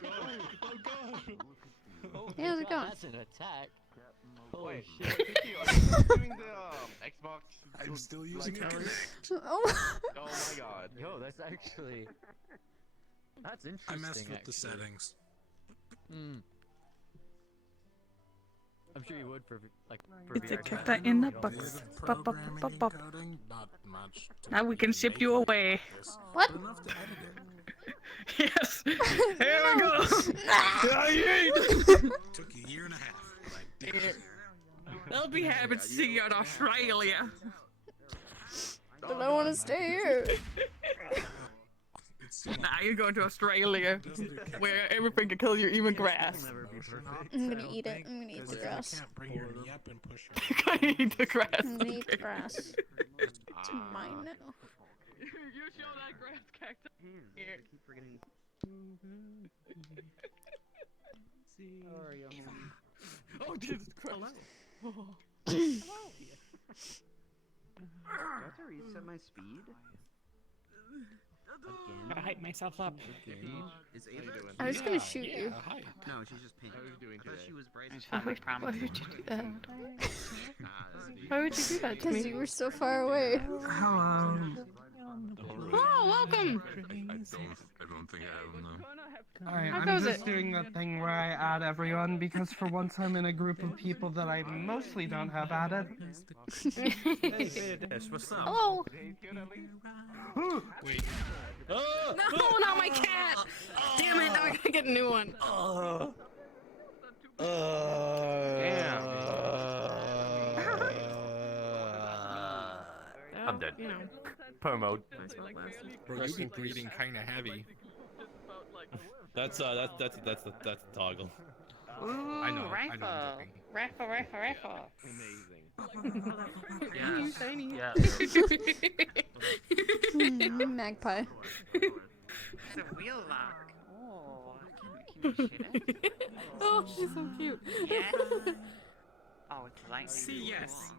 Hey, how's it going? That's an attack. Holy Wait, shit. are you doing the Xbox? I'm still using it. Oh. Oh my god. Yo, that's actually... That's interesting, I messed with actually. the settings. Hmm. I'm sure you would for, like, for It's a VR character chat. in the You don't box. do With Bop, bop, programming bop, and bop. coding, not much. Now we can ship you away. What? But enough to edit it. Yes! Here we go! Took a year and a half. But I did it. They'll be happy to see you in Australia. But I want to stay here. It's too much. Now you're going to Australia, It doesn't do custom where everything can kill you, even grass. motion. I'm gonna eat it. I'm gonna eat the Because grass. You can't bring your knee up and push your Gonna eat the grass. I'm gonna eat the okay. grass. It's mine now. You show that grass cactus. Here. Keep forgetting. Oh, Jesus Christ. Oh. Do I have to reset my speed? I Again? hype myself up. Is Ava? I was gonna shoot you. Hi. No, she's just pink. How are you doing I thought today? she was bright. Why would you do that? Nah, Why would you do that to Because me? you were so far away. Hello. Oh, welcome! I don't think I have them. Alright, How I'm goes just it? doing the thing where I add everyone because for once I'm in a group of people that I mostly don't have added. what's up? Hello! Wait. No, not my cat! Damn it, now I gotta get a new one. Damn. I'm dead. You know. Per mode. Bro, you've been breathing kinda heavy. That's a toggle. Ooh, I know, rifle. I'm joking. Rifle. Amazing. You tiny. Yeah. Magpie. It's a wheel lock. Oh, can you shit it? Oh, she's so cute. Yes. Oh, it's light. See, yes.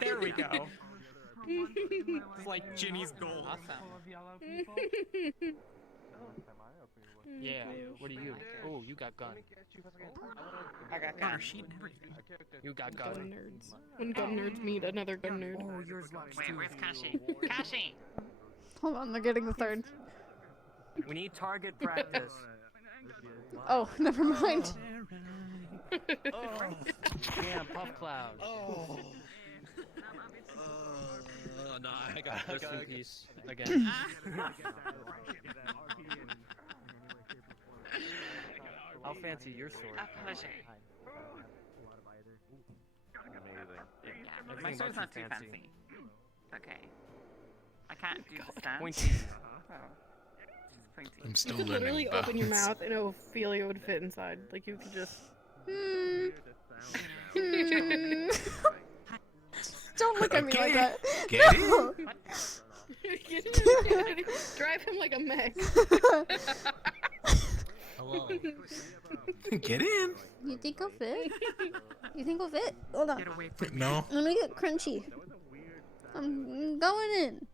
There we go. It's like Ginny's gold. Yeah, what do you? Oh, you got gun. I got Honor sheet and everything. You got gun gun. nerds. When gun nerds meet another gun nerd. Oh, yours locks Wait, too. where's Kashi? Kashi! Hold on, they're getting the third. We need target practice. Oh, never mind. Oh, damn, puff cloud. Oh. No, I got Rest in peace again. How fancy your sword? Apology. Amazing. My sword's not too fancy. fancy. Okay. I can't do the stance. Pointy. Oh. Just pointy. I'm still You could learning literally open your balance. mouth and Ophelia would fit inside. Like you could just. Don't look at me like that. Get it? No. Drive him like a mech. Hello. Get in. You think I'll fit? You think I'll fit? Hold on. Get away from me. No. Let me get crunchy. I'm going in.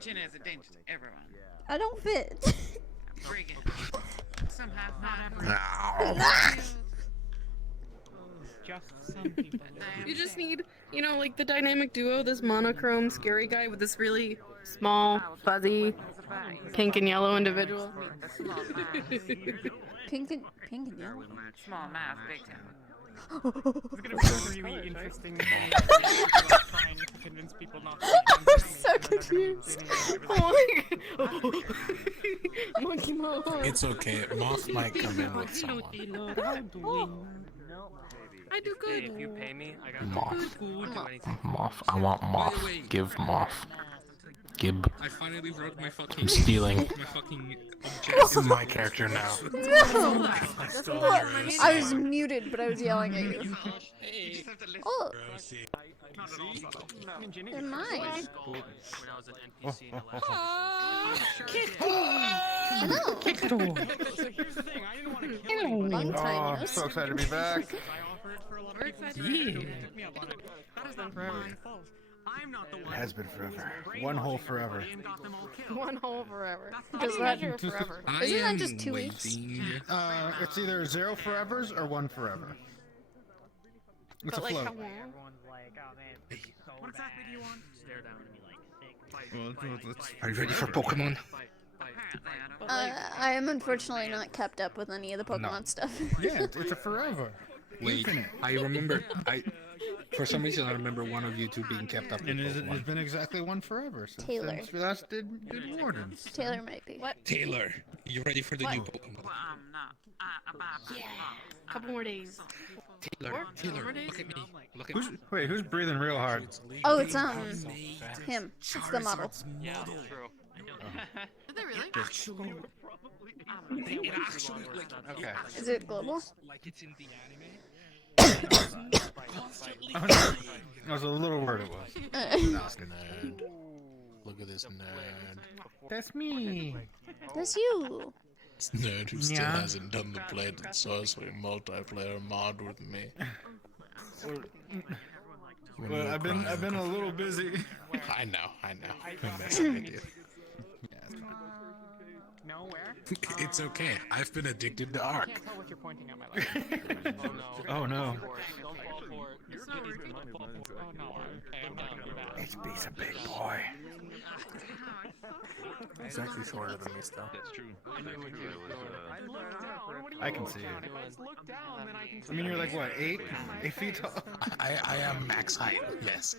Jenna is a danger to everyone. I don't fit. Bring it. Somehow not Ow. Just some people. You just need, you know, like the dynamic duo, this monochrome scary guy with this really small, fuzzy, pink and yellow individual. Pink and yellow. Small mouth, big town. It's gonna be a really interesting thing trying to convince people not to I'm so confused. Oh my god. Monkey mom. It's okay. Moth might come in with someone. I do good. If you pay me, I got Moth. do anything. Moth. I want moth. Give moth. Gib. I finally wrote my fucking. I'm stealing. My fucking. This is my character now. No. I stole What? yours. I was muted, but I was yelling at you. Hey. Oh, Rosie. they're mine. When I was an NPC in the last Hello. So here's the thing, I didn't want to kill anybody. Long time, I'm so excited to be back. I offered for a lot of We're people. excited. They took me up on it. That is not my fault. I'm not the one. Has been forever. One hole forever. One hole forever. How Does do you that measure just- forever? I Isn't that am just 2 weeks? waiting. It's either 0 forevers or 1 forever. It's But a like float. how long? What exactly do you want? Stare down. Are you ready for Pokemon? I am unfortunately not kept up with any of the Pokemon stuff. Yeah, it's a forever. Wait, Infinite. I remember. For some reason, I remember one of you two being kept up with And it's Pokemon. been exactly 1 forever since Taylor. since we last did Wardens. Taylor might be. What? Taylor, you ready for the new Pokemon? Couple more days. Taylor, look at me. Look at me. Wait, who's breathing real hard? Oh, it's him. It's the model. Yeah, true. Is it really? It actually, like, Okay. Is it global? like it's in the anime. I was a little worried it was. Nerd. Look at this nerd. That's me. That's you. This nerd who still Yeah. hasn't done the Blade and Sorcery multiplayer mod with me. When Well, you were I've been crying. a little busy. I know. I'm messing with you. No, where? It's okay. I've been addicted to I Ark. can't tell what you're pointing at, my life. Oh no. Don't fall for it. You're sorry. Oh no, okay, I'm down with that. HB's a big boy. He's actually shorter than me still. That's true. I look down. What do you I can look see down? it. If I look down, then I can see. I mean, you're like what, 8 feet tall? I am max height. Yes.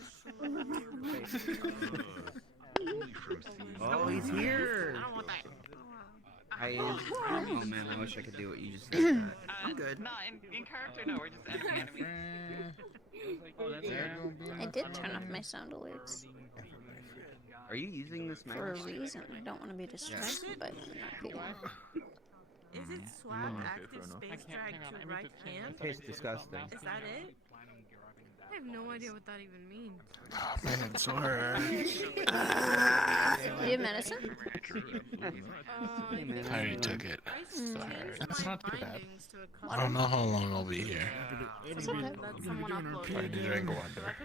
Oh, he's here. Oh man, I wish I could do what you just said. I'm good. No, in character, no, we're just enemy. I did turn off my sound alerts Are you using this for a mouse? reason. I don't want to be distracted by them. Is it swap active space drag to right hand? Tastes disgusting. Is that it? I have no idea what that even means. Oh man, sorry. Do you have medicine? I already took it. That's not too bad. I don't know how long I'll be here. It's okay. I did drink water.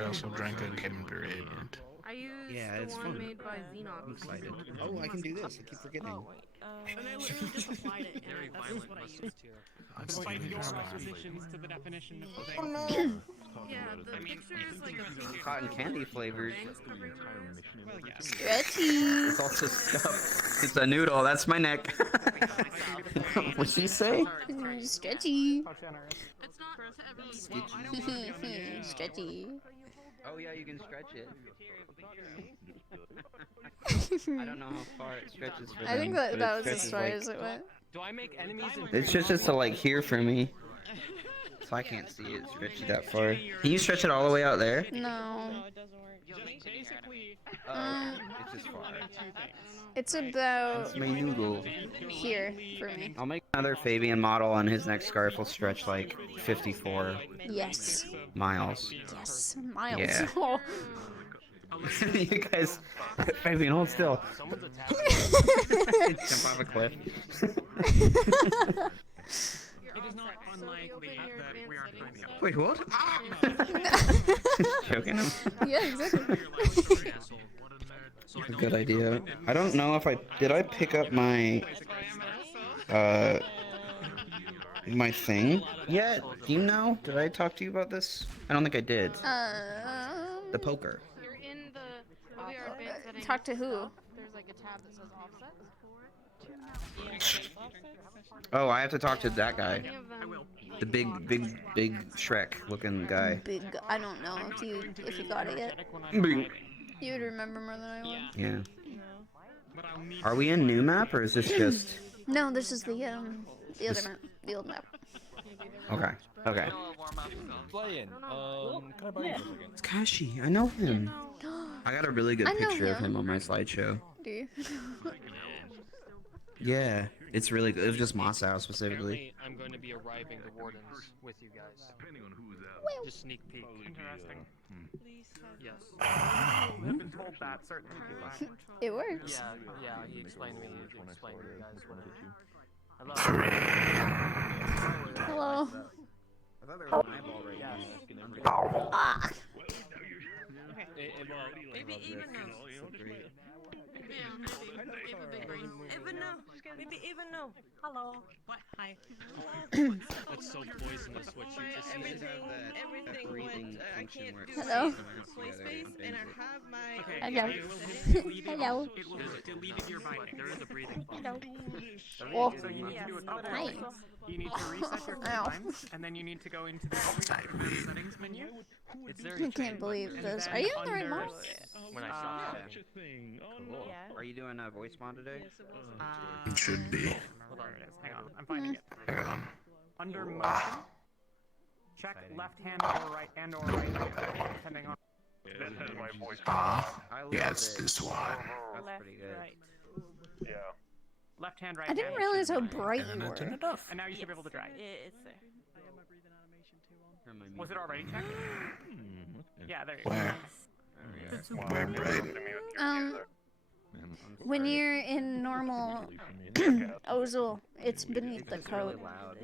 I also drank a Gatorade. I used Yeah, the it's one fun. made by Xenox. I'm excited. Oh, I can do this. I keep forgetting. And I literally just applied it. Very And that's violent what I muscles used. too. I'm Despite still your in oppositions to the definition of the thing. Yeah, the picture is like a pink Cotton candy flavored. bangs covering her nose. Well, yeah. Stretchy. It's also stuffed. It's a noodle. That's my neck. What'd she say? Stretchy. How generous. It's not to everyone. Stretchy. Oh yeah, you can stretch it. I don't know how far it stretches for I think them, but that it was as stretches, far like- as it went. Do I make enemies in It's just to like here for me. So I can't see it stretchy that far. Can you stretch it all the way out there? No. Basically, It's just far. It's about It's my noodle. here for me. I'll make another Fabian model and his next scarf will stretch like 54 Yes. miles. Yes. Miles. Yeah. Oh. You guys, Fabian, hold still. Someone's attacking. Jump off a cliff. it is not unlikely that we are trying to. Wait, what? Joking him. Yeah, exactly. Good idea. I don't know if did I pick up my my thing yet? Do you know? Did I talk to you about this? I don't think I did. The poker. You're in the OBR advanced settings. Talk to who? There's like a tab that says offset. Oh, I have to talk to that guy. Any of them, The big Shrek looking guy. Big. I don't know if you got it yet. Big. You would remember more than I would. Yeah. But I'll need Are we in new map or is this just? No, this is the other map, the old map. Okay. Okay. Playing. Can I buy you for a second? It's Kashi. I know him. I got a really good I know picture of him. him on my slideshow. Do you? Yeah, it's really good. It was just Mossow specifically. Apparently, I'm going to be arriving to Wardens with you guys. Just sneak peek. interesting. Yes. I've been told that certainly. It works. Yeah, he explained to me. He explained to you guys what it is. Hello. I thought there was an eyeball right Ah. Maybe even no. Yeah, maybe. Eva Big Brain. Even no. Maybe even no. Hello. What? Hi. What's so poisonous? What you just Everything went. I can't do Hello? play space, and I have my. Hello. Hello. It will delete your bite. There is a breathing function. Hello. Oh. So you need to do a couple Hi. things. You need to reset your Ow. times, and then you need to go into the settings menu. It's there. I can't believe And this. then Are you in the right under- mouse? When I saw that. Cool. Are you doing a voice mod today? It should be. Hold on, it is. Hang on, I'm finding it. Hang on. Under motion, check left hand or right hand, depending on. Yeah, it's this one. That's pretty good. Right. Left hand, right I didn't hand. realize how bright And you then I turn were. it off. And now you should be able to drag. It's there. Was it already checked? Yeah, there you go. Where? Where bright? When you're in normal Ozil, it's beneath the coat. Loud.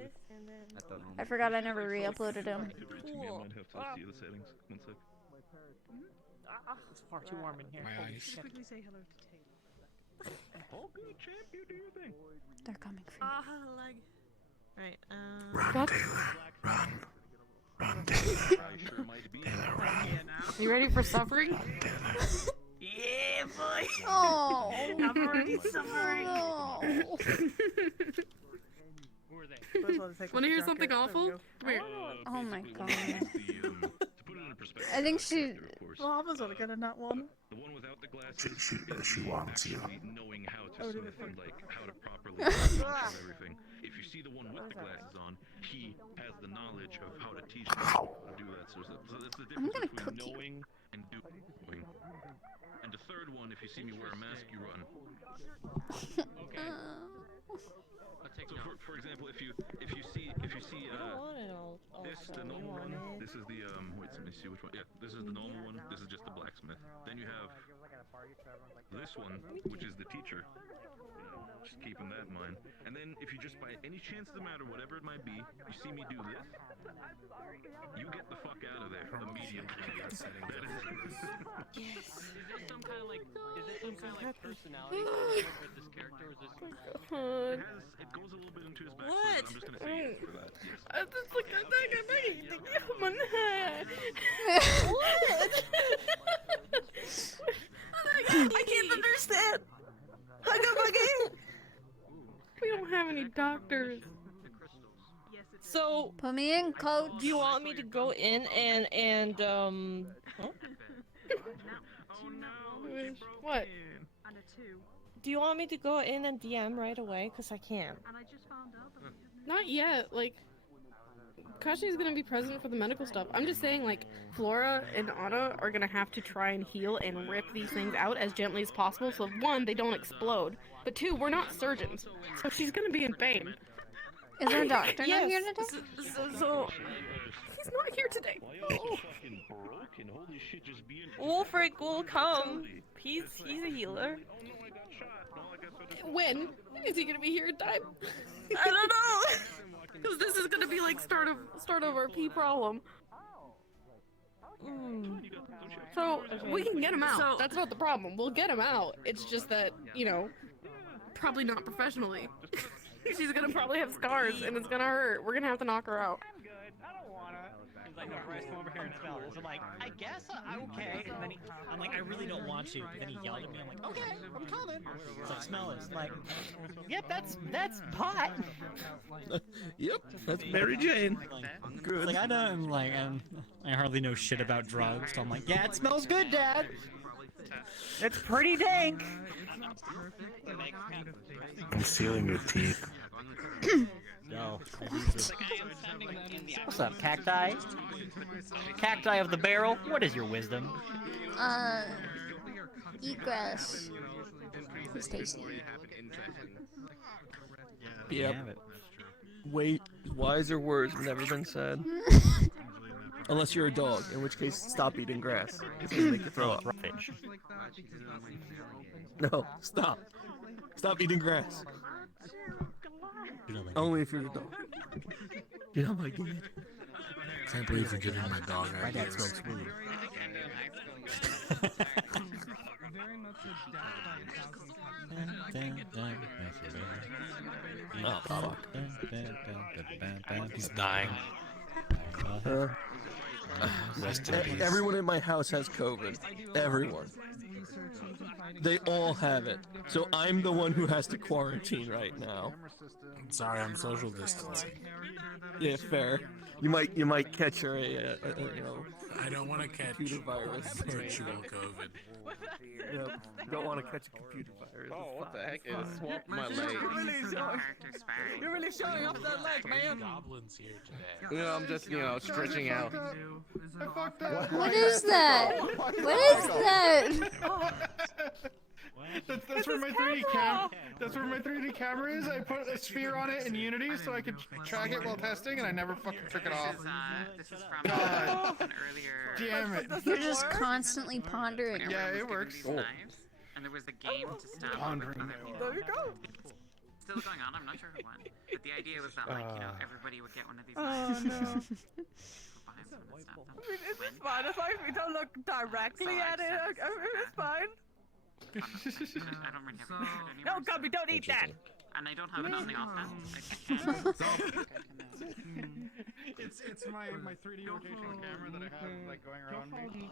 I forgot I never re-uploaded him. Cool. It's far too warm in here. My Holy eyes. shit. They're coming for you. Leg. Right. Run, Taylor. Run. Run, Taylor. Taylor, run. You ready for suffering? Yeah, boy. Oh. I'm already suffering. No. Who are they? Want to hear something awful? Come here. Oh my god. I think she. Lava's gonna get a nut one. The one without the glasses She wants you. knowing how to sniff and like how to properly function everything. If you see the one with the glasses on, he has the knowledge of how to teach you how to do that. So that's the I'm difference gonna between cook you. knowing and doing. And the third one, if you see me wear a mask, you run. Okay. So for example, if you see this, the normal one, this is the wait, let me see which one. Yeah, this is the normal one. This is just the blacksmith. Then you have this one, which is the teacher. Just keeping that in mind. And then if you just by any chance of the matter, whatever it might be, you see me do this, you get the fuck out of there immediately. Is there some kind of like personality with this character? Or is this? It goes a little bit into his backstory, but I'm just gonna say yes for that. Yes. I can't understand. I got my game. We don't have any doctors. So, Put me in, coach. do you want me to go in and huh? What? Do you want me to go in and DM right away? Cause I can. Not yet. Like, Kashi's gonna be present for the medical stuff. I'm just saying, like, Flora and Anna are gonna have to try and heal and rip these things out as gently as possible. So, one, they don't explode. But two, we're not surgeons. So she's gonna be in pain. Is our doctor not here Yes. today? So He's not here today. Wolfric will come. He's a healer. When? Is he gonna be here in time? I don't know. Because this is gonna be like start of our P problem. So we can get him out. So- That's not the problem. We'll get him out. It's just that, you know, probably not professionally. She's gonna probably have scars and it's gonna hurt. We're gonna have to knock her out. He's like, no, Bryce, come over here and smell. So I'm like, I guess I'm okay. And then I'm like, I really don't want to. But then he yelled at me. I'm like, okay, I'm coming. He's like, smell it. I'm like, yep, that's pot. Yep, that's Mary Jane. Good. Like I don't like I hardly know shit about drugs. So I'm like, yeah, it smells good, Dad. It's pretty dank. I'm feeling your teeth. No. What's up, cacti? Cacti of the barrel? What is your wisdom? Eat grass. It's tasty. Yep. Wait, wiser words have never been said. Unless you're a dog, in which case stop eating grass. It's gonna make you throw up. Fish. No, stop. Stop eating grass. Only if you're a dog. Get on my dad. Can't believe you're giving my dog My dad ideas. smokes weed. Very much a death by 1,000 cuts. Oh, fuck. He's dying. Rest in peace. Everyone in my house has COVID. Everyone. They all have it. So I'm the one who has to quarantine right now. Sorry, I'm social distancing. Yeah, fair. You might catch a you know. I don't want to catch computer virus. virtual COVID. Yep. You don't want to catch a computer virus. Oh, what the heck? It swamped my leg. You're really showing off that leg, man. Goblins here today. You know, I'm just, stretching out. I fucked up. What is that? What is that? That's where my 3D cam. That's where my 3D camera is. I put a sphere on it in Unity so I could track it while testing, and I never fucking took it off. This is from God. an earlier. Damn it. You're just constantly pondering. Yeah, it works. Knives, and there was a game to stab Pondering. other people. There you go. It's still going on. I'm not sure who won, but the idea was that everybody would get one of these Oh knives. no. Go behind someone and stab them. I mean, it's fine as long as we don't look directly at it. It's fine. I don't really have it No, God, we don't eat that. And I don't have it on the offense. It's my 3D rotational camera that I have like going around me.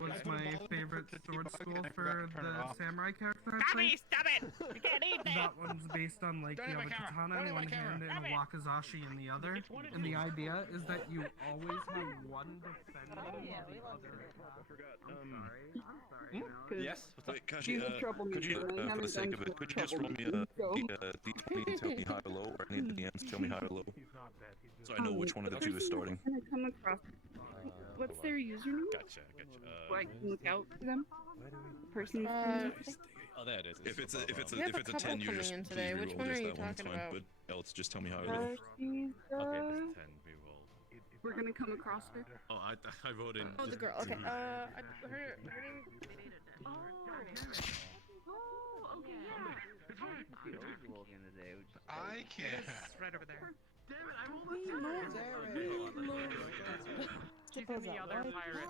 Was my favorite sword school for the samurai character I Gabby, played. stop it! You can't eat that! That one's based on like you have a katana in one hand and a wakizashi in the other. And the idea is that you always have one defending while the other Yes? Wait, Kashi, could you, for the sake of it, could you just roll me a D20 and tell me high or low, or any of the DMs tell me high or low? So I know which one of the two is starting. Come across. What's their username? Gotcha. So I can look out for them. Person. Oh, there it is. If it's a We have a 10, you couple just coming in please today. Which reroll one are just you that one, it's talking fine. about? But else, just tell me high or low. We're gonna come across her. Oh, I voted. Oh, the girl. Okay. Her name. Oh, okay, yeah. I can't. It's right over there.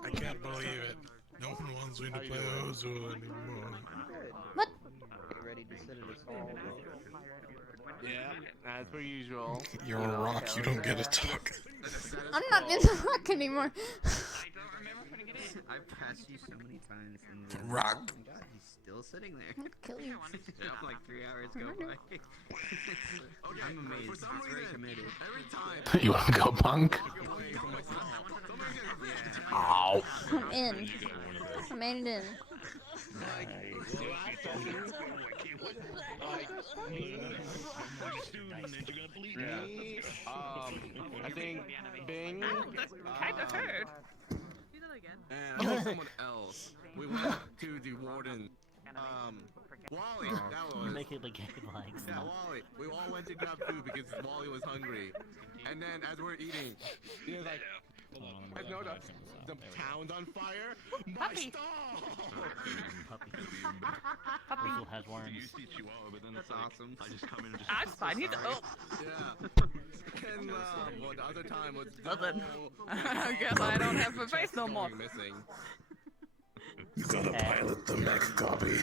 I can't believe it. No one wants me to play Ozu anymore. What? Ready to sit at a stall. Yeah, as per usual. You're a rock, you don't get a talk. I'm not in the rock anymore. I've passed you so many times. The rock. Oh my God, he's still sitting there. I'll kill you. Like 3 hours go by. I'm amazed. It's very committed. You wanna go punk? Ow. I'm in. I made it in. I think Bing. That's kind of hurt. And someone else. We went to the Wardens. Wally, that was. Make it like headlines. Yeah, Wally. We all went to grab food because Wally was hungry. And then as we're eating, he was like, I know the town's on fire. My stall! Puppy has worms. You see Chihuahua, but then That's awesome. I just come in and just. That's fine. He's. Oh. Yeah. And well, the other time was. Nothing. I guess I don't have a face no more. Missing. You gotta pilot the mech copy.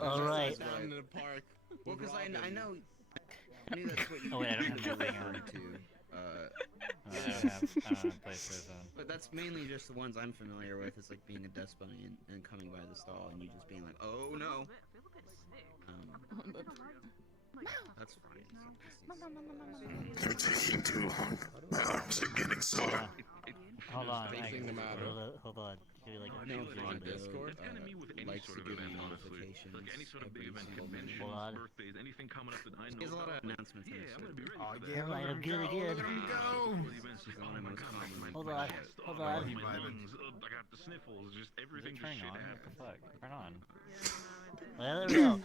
Alright. Down in the park. Well, because I know. I knew that's what you Oh wait, I don't have referring nothing on. to. I don't have places on. But that's mainly just the ones I'm familiar with. It's like being a dust bunny and coming by the stall and you just being like, oh no. That's fine. They're taking too long. My arms are getting sore. Hold on. Facing the matter. Hold on. Give me like a No, few on seconds. Discord, Enemy with any likes sort to of give me event, honestly. notifications. Like any sort of big every event, single minute. conventions, Hold on. birthdays, anything coming up that I know There's a lot of about. announcements in Yeah, this I'm gonna be ready Oh, for that. yeah, Alright, I'm good again. let him go. Events, just, oh my god, my Hold on. chest, Hold oh, on. my lungs, I got the sniffles, just everything just Turn shit on. What the happens. fuck? Turn on. Well, there we go.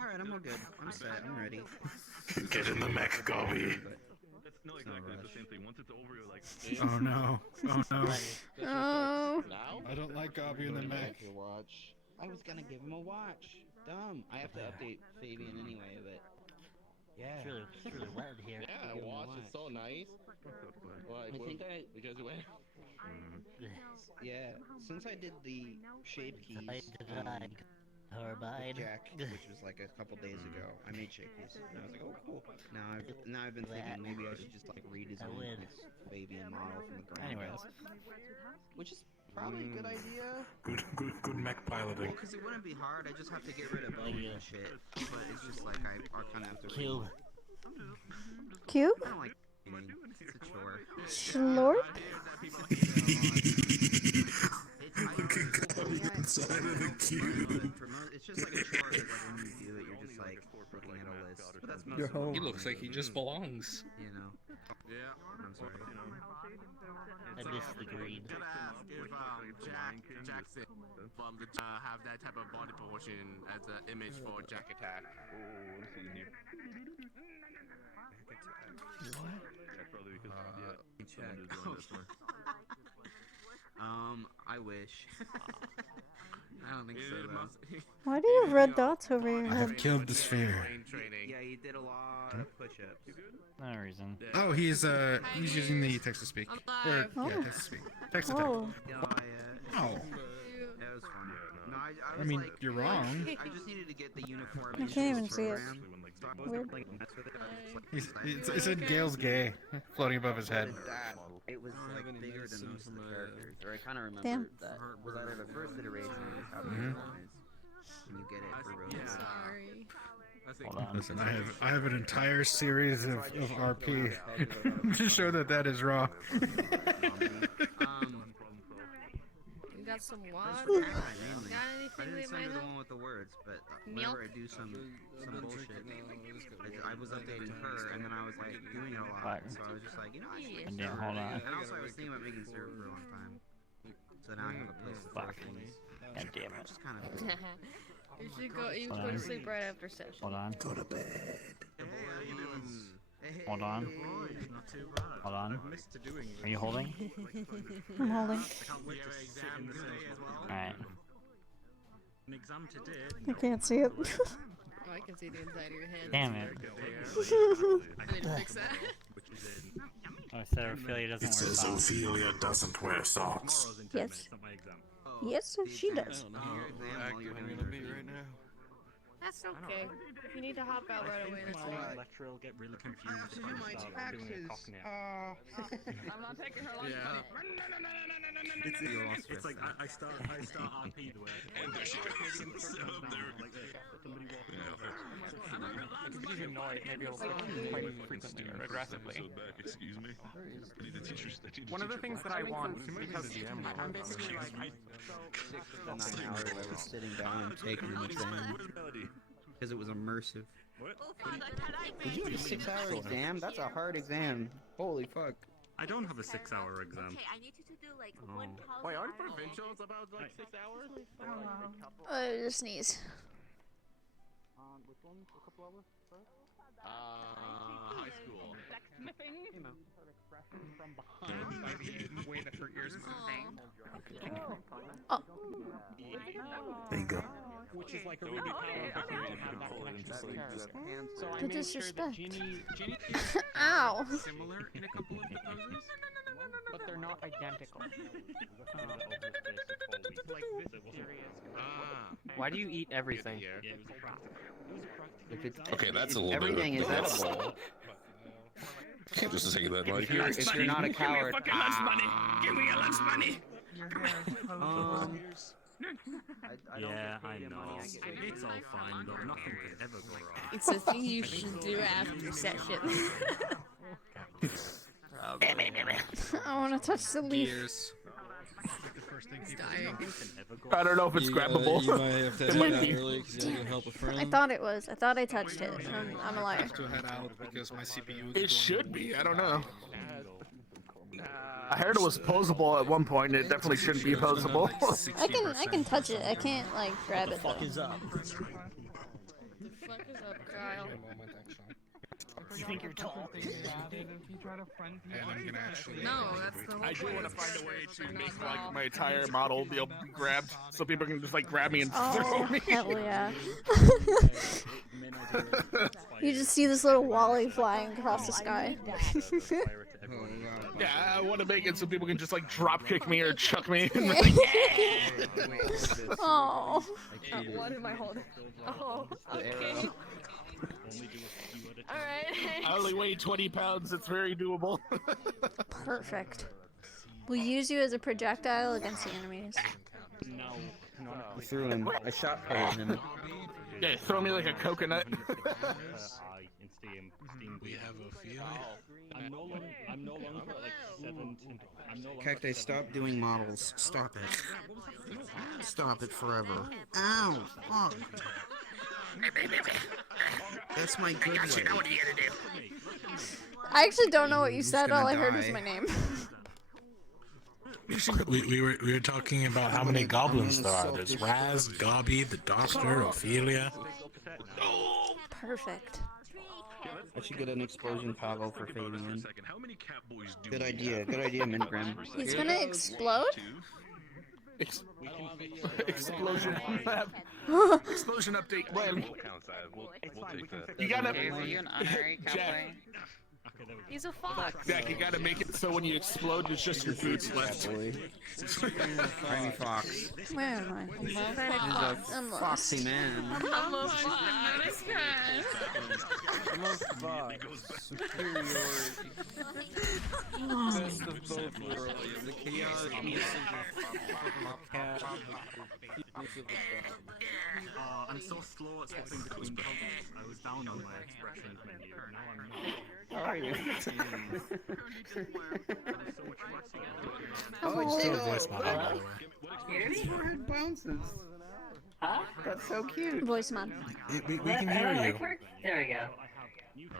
Alright, I'm all good. I'm set. I'm ready. Get in the mech copy. That's, no, exactly, it's the same thing. Once it's over, you're like, Oh no. Oh no. Oh. I don't like Gobby in the mech. Watch. I was gonna give him a watch. Dumb. I have to update Fabian anyway, but Yeah, it's really wet in here. Yeah, watch. It's so nice. What? I think I because went. Yeah, since I did the shape keys Carbide. with Jack, which was like a couple days ago, I made shape keys, and I was like, oh cool. Now I've been thinking maybe I should just like redesign this baby and model from the ground Anyways. up, which is probably a good idea. Good mech piloting. Because it wouldn't be hard. I just have to get rid of bones and shit. But it's just like I kind of have to. Cube. Cube? I don't like cleaning. It's a chore. Schlorp? Inside of the cube. It's just like a chore. Like when you do it, you're just like looking at a list. But that's most You're of it. home. He looks like he just belongs. You know. Yeah. I'm sorry. I miss the green. Could ask if Jackson have that type of body proportion as an image for Jack Attack. Oh, let's see here. What? Yeah, probably because Check. someone is doing this one. I wish. I don't think so though. Why do you have red dots over your I head? have killed the sphere. Yeah, he did a lot of push-ups. No reason. Oh, he's using the text to speak. Or, Oh. yeah, text to speak. Text to Oh. Yeah, Oh. that was fun. No, I I was mean, like, you're wrong. I just needed to get the uniform. I can't even see it. So I wasn't Weird. like mess with it. I was just, like, It said Gale's gay floating above his head. It was like bigger than most of the characters. Or I kind of remember Damn. that was either the first iteration or just how the Mhm. first one is. And you get it for real. Sorry. Hold on. Listen, I have an entire series of RP to show that is raw. You got some water? Mainly. Got I anything didn't we send might her the help? one with the words, but Milk? whenever I do some bullshit, I was updating her, and then I was like doing it a lot, so I was just like, you know, I should Yeah. make Yeah, server. hold on. And also I was thinking about making server for a long time, so now I have a place to throw Fuck. things. God damn it. Which is kind of You should go. You Hold go to on. sleep right after session. Hold on. Go to bed. Hold on. Not too bad. Hold on. Are you holding? I'm holding. Alright. An exam today. I can't see it. Oh, I can see the inside of your head. Damn it. I need to fix that. Oh, so Ophelia doesn't It wear says socks. Ophelia doesn't wear socks. Yes. Yes, she does. That's okay. You need to hop out right away. That's fine. Lecturer will get really confused if I start doing a cockney. I'm not taking her lunch money. It's like I start RP the way And there she goes. So there. If you ignore it, maybe it'll quite frequently or aggressively. So back, excuse me. I need the teachers. One of the things that I want, because I'm basically like, 6 to 9 hours I was sitting down taking the exam because it was immersive. Did you have a 6-hour exam? That's a hard exam. Holy fuck. I don't have a 6-hour exam. Okay, I need you to do like Oh. 1,000. Wait, aren't provincials about like 6 hours? Just sneeze. High school. way that her ears Oh. There you go. which is like a really powerful thing to have that connection. So I The made sure that disrespect. Jeannie Ow. similar in a couple of the poses, but they're not identical. Like this serious. Why do you eat everything? If it's, Okay, that's a little everything bit is of edible. Just say that, If like, you're not a coward. Give me your lunch money. I don't Yeah, get I paid the know. money I get. It's all fine though. Nothing could ever go wrong. It's a thing you should do after session. I want to touch the leaf. Gears. I don't know if it's grabbable. You might have to head out early because you have to help a friend. I thought it was. I thought I touched it. I'm a I liar. have to head out because my CPU is It should be. I don't know. Uh, I heard it was posable at one point, and it definitely shouldn't be posable. I can touch it. I can't like grab it though. Fuck is up? The fuck is up, Kyle? You think you're tall? No, that's the whole I do point. want to find a way to You're not make tall. like my entire model be able to be grabbed, so people can just like grab me and Oh throw me. hell yeah. You just see this little Wally flying across the sky. Yeah, I want to make it so people can just like drop kick me or chuck me. Oh. What am I holding? Oh, okay. Alright. I only weigh 20 pounds. It's very doable. Perfect. We'll use you as a projectile against the enemies. I threw him. I shot at him. Yeah, throw me like a coconut. We have a feeling. I'm no longer like 7 to. Cacti, stop doing models. Stop it. Stop it forever. Ow! Fuck. That's my good way. I actually don't know what you said. gonna All I heard was die. my name. We were talking about how many goblins there are. There's Raz, Dobby, the Doctor, Ophelia. Perfect. I should get an explosion toggle for Fabian. Good idea, Mintgrim. He's gonna explode? Explosion. Explosion update. When? You gotta. Jack. He's a fox. Jack, you gotta make it so when you explode, it's just your boots left. Tiny fox. Where am I? He's a foxy man. I'm a fox. Superiority. Best of both worlds. The chaotic I'm so slow at swapping between puzzles. I was down on my expressions menu. Now I'm How are you? Oh, it's still a voice model, by the way. His forehead bounces. Huh? That's so cute. Voice mod. We can hear you. There we go.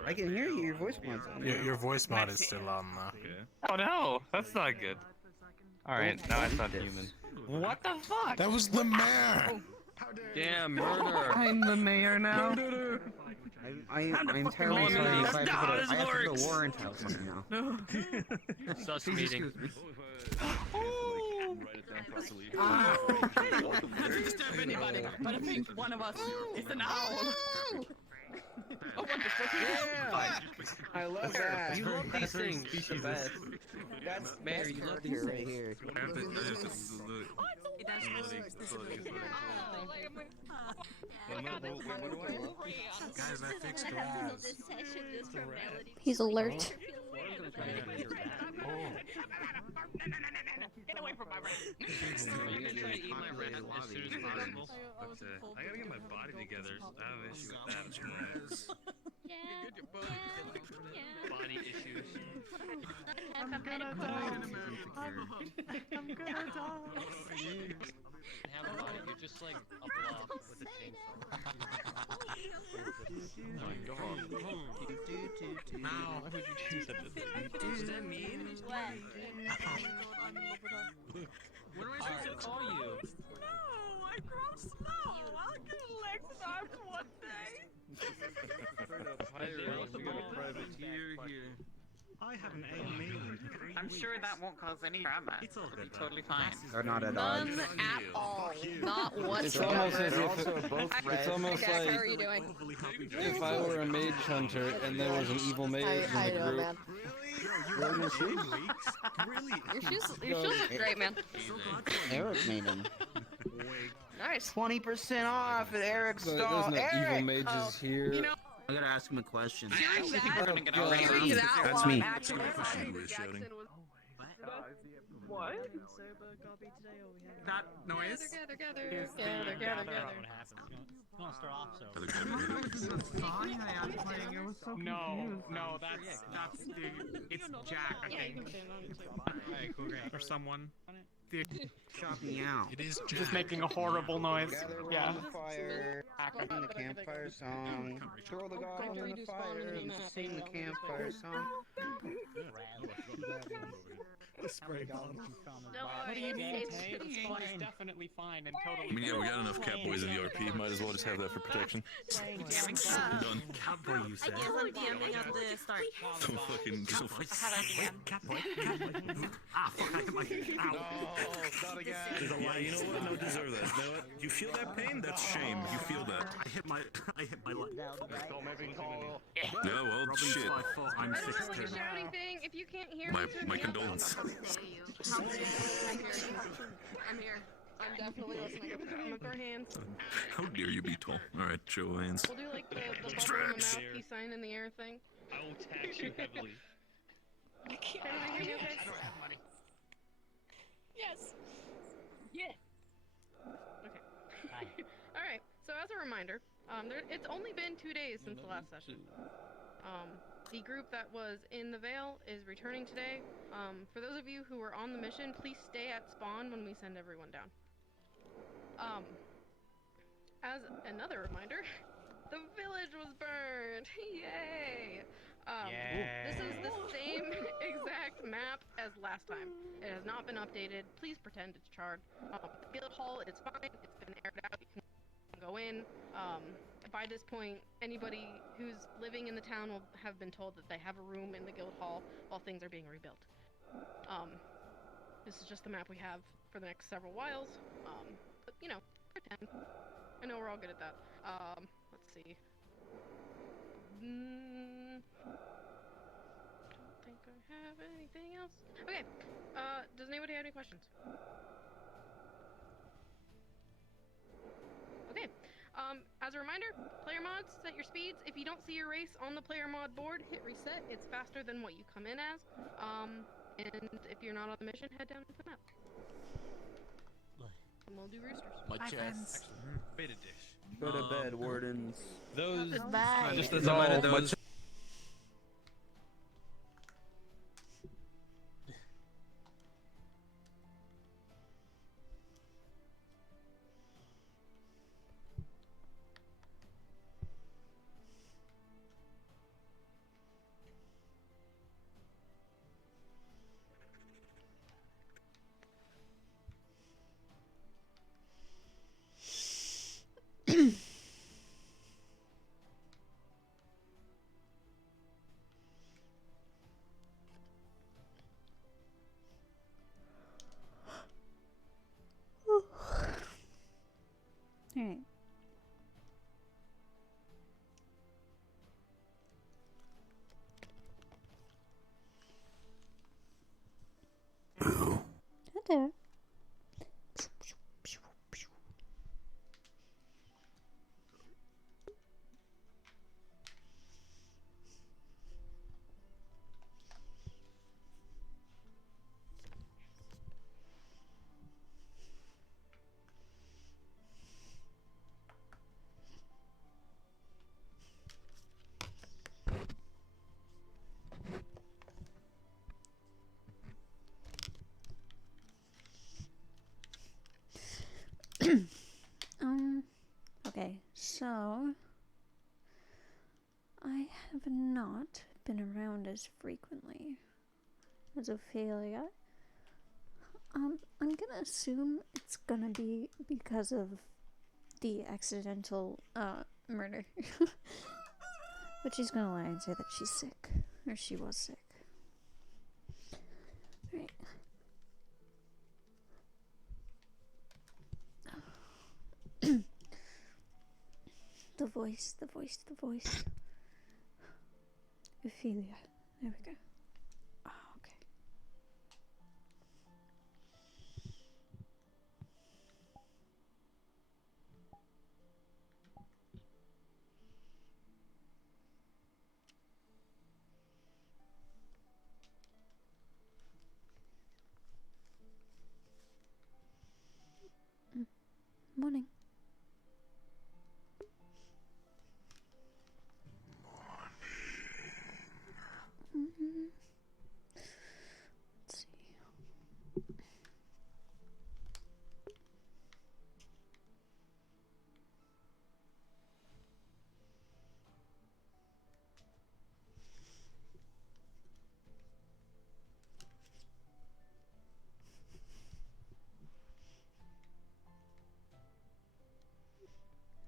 I can hear you. Your voice mod's on. Your voice mod is still on, though. Oh no, that's not good. Alright, now it's not human. What the fuck? That was the mayor! Damn, murder! I'm the mayor now. I'm terribly sorry. I have to put a warrant out right now. Sus Please meeting. excuse me. Disturb anybody, but I think one of us is an owl. Oh, what the fuck? Yeah! I love that. You love these things. The best. That's Mayor, you love these right things. here. Guys, I fixed Raz. He's alert. Get away from my rat. I'm gonna try to eat my rat as soon as possible. But I gotta get my body together. I have an issue with that. Body issues. I'm gonna die. You're just like a block with a chainsaw. Now, why would you choose such a thing? Does that mean? What am I supposed to call you? I grow slow. I'll get legs and arms one day. We got a privateer here. I have an aim. I'm sure that won't cause any drama. It's all It'll good. be totally fine. They're not at odds. None at all. Not It's whatsoever. almost as if It's almost Jack, like how are you doing? if I were a mage hunter and there was an evil mage in the group. Your shoes look great, man. Eric made them. Nice. 20% off at Eric's But store. there's no evil Eric! mages here. You know, I gotta ask him a question. I actually think we're gonna get Oh, a raise. that's me. What? That noise? Gather. Don't start off so. The song I had playing, it was so confused. No, that's it's Jack, I think. Alright, cool, great. Or someone. Shot me out. It is Just making a horrible noise. Gather Yeah. around the fire, sing the campfire song. Throw the goblin in the fire and sing the campfire song. The spray bottle. Don't What do you mean, it's Tay? The spot is fine. definitely fine and totally. I mean, yeah, we got enough Catboys in the RP. Might as well just have that for protection. Done. Catboy, you said. I guess I'm DMing at the start. Don't fucking. How about DM? Catboy. Ah, fuck! I hit my. Ow. No, not again. Yeah, you know what? No, deserve that. You know what? You feel that pain? That's shame. You feel that. I hit my leg. Don't make me call. No, well, Robin's shit. my fault. I'm I don't have like a 6'10". shouting thing. If you can't hear My me, turn my me up. condolences. How dare you? I'm here. I'm definitely listening. I'm gonna throw hands. How dare you be tall? All right, show of hands. We'll do like the bubble in the mouth, peace sign in the air thing. I will tax you heavily. Can I hear you okay? Yes. Yeah. Okay. All right. So as a reminder, it's only been 2 days since the last session. The group that was in the Vale is returning today. For those of you who were on the mission, please stay at spawn when we send everyone down. As another reminder, the village was burned. Yay! This is the same exact map as last time. It has not been updated. Please pretend it's charred. Guild Hall is fine. It's been aired out. You can go in. By this point, anybody who's living in the town will have been told that they have a room in the Guild Hall while things are being rebuilt. This is just the map we have for the next several whiles. But, you know, pretend. I know we're all good at that. Let's see. Don't think I have anything else. Okay. Does anybody have any questions? Okay. As a reminder, player mods, set your speeds. If you don't see your race on the player mod board, hit reset. It's faster than what you come in as. And if you're not on the mission, head down to the map. And we'll do roosters. My chest. Beta dish. Go to bed, Wardens. Those. Goodbye. Just as a reminder, No, my those. Alright. Hello. Okay, so I have not been around as frequently as Ophelia. I'm gonna assume it's gonna be because of the accidental murder. But she's gonna lie and say that she's sick, or she was sick. Alright. The voice. Ophelia. There we go. Oh, okay. Morning.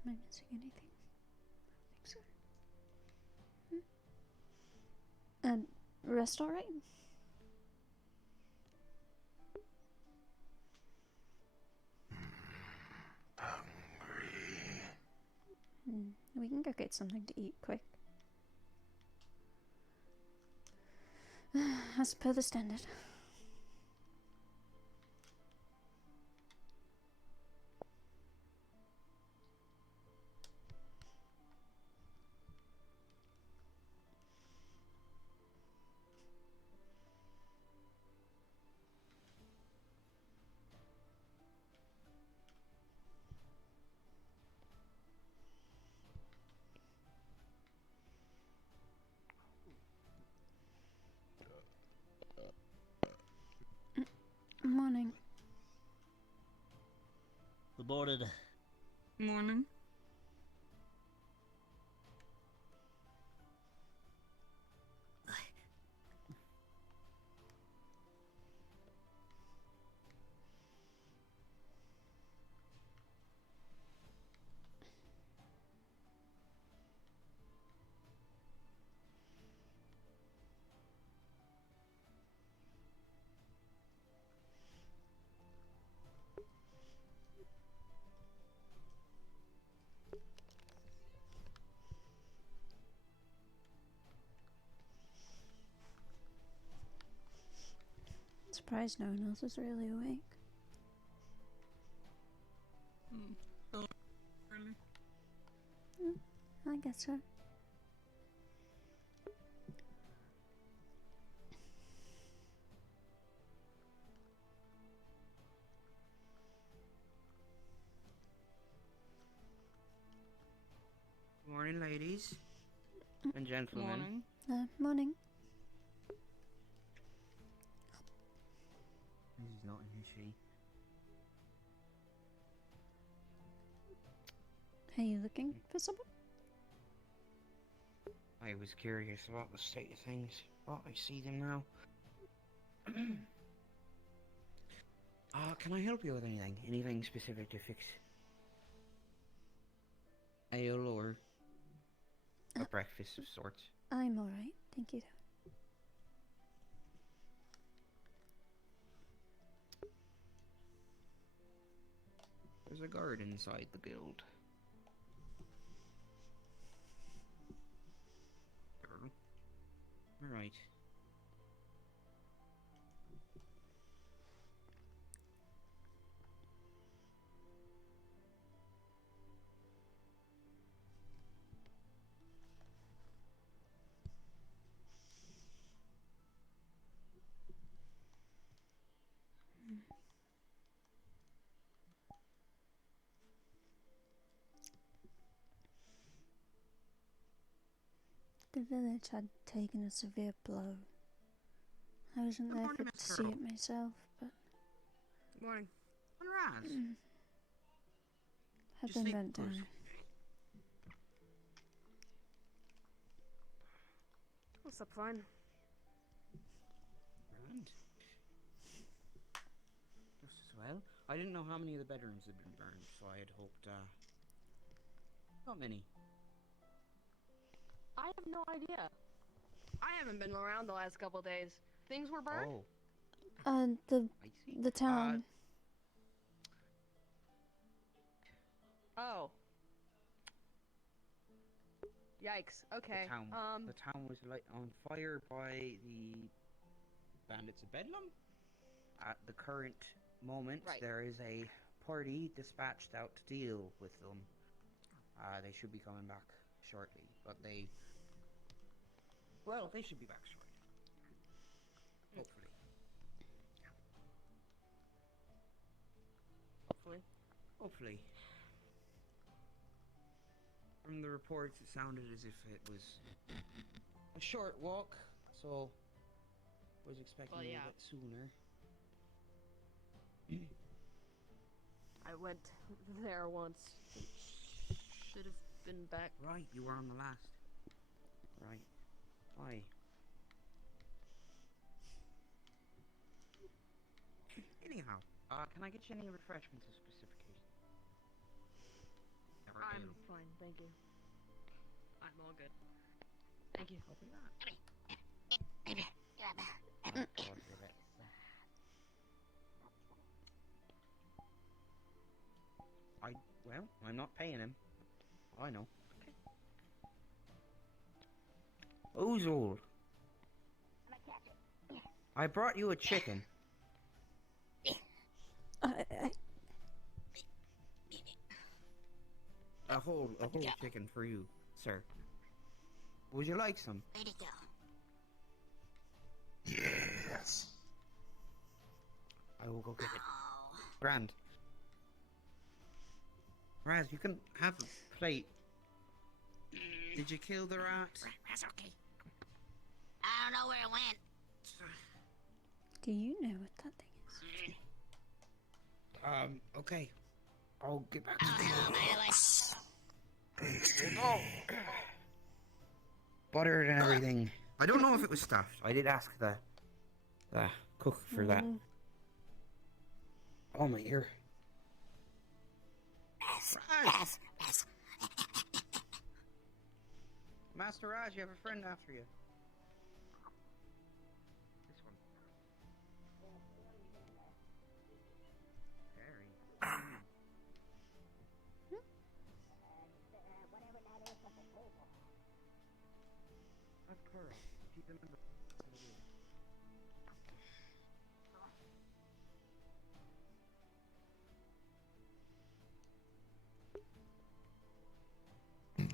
Am I missing anything? I think so. Rest alright? We can go get something to eat quick. As per the standard. Morning. Good morning. Morning. Surprised no one else is really awake. I guess so. Morning, ladies and gentlemen. Morning. This is not an issue. Are you looking for someone? I was curious about the state of things, but I see them now. Can I help you with anything? Anything specific to fix? Ale or a breakfast of sorts? I'm alright, thank you. There's a guard inside the guild. Alright. The village had taken a severe blow. I wasn't there to see it myself, but... Good morning. Raz. Had been bent down. What's up, fine? Grand. Just as well. I didn't know how many of the bedrooms had been burned, so I had hoped, not many. I have no idea. I haven't been around the last couple days. Things were burned? Oh. The town. Oh. Yikes. Okay. The town was light on fire by the bandits of Bedlam. At the current moment, there is a party dispatched out to deal with them. They should be coming back shortly, but they should be back shortly. Hopefully. Hopefully. From the reports, it sounded as if it was a short walk, so I was expecting a little bit sooner. I went there once. Should have been back. Right, you were on the last. Right. Why? Anyhow, can I get you any refreshments of specification? I'm fine, thank you. I'm all good. Thank you. Well, I'm not paying him. I know. Who's old? I brought you a chicken. A whole chicken for you, sir. Would you like some? Yes. I will go get it. Grand. Raz, you can have a plate. Did you kill the rat? That's okay. I don't know where it went. Do you know what that thing is? Okay. I'll get back to you. Oh. Buttered and everything. I don't know if it was stuffed. I did ask the cook for that. Oh, my ear. Raj! Master Raj, you have a friend after you. This one. Very. That's Cora. Keep them in the...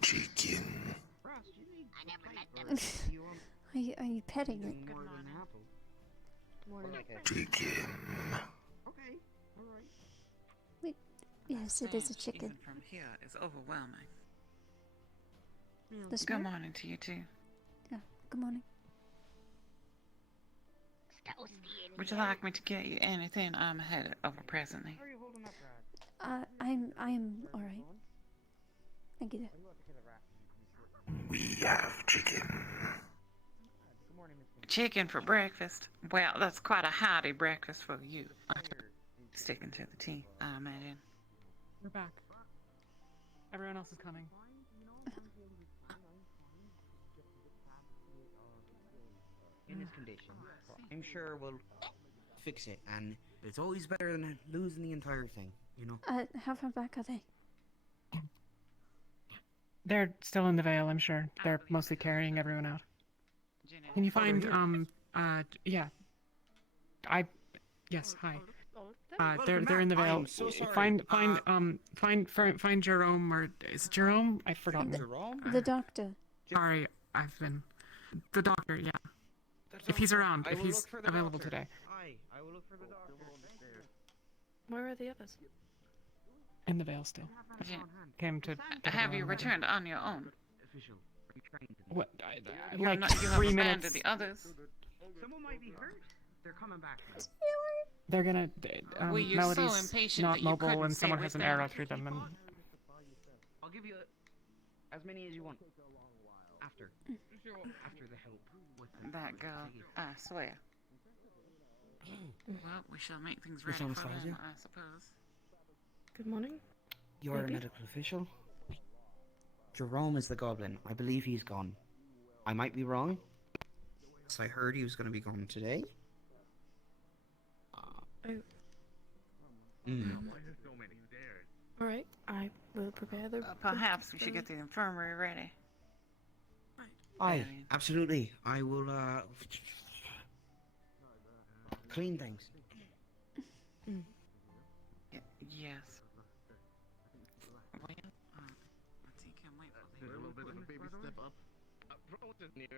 Chicken. I never met them. Are you petting it? Good morning. Chicken. Okay, alright. Wait, yes, it is a chicken. Even from here is overwhelming. This Good one? morning to you too. Yeah, good morning. Would you like me to get you anything I'm ahead over presently? How are you holding up, Raj? I'm alright. Thank you. We have chicken. Good morning, Miss. Chicken for breakfast? Well, that's quite a hearty breakfast for you. Sticking to the tea, I imagine. We're back. Everyone else is coming. In this condition, I'm sure we'll fix it, and it's always better than losing the entire thing, you know? How far back are they? They're still in the Vale, I'm sure. They're mostly carrying everyone out. Can you find, yeah. Yes, hi. They're in the Vale. I'm so sorry. Find Jerome, or is it Jerome? I've forgotten. Jerome? The doctor. Sorry, the doctor, yeah. If he's around, if he's available today. I will look for the doctor. Where are the others? In the Vale still. Came to... Have you returned on your own? What? You Like have 3 abandoned minutes. the others. Someone might be hurt. They're coming back. They're gonna... Were you so Melody's impatient not that you mobile couldn't and stay someone with has an them? arrow through them and... I'll give you as many as you want. After the help with That girl, I swear. Well, we shall make things Miss ready for Anastasia? them, I suppose. Good morning. You're a Maybe. medical official? Jerome is the goblin. I believe he's gone. I might be wrong. So I heard he was going to be gone today. Alright, I will prepare the... Perhaps we should get the infirmary ready. Aye, absolutely. I will, clean things. Yes. Well, let's see, can't wait for There's a little bit of a baby step up. Just near to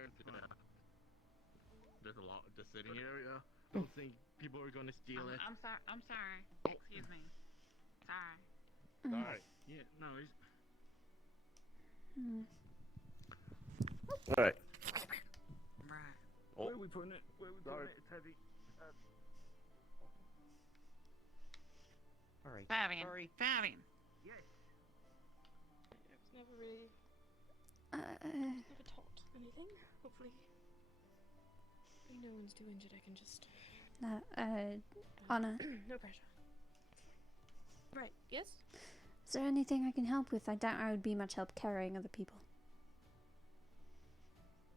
there's a lot of the sitting area. I don't think people are gonna steal it. I'm sorry. Excuse me. Sorry. Sorry. Yeah, no, he's... Alright. Right. Where are we putting it? Where are we putting it? It's heavy. Alright. Fabian. Sorry. Fabian. Yes. I was never really... never taught anything. Hopefully... no one's too injured, I can just... Anna. No pressure. Right, yes? Is there anything I can help with? I doubt I would be much help carrying other people.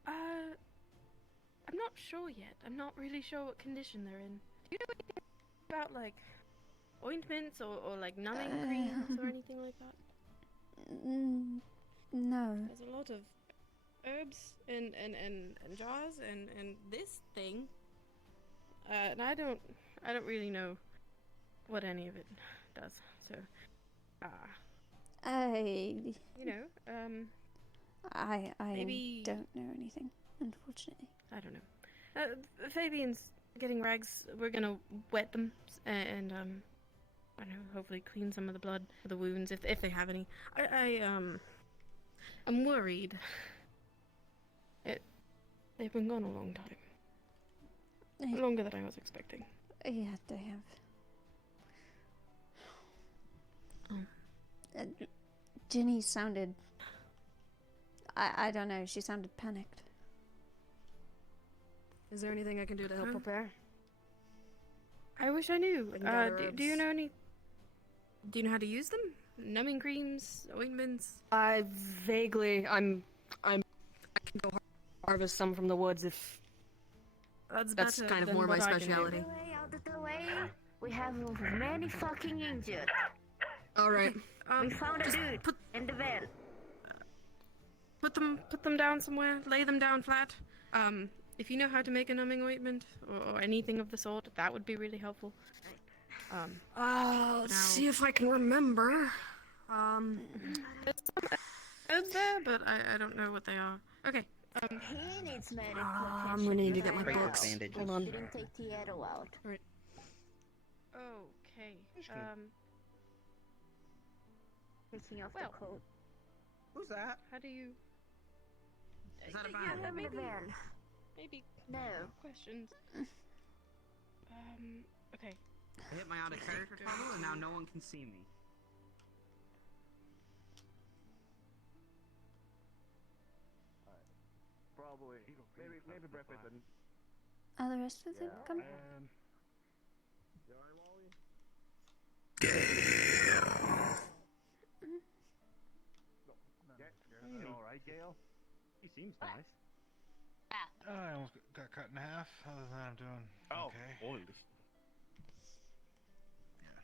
I'm not sure yet. I'm not really sure what condition they're in. Do you know anything about, like, ointments or like, numbing creams or anything like that? No. There's a lot of herbs and jars and this thing. And I don't really know what any of it does. So, you know, I maybe don't know anything, unfortunately. I don't know. Fabian's getting rags. We're gonna wet them and I don't know, hopefully clean some of the blood for the wounds if they have any. I'm worried. They've been gone a long time. Longer than I was expecting. Yeah, they have. Ginny sounded... I don't know, she sounded panicked. Is there anything I can do to help prepare? I wish I knew. Do you know any... Do you know how to use them? Numbing creams, ointments? Vaguely. I can go harvest some from the woods if... That's kind of more my specialty. Out of the way. We have many fucking injured. Alright. We found a dude in the van. Put them down somewhere. Lay them down flat. If you know how to make a numbing ointment or anything of the sort, that would be really helpful. Let's see if I can remember. There's some herbs there, but I don't know what they are. Okay. He needs medical I'm gonna need to get my books. Hold on. Didn't take the arrow out. Right. Okay. Taking off the coat. Who's that? How do you... Is that a Yeah, van? maybe. No. Questions. Okay. I hit my out of character toggle and now no one can see me. Probably. Maybe breakfast. Are the rest of them coming? Alright, Gail? He seems nice. I almost got cut in half. Other than that, I'm doing okay. Holy.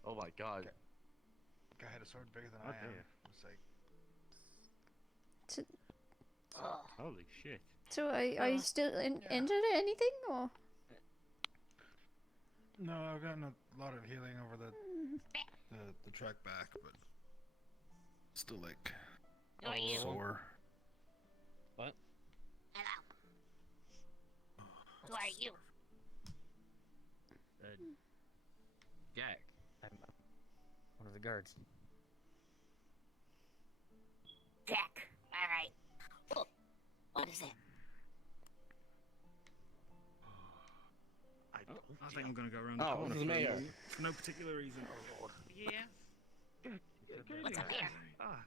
Oh my god. Guy had a sword bigger than Oh, I am. dear. It's like... Holy shit. So are you still injured or anything, or? No, I've gotten a lot of healing over the trek back, but still like sore. What? Who are you? Jack. I'm one of the guards. Jack. All right. Oh, what is it? I think I'm gonna go around the corner. This is the mayor. For no particular reason. Yeah? What's up here? Well,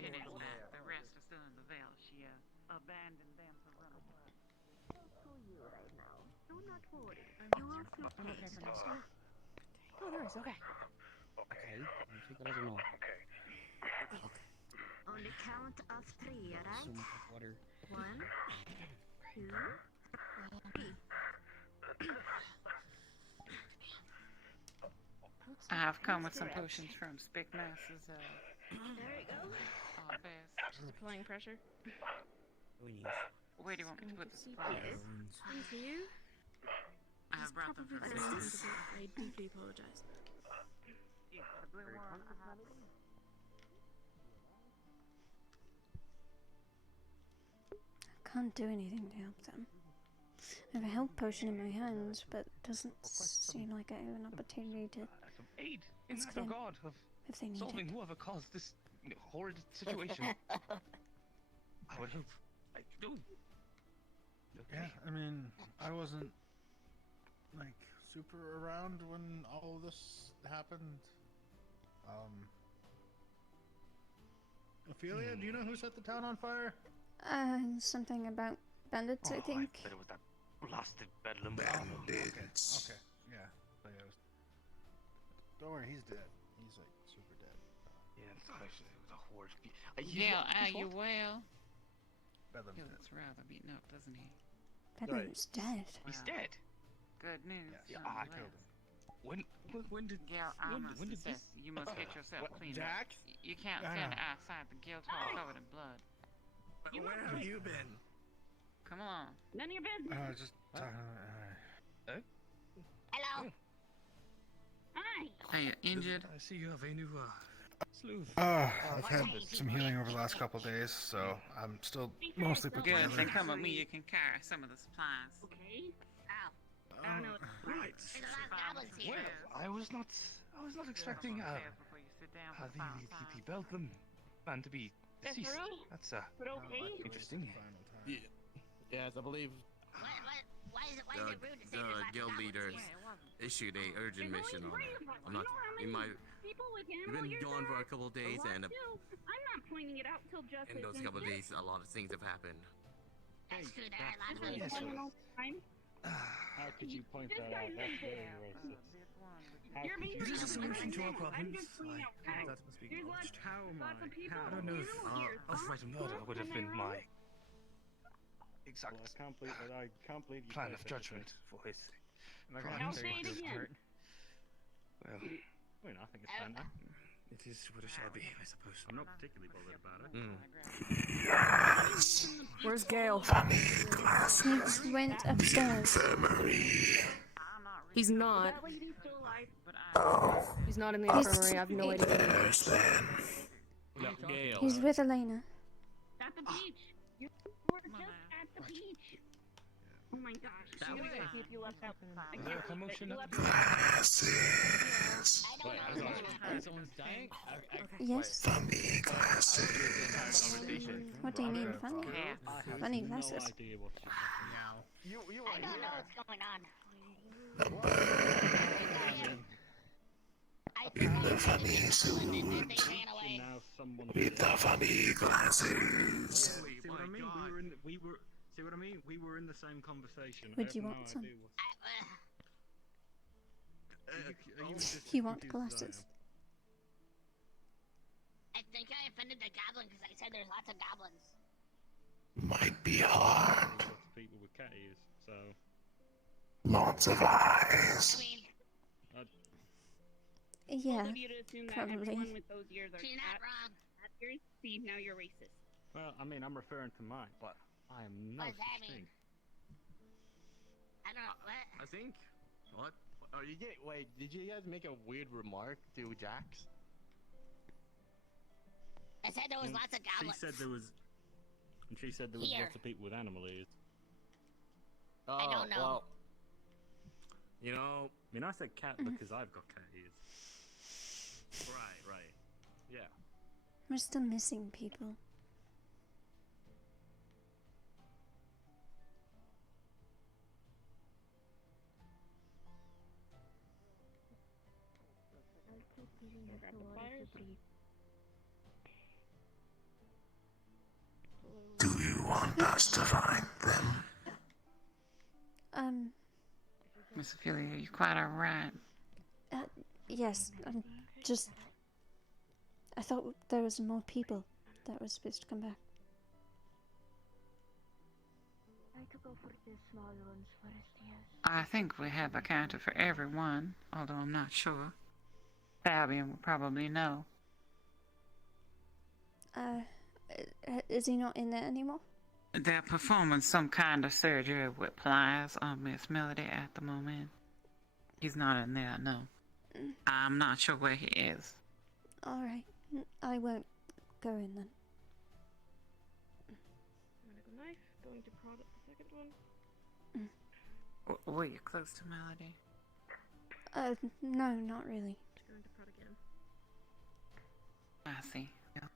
Jenny's not. The rest are still in the veil. She abandoned them to run away. Who are you right now? Do not worry. You are fine. Oh, there is. Okay. Okay. I think I don't know. On the count of 3, alright? So much water. 1, 2, 3. I've come with some potions from Spickmaster's There you go. office. Just applying pressure. Where do you want me to put the supplies? Thank you. I have brought them from Probably Spickmaster's. I deeply apologize. Yeah, the blue one. I have it. Can't do anything to help them. I have a health potion in my hands, but it doesn't seem like I have an opportunity to Some aid in ask that them regard of if they need solving it. whoever caused this horrid situation. I would hope. I do. Yeah, I mean, I wasn't like super around when all of this happened. Ophelia, do you know who set the town on fire? Something about bandits, I think. But it was that blasted bedlam. Okay, yeah. Don't worry, he's dead. He's like super Yeah, especially with a horse. Yeah, are you well? Bedlam's He dead. looks rather beaten up, doesn't he? Bedlam's dead. He's dead. Good news. Yeah, I killed him. When did? Yeah, I must when did insist. this? You must get yourself What, cleaned Jax? up. You can't stand outside the guild hall covered in blood. Where have you been? Come on. None of your business. Just talking. Hello. Hi. Are you injured? I see you have a new sleuth. I've had some healing over the last couple days, so I'm still mostly put Good, together. then come with me. You can carry some of the supplies. Okay. Ow. I don't know what Right. There's a lot of goblins here. Well, I was not expecting Before you sit down for the Beltham man to be That's deceased. rude. That's But okay. interesting. Yes, I believe Why is it rude to say the there's lots of guild goblins leaders here? issued a urgent mission on it. I'm not. You might. People with We've been gone for a couple of days, and I'm not pointing it out till justice. in those couple of days, a lot of things have happened. That's true, there are lots of Yes, people. How could you point that out? That's very racist. You're being Is this a solution to our I'm problems? just pointing out facts. That must be There's acknowledged. lots of people. I don't know if murder would have been my exact Well, I can't believe you plan played of such a judgment for his I'll crimes. say it again. Well, I mean, I think it's fine now. it is what it shall be, I suppose. I'm not particularly bothered about it. Yes. Where's Gale? He went upstairs. He's not. He's not in the He's- infirmary. I have no idea. No, Gale. He's with Elena. At the beach. You were just at the beach. Oh my gosh. That I'm was gonna fine. keep you left out. I No, can't commotion believe at that the you left I don't know. Someone's dying? Yes. Funny glasses. What do you mean funny? Yeah. I have Funny no glasses. idea what you're talking about. I don't know what's going on. I think I was funny in suit. and then they ran away. Now someone With the funny glasses. See what I mean? See what I mean? We were in the same conversation. Would I have you no want some? idea what- Are you You want as glasses? I think I offended the goblin because I said there's lots of goblins. Might be hard. Lots of people with cat ears, so Lots of eyes. I mean, Yeah, Both of you to assume that probably. everyone with those ears are she's not wrong. ears. See, now you're racist. well, I mean, I'm referring to mine, but I am no What does that such mean? thing. I don't know. What? I think. What? Are you getting? Wait, did you guys make a weird remark to Jax? I said there was And lots of goblins. She said there was Here. lots of people with animal ears. Oh, I don't know. Well, you know. I mean, I said cat because I've got cat ears. Right. Yeah. We're still missing people. Do you want us to find them? Miss Ophelia, you quite alright? Yes, I'm just... I thought there was more people that were supposed to come back. I think we have accounted for everyone, although I'm not sure. Fabian will probably know. Is he not in there anymore? They're performing some kind of surgery with pliers on Miss Melody at the moment. He's not in there, no. I'm not sure where he is. Alright, I won't go in then. Medical knife. Going to prod at the second one. Were you close to Melody? No, not really. Going to prod again. I see. Yeah.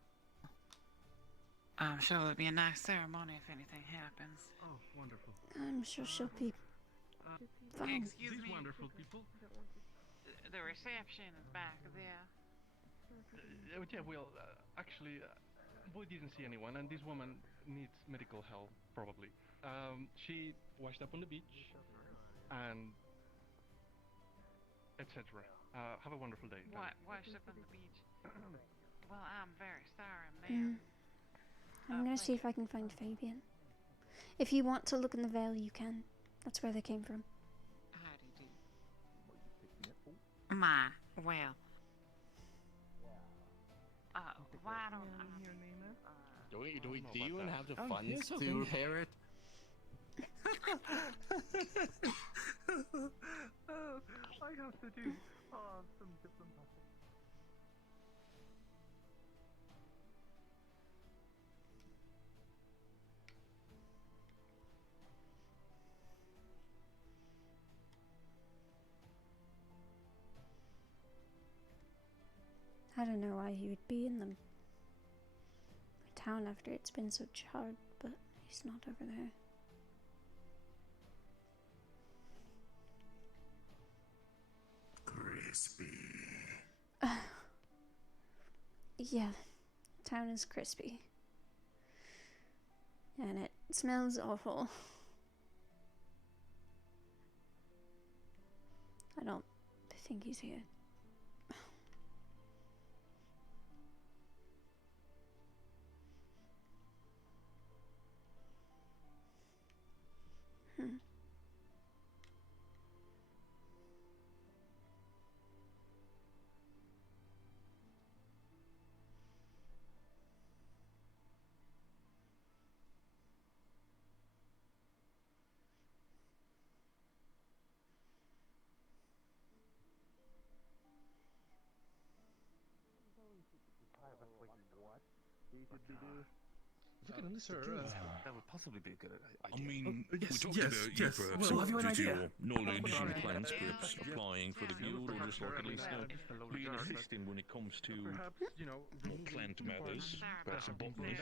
I'm sure it'll be a nice ceremony if anything happens. Oh, wonderful. I'm sure she'll be fine. Excuse me. Wonderful people. The reception is back there. Yeah, well, actually, we didn't see anyone, and this woman needs medical help, probably. She washed up on the beach, and etc. Have a wonderful day. What? Washed up on the beach? Well, I'm very sorry, ma'am. I'm gonna see if I can find Fabian. If you want to look in the Vale, you can. That's where they came from. How do you do? My, well. Why don't I... Do you even have the funds to repair it? I have to do some diplomatic. I don't know why he would be in the town after it's been so charred, but he's not over there. Crispy. Yeah, town is crispy. And it smells awful. I don't think he's here. Look at this, sir. That would possibly be a good idea. I mean, yes, we talked yes, about yes. you perhaps Well, have you an idea? your knowledge and plans, perhaps applying for the guild, or just like at least being assisting when it comes to plant matters, perhaps a botanist.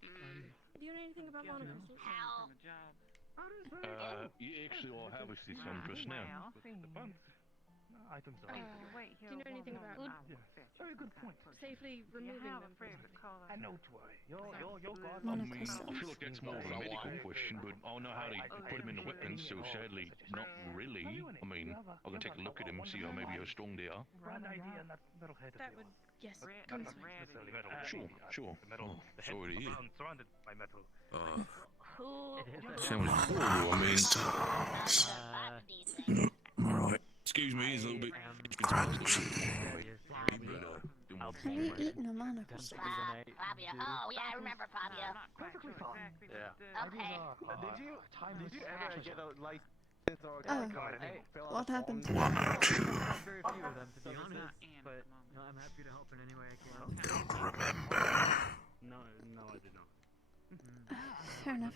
Do you know anything about monocultures? You actually all have a system just now. Do you know anything about Very good point. safely removing them? I know why. I mean, I feel like that's more of a medical question, but I don't know how to put them in the weapons, so sadly, not really. I mean, I can take a look at them and see how maybe how strong they are. That would, yes. Sure. Oh, sorry to hear. Surrounded by metal. Sounds horrible. I mean, Right. excuse me, it's a little bit. Have you eaten a monocle? Fabio. Oh, yeah, I remember Fabio. Perfectly fine. Yeah. Okay. Did you ever get a license or What happened? One or two. Very few of them, to be honest. But I'm happy to help in any way I can. Don't remember. No, I did not. Fair enough.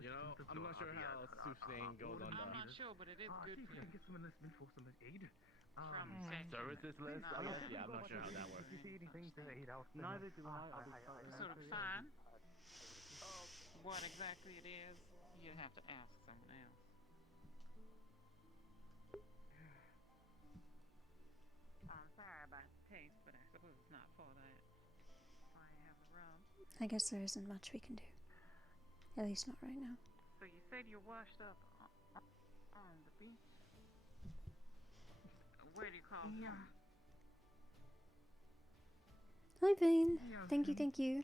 I'm not sure how soothsaying goes on I'm that. not sure, but it is good for Get some enlistment for some aid. Services list? I guess, yeah, I'm not sure how that works. If you see anything to aid out, neither do I. sort of fine. What exactly it is, you'd have to ask someone else. I'm sorry about the taste, but I suppose it's not for that. I have the rum. I guess there isn't much we can do. At least not right now. So you said you're washed up on the beach? Where do you come from? Hi, Vane. Thank you.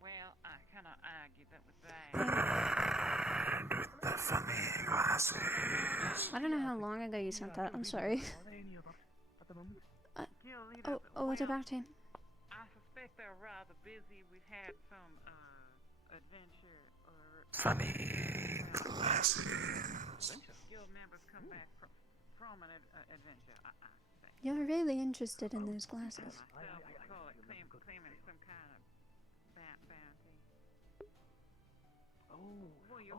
Well, I cannot argue that with that. And with the funny glasses. I don't know how long ago you sent that. I'm sorry. What about him? I suspect they're rather busy. We've had some adventure or Funny glasses. guild members come back from an adventure. I say. You're really interested in those glasses. Myself, we call it claiming some kind of bounty. Well, you're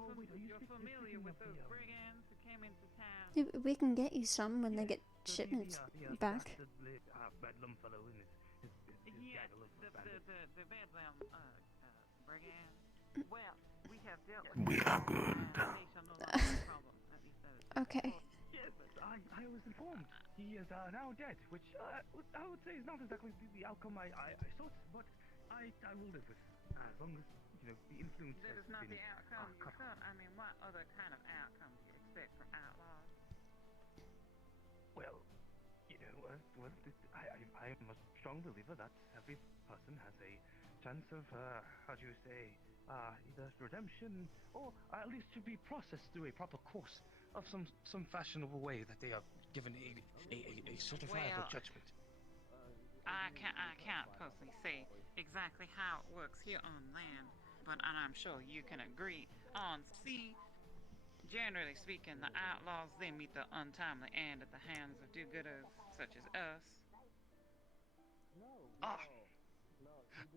familiar with those brigands who came into town? Yeah, we can get you some when they get shipments back. Bedlam fellow in Yes, the Bedlam brigand. Well, we have dealt with We are good. they shall no longer be a problem. At least that is Okay. Yes, I was informed. He is now dead, which I would say is not exactly the outcome I sought, but I will live with as long as the influence. That has is not been the outcome you cut sought. I mean, what other kind of outcome do you expect from outlaws? well, I am a strong believer that every person has a chance of, how do you say, either redemption or at least to be processed through a proper course of some fashionable way that they are given a certifiable judgment. I can't personally say exactly how it works here on land, but I'm sure you can agree on sea. Generally speaking, the outlaws, they meet the untimely end at the hands of do-gooders such as us.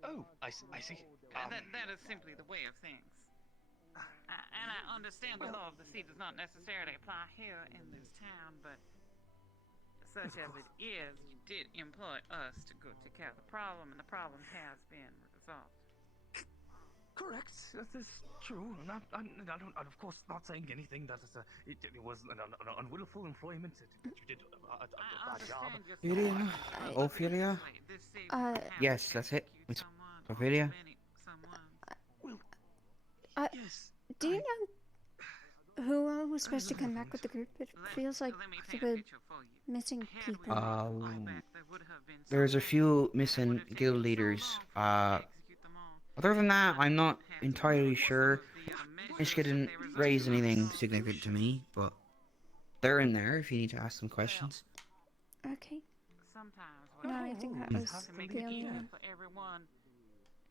Oh, I see. That is simply the way of things. And I understand the law of the sea does not necessarily apply here in this town, but such as it is, you did employ us to go take care of the problem, and the problem has been resolved. Correct. That is true. And I'm of course not saying anything that it was an unwillful employment. That you did a bad job. Ophelia? Ophelia? Yes, that's it. It's Ophelia. Do you know who was supposed to come back with the group? It feels like there were missing people. There's a few missing guild leaders. Other than that, I'm not entirely sure. Ishka didn't raise anything significant to me, but they're in there if you need to ask them questions. Okay. No, I think that was the only one. For everyone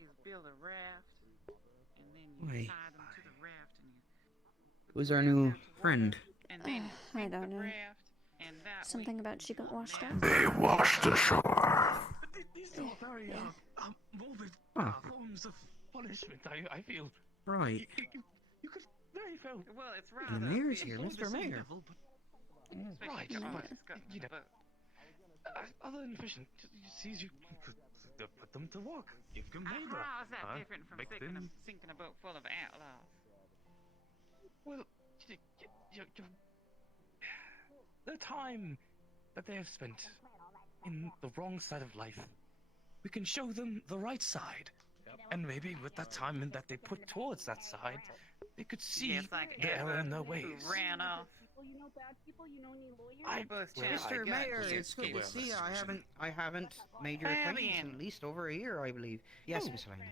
is build a raft, and then you Wait. tie them to the raft, and you Who's our new friend? I don't know. Something about she got washed out. They washed ashore. These are very morbid forms of punishment. I feel. Right. You could very well, it's The mayor's here, Mr. Mayor. Right, but you know, other than fishing, you could put them to work. Give them labor. How is that different from make sinking a boat full of outlaws? Well, the time that they have spent in the wrong side of life, we can show them the right side. And maybe with that time that they put towards that side, they could see the error in their ways. Ran off. Mr. Mayor, it's good to see you. I haven't made your acquaintance in at least over a year, I believe. Yes, Miss Elena.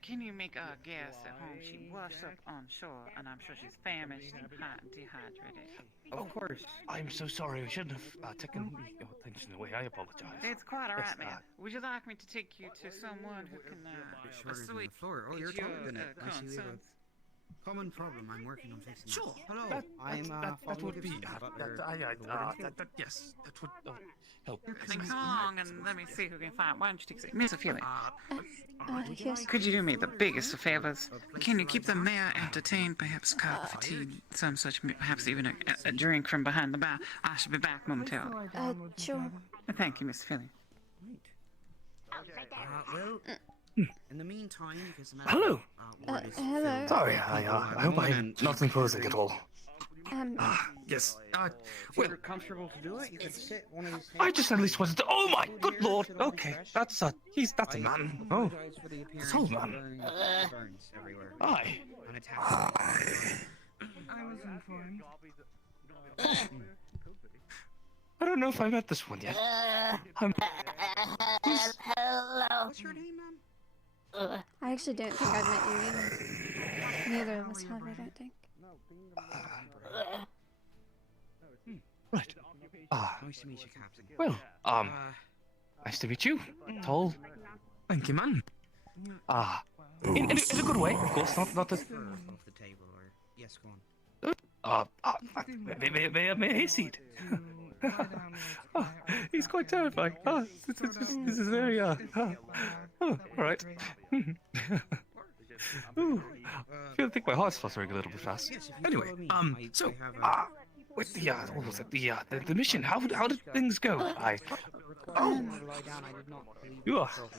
Can you make a guess at whom she washed up on shore, and I'm sure she's famished and hot and dehydrated. Of course. I'm so sorry. I shouldn't have taken your attention away. I apologize. It's quite alright, Yes, man. Would you like me to take you to someone who can assuage Oh, you're your taller than it. I see we have concerns? a common problem. I'm working on fixing it. Sure. Hello. That would be. Yes, that would help. Come along and let me see who can find. Why don't you take Miss Ophelia? Yes. Could you do me the biggest of favors? Can you keep the mayor entertained? Perhaps coffee, tea, some such, perhaps even a drink from behind the bar. I shall be back momentarily. Sure. Thank you, Miss Ophelia. Well, in the meantime, because Hello. Hello. Sorry, I hope I'm not imposing at all. Yes. if Well, you're comfortable to do it, you can sit one of these. I just at least wanted to. Oh my good lord. Okay, that's a man. Oh, it's old man. Burns everywhere. Aye. I was informed. I don't know if I met this one yet. Hello. What's your name, ma'am? I actually don't think I've met you either. Neither of us have, I don't think. Right. Nice to meet you, Captain. Well, nice to meet you. Tall. Thank you, man. In a good way, of course. Not this. Off the table, or yes, go on. May I hayseed? Oh, he's quite terrifying. This is very, all right. Ooh, I think my heart's fluttering a little bit fast. Anyway, so, with the mission, how did things go? You are full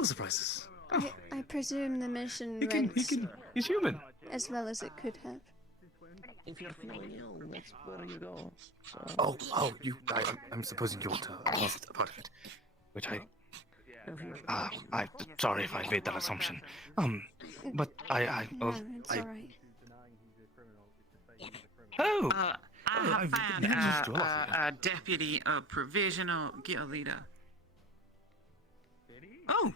of surprises. I presume the mission went He's human. as well as it could have. If you're feeling ill, that's where you go. I'm supposing you want a part of it, which I'm sorry if I made that assumption. But No, it's alright. Oh! I I have I've found been introduced to a lot of a deputy provisional guild leader. Oh,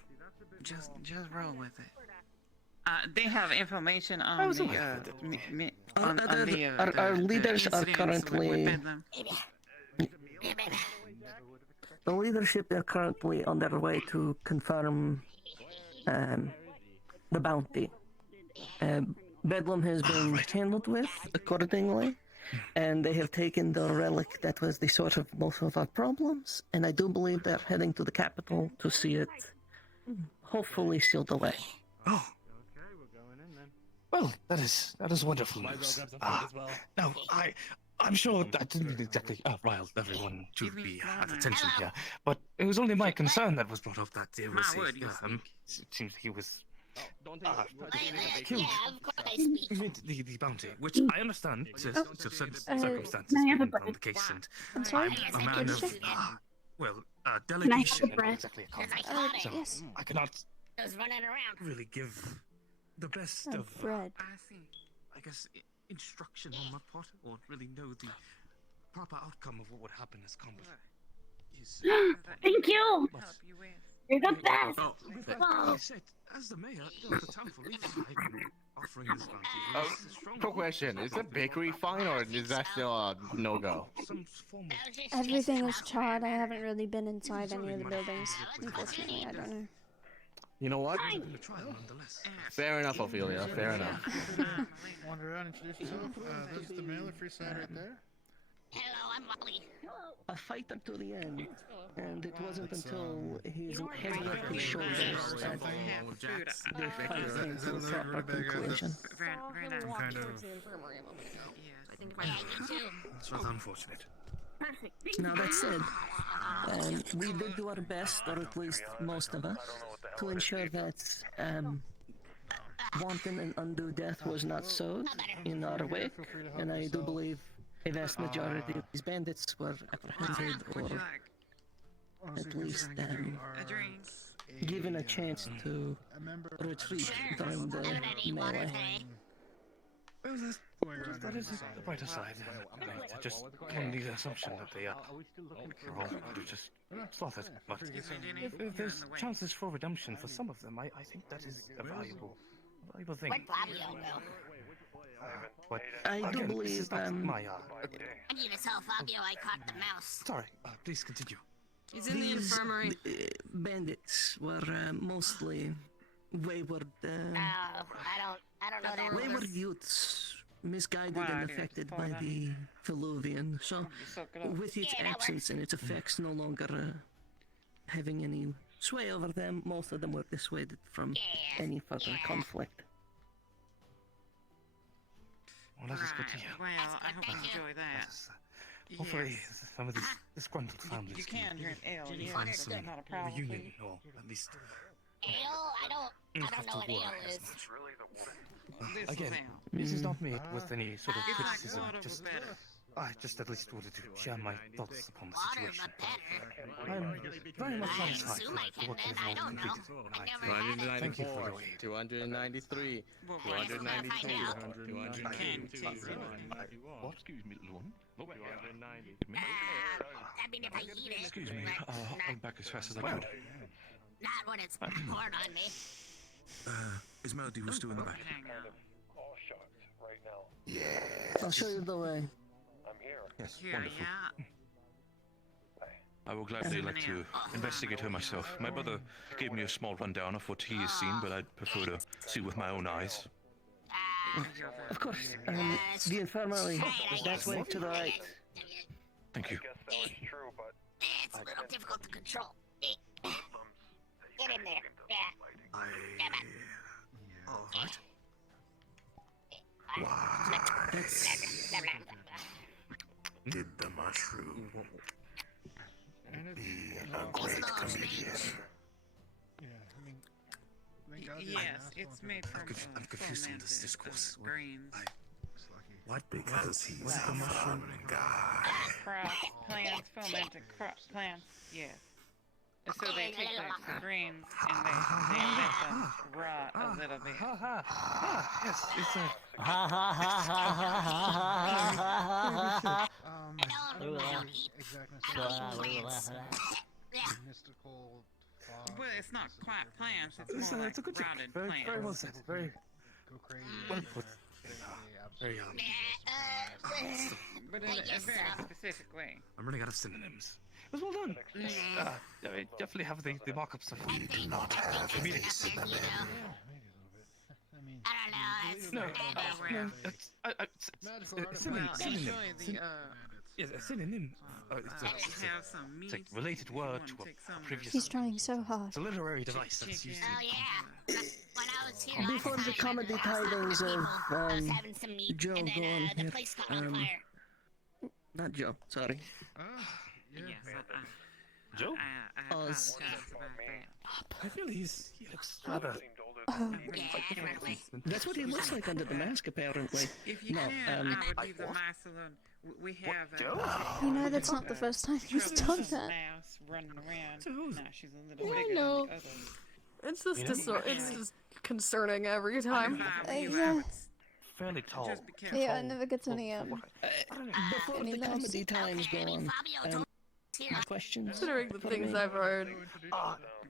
just roll with it. They have information on was the aware our leaders are currently. The leadership are currently on their way to confirm the bounty. Bedlam has been handled with accordingly, and they have taken the relic that was the source of most of our problems, and I do believe they're heading to the capital to see it hopefully sealed away. Oh. Well, that is wonderful news. Now, I'm sure I didn't exactly rile everyone to be at attention here, but it was only my concern that was brought up that it was it seems he was killed the bounty, which I understand to circumstances on the case, and I'm a man of delegation and not exactly a conflict, so I cannot really give the best of bread. I guess instruction on my part, or really know the proper outcome of what would happen as combat. Thank you. You're the best. Oh, I said, as the mayor of the town for leave, I'm offering this bounty. Quick question: is the bakery fine, or is that still a no-go? Everything is charred. I haven't really been inside any of the buildings. Unfortunately, I don't know. You know what? Fair enough, Ophelia. Fair enough. Wander around, introduce yourself. This is the mailer free side right there. Hello, I'm Molly. A fighter to the end, and it wasn't until his head left his shoulders that the fight came to a proper conclusion. It's rather unfortunate. Now that said, we did do our best, or at least most of us, to ensure that wanton and undue death was not sowed in our wake, and I do believe a vast majority of these bandits were apprehended or at least given a chance to retreat during the melee. Well, that is the brighter side. I just on the assumption that they are all just slaughtered. But if there's chances for redemption for some of them, I think that is a valuable thing. But I do believe my I need to tell Fabio I caught the mouse. Sorry, please continue. He's in the infirmary. Bandits were mostly wayward. I don't know that. Wayward youths, misguided and affected by the Feluvian. So, with its absence and its effects no longer having any sway over them, most of them were dissuaded from any further conflict. Well, that is good to hear. Well, I hope you enjoy that. Hopefully, some of these disgruntled families You can drink ale. Yes, find that's some not a problem. reunion, or at least. Ale? I don't know what ale is. Again, this is not made with any sort of criticism. I just at least wanted to share my thoughts upon the situation. I'm very much satisfied with what you've all completed. Thank you for your aid. 293, 292, 293. What? Excuse me, little one. I mean, if I eat it. Excuse me, I'll back as fast as I could. Not when it's poured on me. Is Melody was still in the back? Yeah. I'll show you the way. Yes, wonderful. I will gladly like to investigate her myself. My brother gave me a small rundown of what he has seen, but I'd prefer to see with my own eyes. Of course. The infirmary. That way to the right. Thank you. It's a little difficult to control. Get in there. Yeah. All right. Did the mushroom be a great comedian? Yes, it's made from I'm confused in this discourse. greens. What? Because he's a fun guy. Crops, plants, fermented plants, yes. So they take the greens and they let them rot a little of it. Yes, it's a. Mystical. Well, it's not quite plants. It's more like It's a good job. rotted Very, plants. very well said. Very Go crazy. well put. Very But in a very specific way. I'm running out of synonyms. It was well done. I definitely have the markups of. We do not have any synonym. No, synonym. Yes, a synonym. It's a related word to a previous. He's trying so hard. It's a literary device that's used to. Before the comedy tidings of Joe going here. Not Joe, sorry. Joe? Oz. I feel he looks rather. That's what he looks like under the mask, apparently. If you No, can, I would leave the mice alone. We have You know that's not the first time he's done that. mouse running around. Now she's a little bigger know. than the others. It's just it's just concerning every time. Yeah. Fairly tall. Yeah, it never gets any Before any the laughs. comedy times go on, questions. Considering the things I've heard.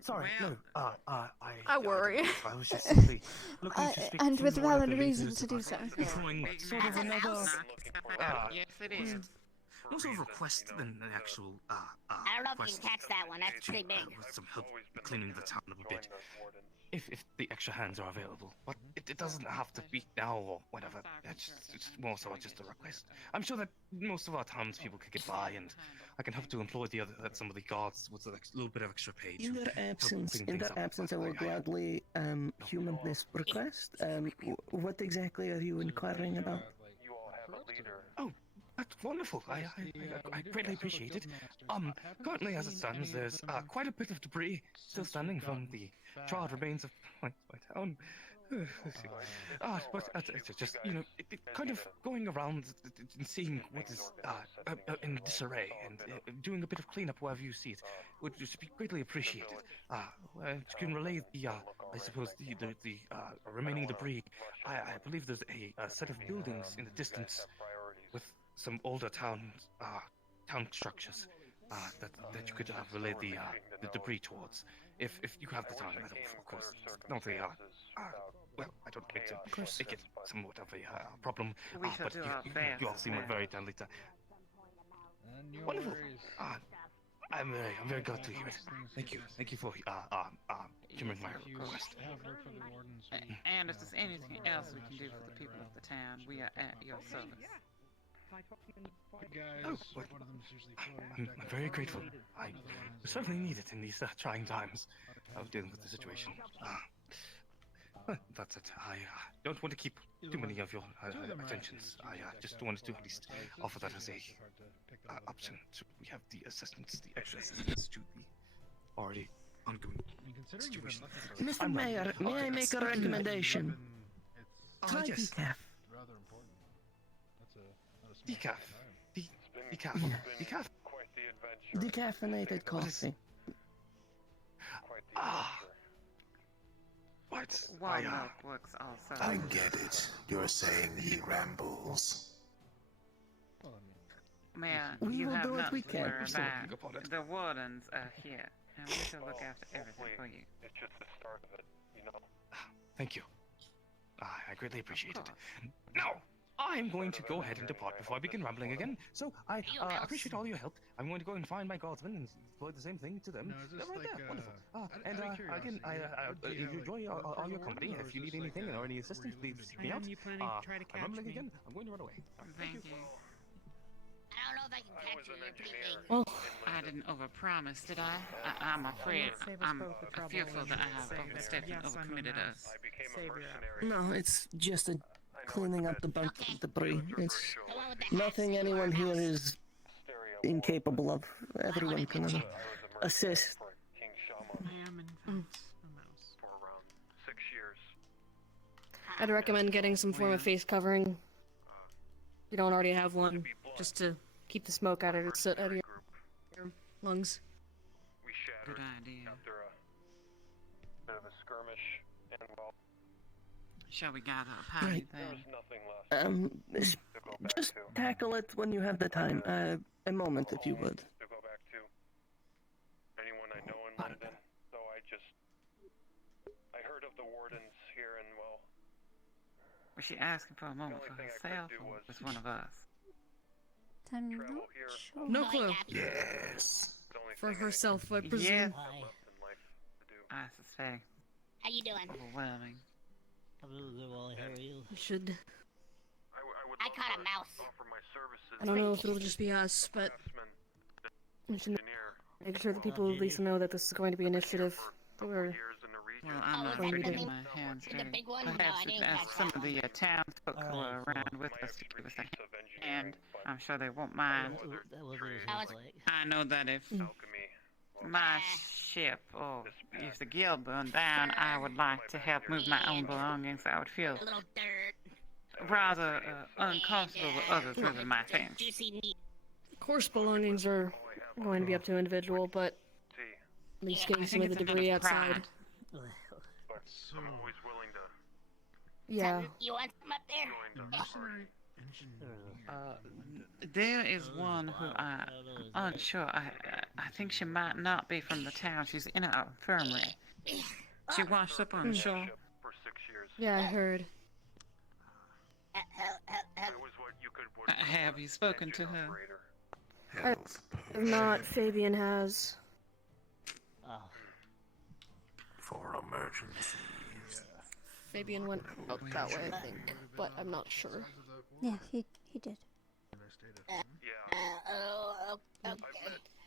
Sorry, no. I worry. I was just simply looking to speak And to with one of valid the reason leaders to do so. Drawing sort of another. Yes, it is. More sort of request than an actual. I don't know if you can catch that one. That's pretty big. With some help cleaning the town up a bit. If the extra hands are available, but it doesn't have to be now or whatever. It's more so just a request. I'm sure that most of our townspeople could get by, and I can hope to employ some of the guards with a little bit of extra pay. In their absence, I will gladly human this request. What exactly are you inquiring about? Oh, that's wonderful. I greatly appreciate it. Currently, as it stands, there's quite a bit of debris still standing from the charred remains of my town. But it's just, kind of going around and seeing what is in disarray and doing a bit of cleanup wherever you see it would just be greatly appreciated. You can relay the, I suppose, the remaining debris. I believe there's a set of buildings in the distance with some older town structures that you could relay the debris towards. If you have the time, of course. Not the well, I don't mean to make it somewhat of a problem, but you all seem very talented. Wonderful. I'm very glad to hear it. Thank you for hearing my request. And if there's anything else we can do for the people of the town, we are at your service. I'm very grateful. I certainly need it in these trying times of dealing with the situation. That's it. I don't want to keep too many of your attentions. I just wanted to at least offer that as a option. So we have the assistance, the extra assistance to the already ongoing situation. Mr. Mayor, may I make a recommendation? Try Yes. decaf. Decaf. Decaffeinated coffee. What? Wild milk works also. I get it. You're saying he rambles. Mayor, We you will have do what not we to can. worry We're still about. working upon it. The wardens are here, and we shall look after everything for you. It's just the start of it, Thank you. I greatly appreciate it. Now, I'm going to go ahead and depart before I begin rambling again. So I appreciate all your help. I'm going to go and find my guardsmen and employ the same thing to them. No, is this Right like, there, wonderful. And out of again, curiosity, if you enjoy all your company, if you need anything or any assistance, please seek me out. I'm rambling again. I'm going to run away. Thank you. I don't know if I can catch you. You're pretty big. Well, I didn't overpromise, did I? I'm afraid I'm fearful that I have overstepped and overcommitted us. no, it's just a cleaning up the burnt debris. It's nothing anyone here is incapable of. Everyone can assist. I'd recommend getting some form of face covering. If you don't already have one, just to keep the smoke out of your lungs. Good idea. After a bit of a skirmish, and well, Shall we gather a party Right. then? Just tackle it when you have the time. A moment, if you would. To go back to anyone I know in London, so I heard of the Wardens here, and well, Was she asking for a moment for herself, or was one of us? I'm not sure. No clue. Yes. For herself, I presume. Yes. Hi. I suspect. How you doing? Overwhelming. I'm a little good, Wally. How are you? We should. I caught a mouse. I don't know if it'll just be us, but we should make sure that people at least know that this is going to be an initiative. Or Well, I'm not going to be getting doing. my hands The dirty. big one? Perhaps No, I we didn't could ask catch some that of the townsfolk who are around with us to give us a hand. I'm sure they won't mind. I know that if my ship or if the guild burned down, I would like to help move my own belongings. I would feel rather uncomfortable with others moving my things. Of course, belongings are going to be up to individual, but at least getting some of the debris outside. I'm always willing to. Yeah. You want some up there? There is one who I'm unsure. I think she might not be from the town. She's in our infirmary. She washed up on shore. Yeah, I heard. Have you spoken to her? If not, Fabian has. For emergencies. Fabian went out that way, I think, but I'm not sure. Yeah, he did. I've met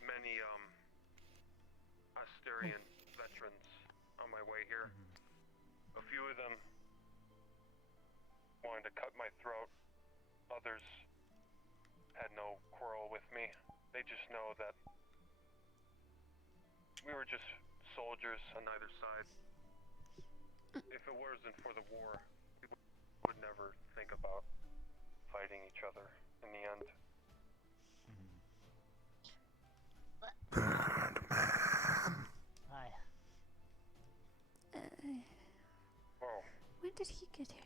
many Asterian veterans on my way here. A few of them wanted to cut my throat. Others had no quarrel with me. They just know that we were just soldiers on either side. If it wasn't for the war, we would never think about fighting each other in the end. Hi. When did he get here?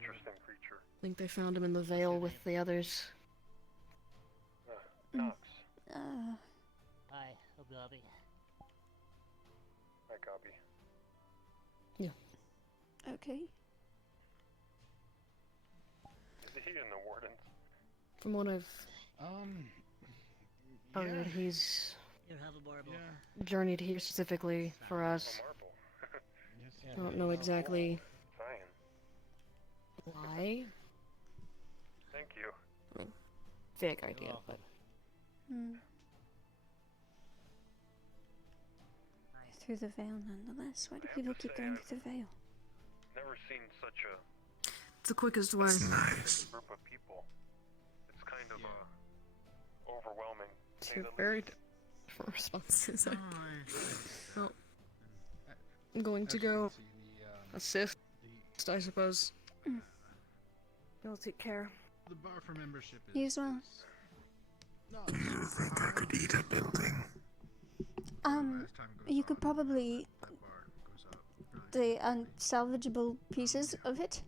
Interesting creature. I think they found him in the Vale with the others. Knox. Hi, Ogabi. Hi, Gabi. Yeah. Okay. Is he in the Wardens? From what I've heard, he's You have a marble. journeyed here specifically for us. I don't know exactly why. Thank you. Vague idea, but Through the veil, nonetheless. Why do people keep going through the veil? Never seen such a it's the quickest way. Nice. group of people. It's kind of overwhelming. to say Two the very least. different responses. Well, I'm going to go assist, I suppose. I'll take care. The bar for membership is. You as well. Do you think I could eat a building? You could probably the unsalvageable pieces of it.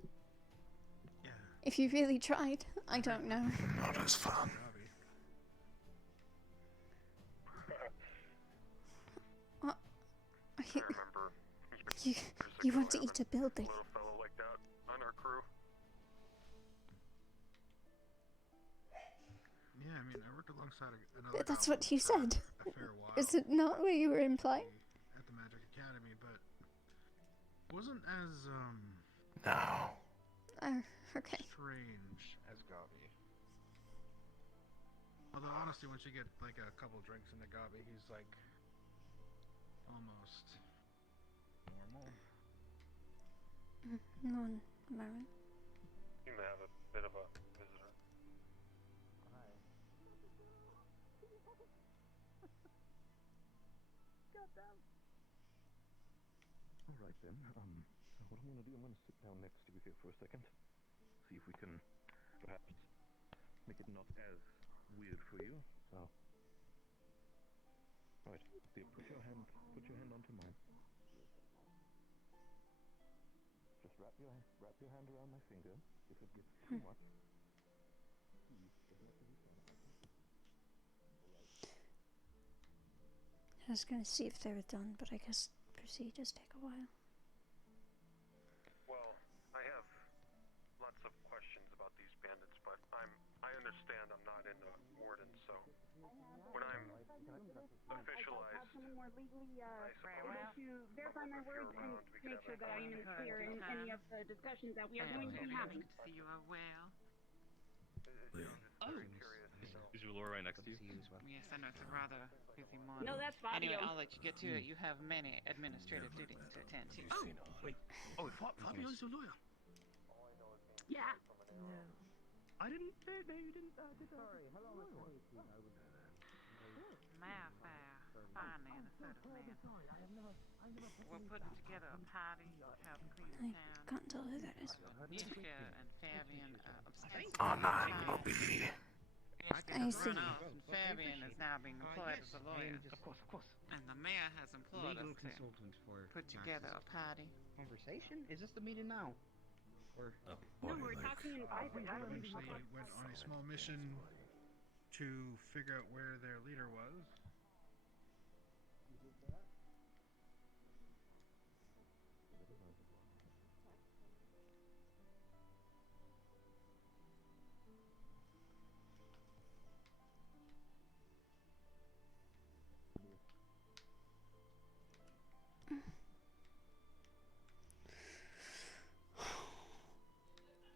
If you really tried, I don't know. Not as fun. You want to eat a building? Little fellow like that on our crew. Yeah, I mean, I worked alongside another. That's what you said. A fair while Is it not what you were implying? at the Magic Academy, but wasn't as No. Okay. strange as Gabi. Although honestly, once you get like a couple drinks into Gabi, he's like almost normal. No, Marvin. You may have a bit of a visitor. Alright then, what I'm gonna do, I'm gonna sit down next to you here for a second. See if we can perhaps make it not as weird for you. So. Right, here, put your hand onto mine. just wrap your hand around my finger. If it gets too much, I was gonna see if they were done, but I guess procedures take a while. Well, I have lots of questions about these bandits, but I understand I'm not in the Wardens, so when I'm officialized, I suppose to verify my words and make sure that I am clear in any of the discussions that we are going to be having. Good to see you are well. Is your Laura right next to you? Yes, I know it's a rather busy morning. No, that's Fabio. Anyway, I'll let you get to it. You have many administrative duties to attend to. Oh, wait. Oh, Fabio's your lawyer. Yeah. I didn't. You didn't. Sorry. Hello, Finally, an assertive man. We're putting together a party to help clean the town. I can't tell who that is. Ishka and Fabian upstairs. R9 will be. I see. And Fabian is now being employed as a lawyer. Of course. And the mayor has employed Legal us to consultant for put together a party. conversation. Is this the meeting now? Or No, we're talking in private. They went on a small mission to figure out where their leader was.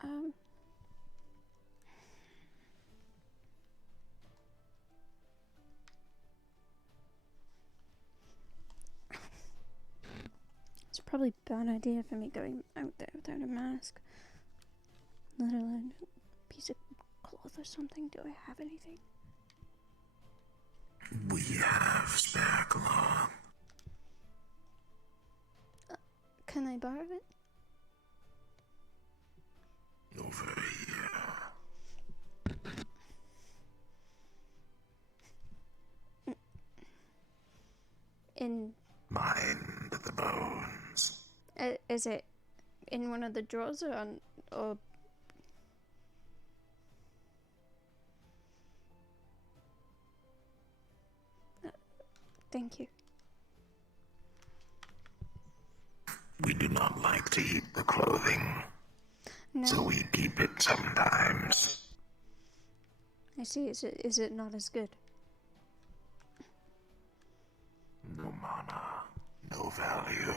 Um. It's probably a bad idea for me going out there without a mask. Let alone a piece of cloth or something. Do I have anything? We have spare cloth. Can I borrow it? Over here. In. Mind the bones. Is it in one of the drawers or on. Or. Thank you. We do not like to eat the clothing. No. So we keep it sometimes. I see. Is it not as good? No mana, no value.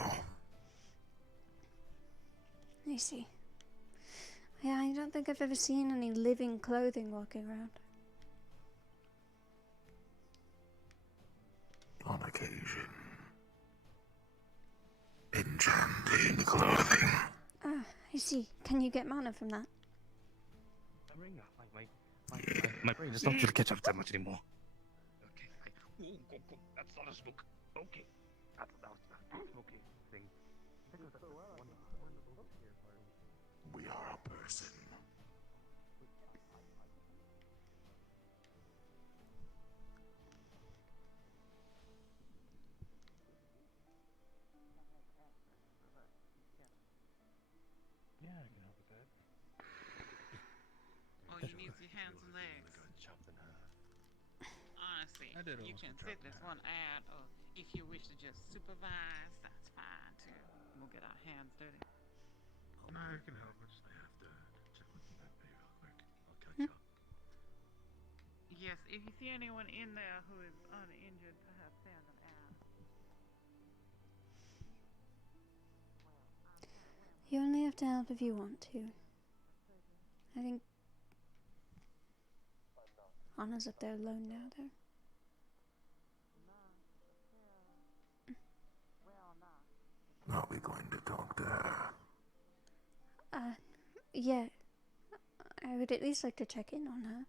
I see. Yeah, I don't think I've ever seen any living clothing walking around. On occasion. Enchanted clothing. Ah, I see. Can you get mana from that? My brain is not going to catch up that much anymore. Okay. That's not a smoke. Okay. That's okay. Thing. We are a person. Yeah, I can help with that. All you need is your hands and legs. Honestly, you can sit this one out, or if you wish to just supervise, that's fine too. We'll get our hands dirty. No, I can help. I just have to check with the vet real quick. I'll catch up. Yes, if you see anyone in there who is uninjured, perhaps send them out. You only have to help if you want to. I think Anna's up there alone now, though. Are we going to talk to her? Yeah. I would at least like to check in on her.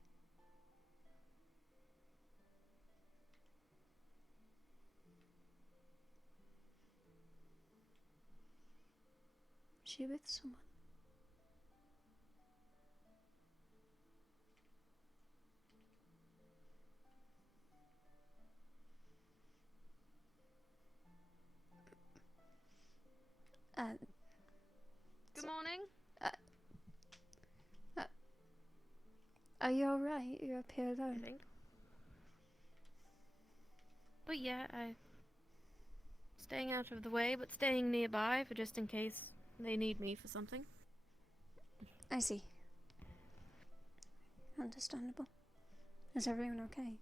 Is she with someone? Good morning. Are you alright? You're up here alone. I think. But yeah, staying out of the way, but staying nearby for just in case they need me for something. I see. Understandable. Is everyone okay?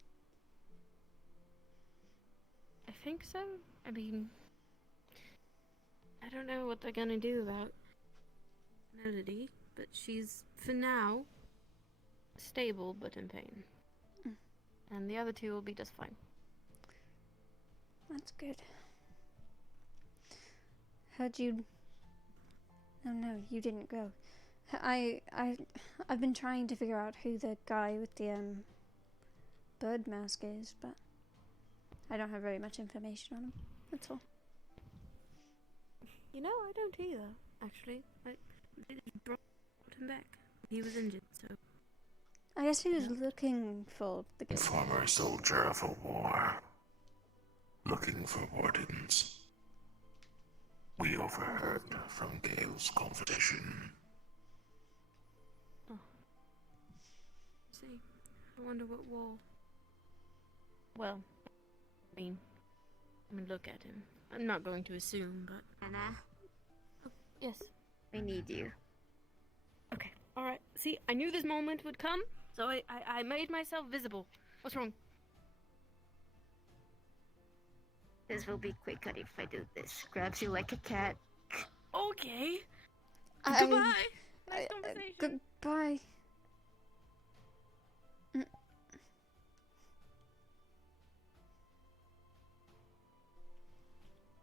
I think so. I mean, I don't know what they're gonna do about Melody, but she's, for now, stable but in pain. And the other two will be just fine. That's good. Heard you... Oh no, you didn't go. I've been trying to figure out who the guy with the bird mask is, but I don't have very much information on him. That's all. You know, I don't either, actually. They just brought him back. He was injured, so... I guess he was looking for the guild. Former soldier of a war. Looking for Wardens. We overheard from Gale's conversation. Oh. See, I wonder what wall. Well, I mean, look at him. I'm not going to assume, but... Anna? Oh, yes? We need you. Okay, alright. See, I knew this moment would come, so I made myself visible. What's wrong? This will be quicker if I do this. Grabs you like a cat. Okay. Goodbye. Nice conversation. Goodbye.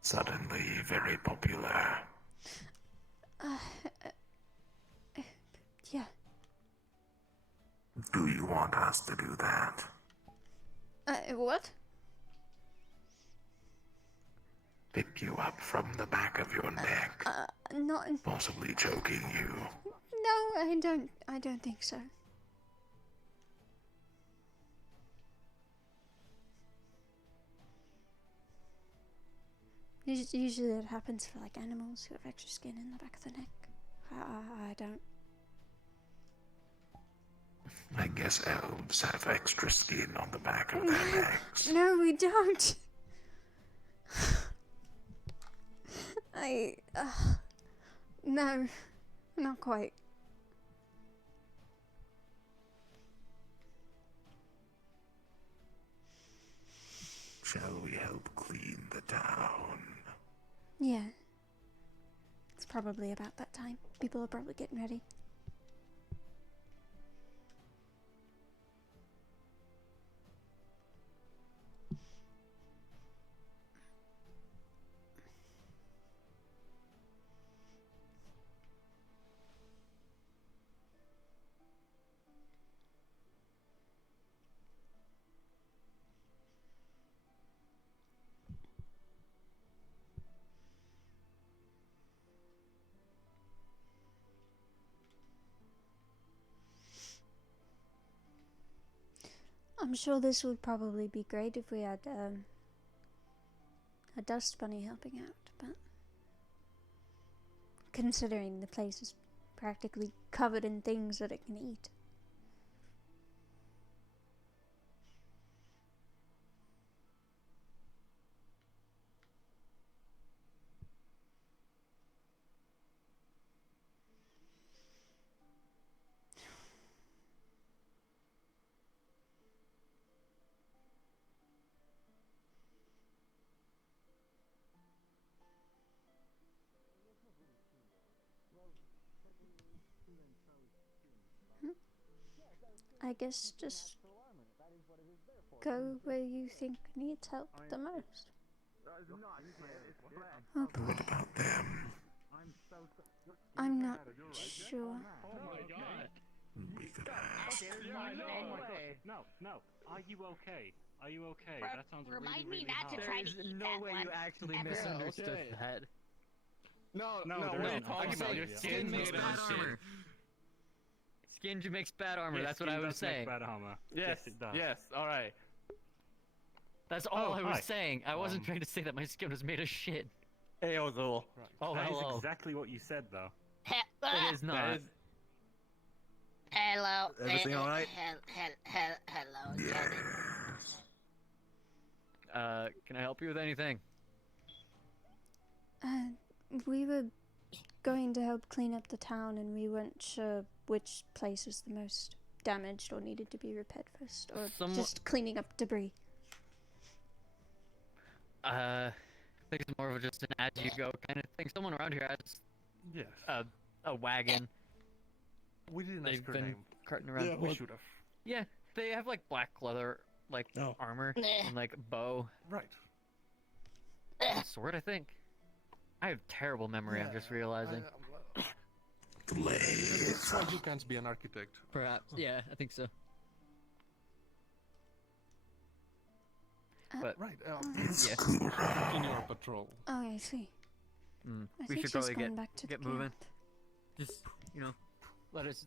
Suddenly very popular. Yeah. Do you want us to do that? What? Pick you up from the back of your neck. Not... Possibly choking you. No, I don't think so. Usually it happens for like animals who have extra skin in the back of the neck. I don't. I guess elves have extra skin on the back of their necks. No, we don't. No, not quite. Shall we help clean the town? Yeah. It's probably about that time. People are probably getting ready. I'm sure this would probably be great if we had a dust bunny helping out, but considering the place is practically covered in things that it can eat. I guess just go where you think needs help the most. Okay. What about them? I'm not sure. We could ask. No. Are you okay? Are you okay? That sounds remind me not to try to eat that one. You actually ever. misunderstood that. No, there what are you isn't. talking about? Your skin makes bad armor. Skin makes bad armor, that's what I was saying. Bad armor. Yes, it does. yes, alright. That's all I was hi. saying. I wasn't trying to say that my skin was made of shit. Hey, Ozul. Right. Oh, that is hello. exactly what you said, though. It is not. Hello. Everything all right? Hello. Can I help you with anything? We were going to help clean up the town, and we weren't sure which place was the most damaged or needed to be repaired first, or just cleaning up debris. I think it's more of just an as-you-go kind of thing. Someone around here has a wagon. We didn't They've ask her been name. carting around. Yeah, we should have. Yeah, they have like black leather, like armor and like bow. Right. Sword, I think. I have terrible memory. I'm just realizing. It's why you can't be an architect. Perhaps. Yeah, I think so. But right. yeah. Continue our patrol. Oh, I see. I We think should she's probably going back to get the moving. camp. Just let us.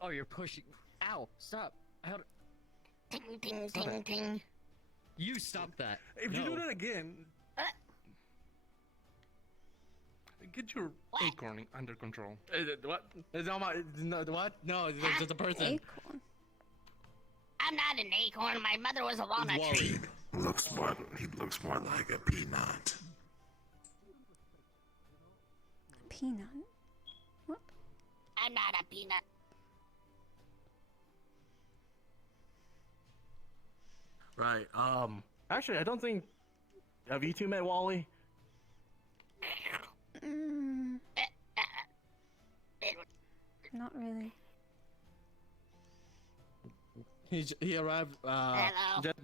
Oh, you're pushing. Ow! Stop! How? Ting, ting, ting, ting. You stop that. If you do that again, get your acorn under control. What? It's not my. No, what? No, it's just a person. Acorn. I'm not an acorn. My mother was a walnut tree. He looks more like a peanut. Peanut? What? I'm not a peanut. Right. Actually, I don't think. Have you two met Wally? Not really. He arrived just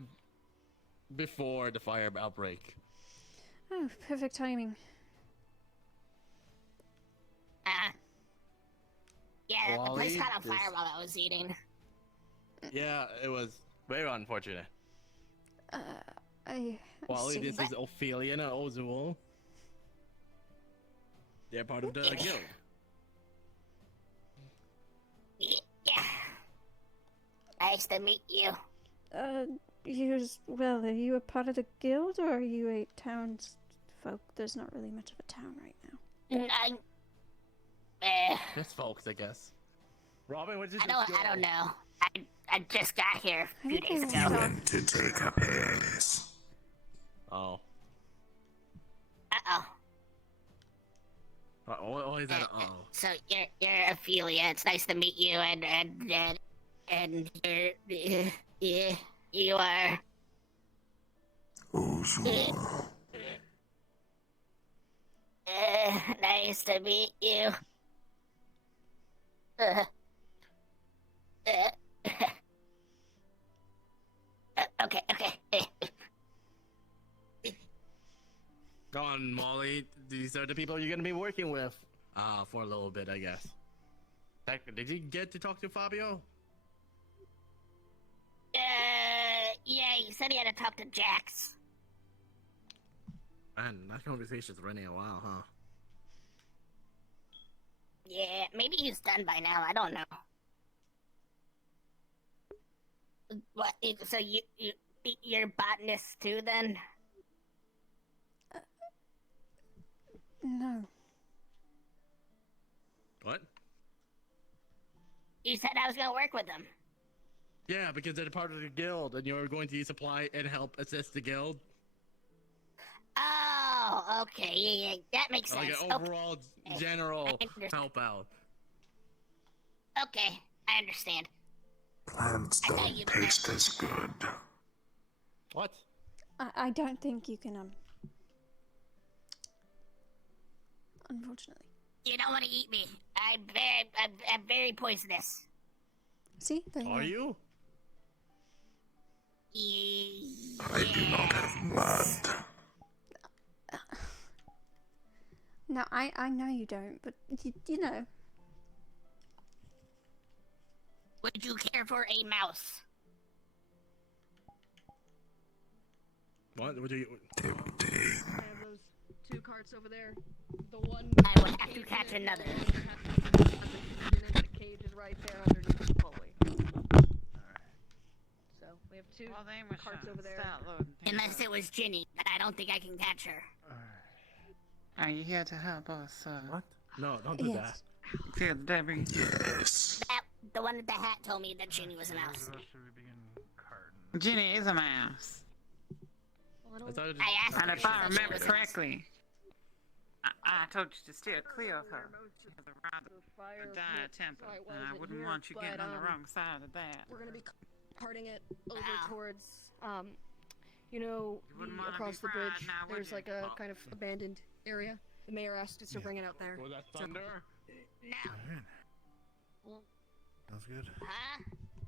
before the fire outbreak. Oh, perfect timing. Yeah, the place Wally, caught on fire while I was eating. Yeah, it was very unfortunate. I Wally, see. this is Ophelia and Ozul. They're part of the guild. Yeah. Nice to meet you. Well, are you a part of the guild, or are you a townsfolk? There's not really much of a town right now. Just folks, I guess. Robin, what did you I don't know. I just got here a few days He ago. went to take a piss. Oh. Uh-oh. What is that? Oh. So you're Ophelia. It's nice to meet you, and you are. Ozul. Nice to meet you. Okay. Go on, Molly. These are the people you're gonna be working with. For a little bit, I guess. Did you get to talk to Fabio? Yeah, he said he had to talk to Jax. Man, that conversation's running a while, huh? Yeah, maybe he's done by now. I don't know. What? So you're botanist too, then? No. What? You said I was gonna work with them. Yeah, because they're part of the guild, and you're going to supply and help assist the guild. Oh, okay, yeah, that makes sense. Like an overall general help out. Okay, I understand. Plants don't taste as good. What? I don't think you can, unfortunately. You don't want to eat me. I'm very poisonous. See? There Are you? I do not have blood. No, I know you don't, but you know. Would you care for a mouse? What? What do you? I have those 2 carts over there. The one. I will have to catch another. The cage is right there underneath the pulley. Alright. So we have 2 carts over there. Unless it was Ginny, but I don't think I can catch her. Are you here to help us, What? No, don't do Yes. Clear the debris. Yes. The one with the hat told me that Ginny was a mouse. Ginny is a mouse. I thought it I asked And her if I if she remember was a mouse. correctly, I told you to steer clear of her. She has a rather dire temper, and I wouldn't want you getting on the wrong side of that. We're gonna be carting it over towards, you know, across the bridge. There's like a kind of abandoned area. The mayor asked us to bring it out there. Was that thunder? No. Sounds good. Huh?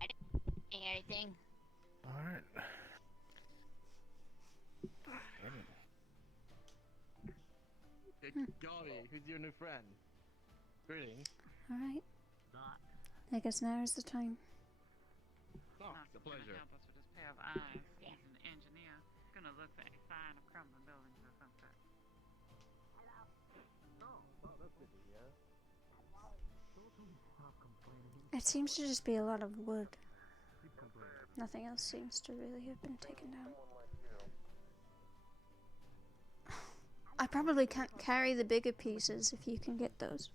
I didn't hear anything. Alright. Golly, who's your new friend? Greetings. Alright. I guess now is the time. Oh, it's a pleasure. Help us with this pair of eyes. He's an engineer. Gonna look for any sign of crumbling buildings or something. It seems to just be a lot of wood. Nothing else seems to really have been taken down. I probably can't carry the bigger pieces if you can get those.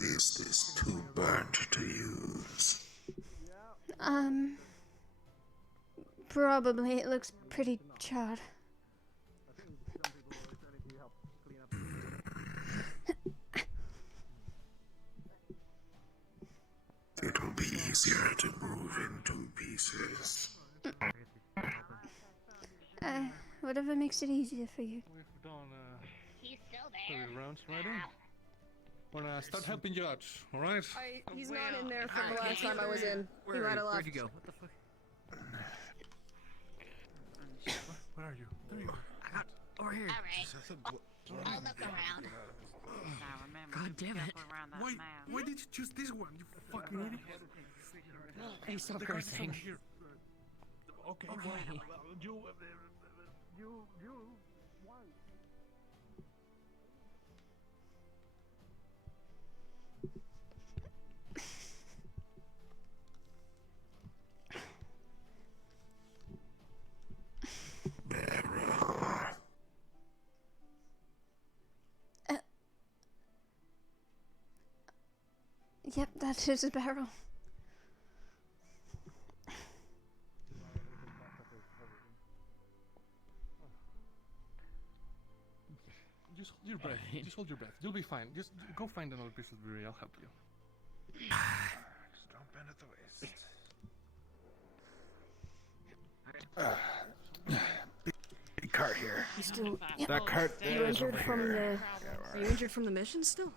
Is this too burnt to use? Probably. It looks pretty charred. It will be easier to move in 2 pieces. Whatever makes it easier for you. We've done He's still there. 3 rounds ready. Wanna start helping you out, alright? He's not in there from the last time I was in. He might have left. Where'd you go? What the fuck? Where are you? There you are. I got over here. Alright. I'll look around. Now remember, God be damn it. careful around that mouse. Why did you choose this one, you fucking idiot? Hey, stop The card is cursing. over here. Okay, Okay. well, Yep, that is a barrel. Just hold your breath. Just hold your breath. You'll be fine. Just go find another piece of debris. I'll help you. just don't bend at the waist. Big cart here. You still? That cart You there is injured over from here. the? You injured from the mission still?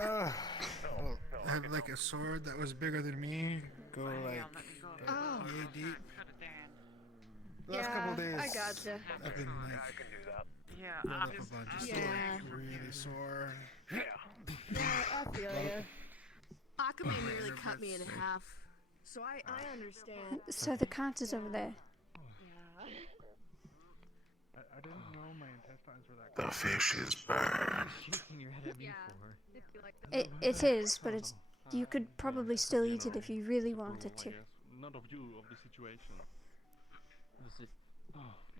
I had like a sword that was bigger than me. Go like knee deep. Last couple days, I gotcha. I've been like Yeah, rolled up a bunch. Just like really sore. Yeah, I feel ya. Akame nearly cut me in half, so I understand. So the cart is over there. I didn't know my intestines were that. The fish is burned. Shaking your head at me It is, but it's you could probably still eat it if you really wanted to. None of you of the situation.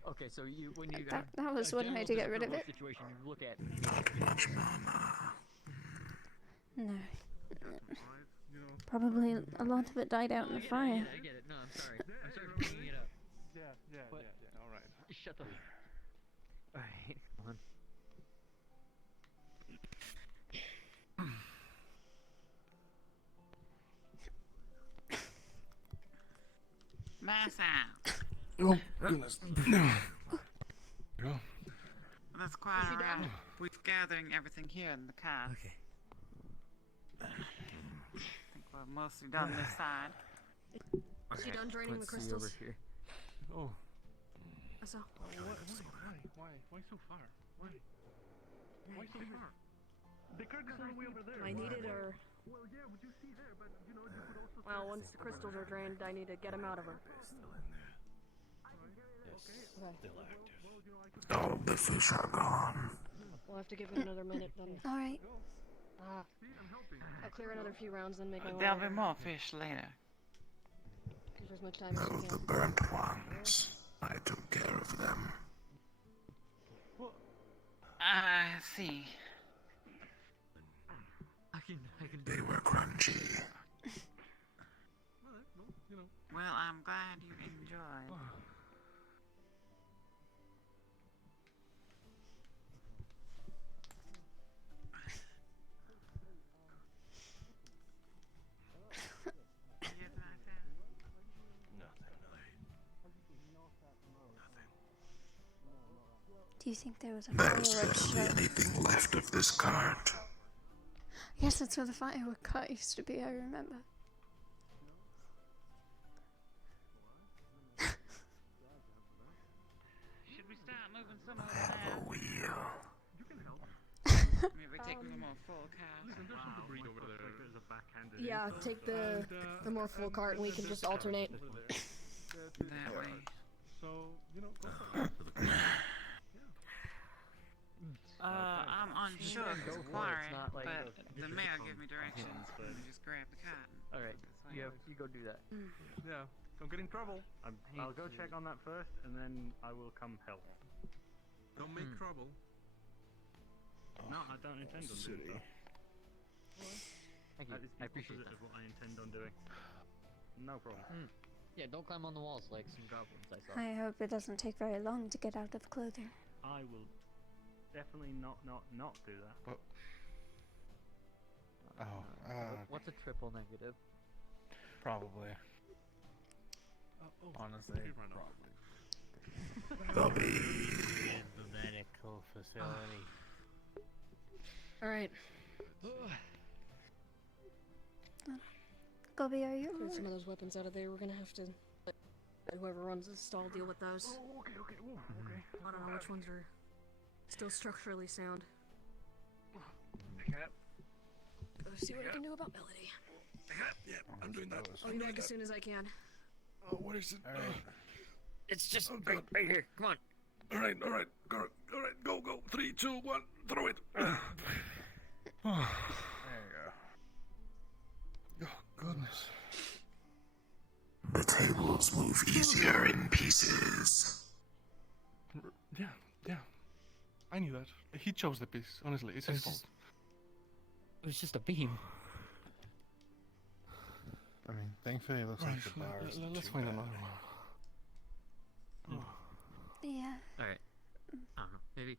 Okay, so you when you That was one way to get rid of it. Situation, you look at Not much mana. No. Probably a lot of it died out in the fire. I get it. No, I'm sorry. I'm sorry for bringing it up. Yeah. All right. Shut the. All right, come on. Mass out. Oh goodness. No. Go. That's quite alright. We're gathering everything here in the car. Okay. I think we're mostly done this side. Is she done draining the crystals? Over here. Oh. So. Why so far? Why so far? The cart is all the way over there. Do I need it or? Well, yeah, would you see there, but you know, you could also. Well, once the crystals are drained, I need to get them out of her. All the fish are gone. We'll have to give it another minute then. All right. I'll clear another few rounds and make my way. There'll be more fish later. Give her as much time as Of you the can. burnt ones, I took care of them. I see. They were crunchy. Well, I'm glad you enjoyed. Do you think there was a There's fireworks barely show? anything left of this cart. Yes, that's where the firework cart used to be, I remember. Should we start moving some I over have there? a wheel. Maybe take the more full cars. Yeah, take the more full cart and we can just alternate. That way. So, go I'm unsure if it's Go for it. quarry, It's not like but a- the mayor gave me directions. but- You just grab the cotton. Alright, you go do that. Yeah, don't get in trouble. I'll go check on that first, and then I will come help. Don't make trouble. No, I don't intend on doing that. Thank you. That is the I appreciate opposite that. of what I intend on doing. No problem. Yeah, don't climb on the walls like some goblins I saw. I hope it doesn't take very long to get out of clothing. I will definitely not do that. But, What's a triple negative? probably. Honestly, probably. Bobby. The medical facility. Alright. Gobi, are you Get alright? some of those weapons out of there. We're gonna have to let whoever runs the stall deal with those. Oh, okay. Okay. I don't know which ones are still structurally sound. Go see what I can do about Melody. Yeah, I'm doing that. I'll be back as soon as I can. Oh, what is it? It's just right here. Come on. All right. Go. 3, 2, 1, throw it. There you go. Oh, goodness. The tables move easier in pieces. Yeah. I knew that. He chose the piece. Honestly, it's his fault. It was just a beam. I mean, thankfully it looks like the bar is Let's find another one. Yeah. Alright. I don't know. Maybe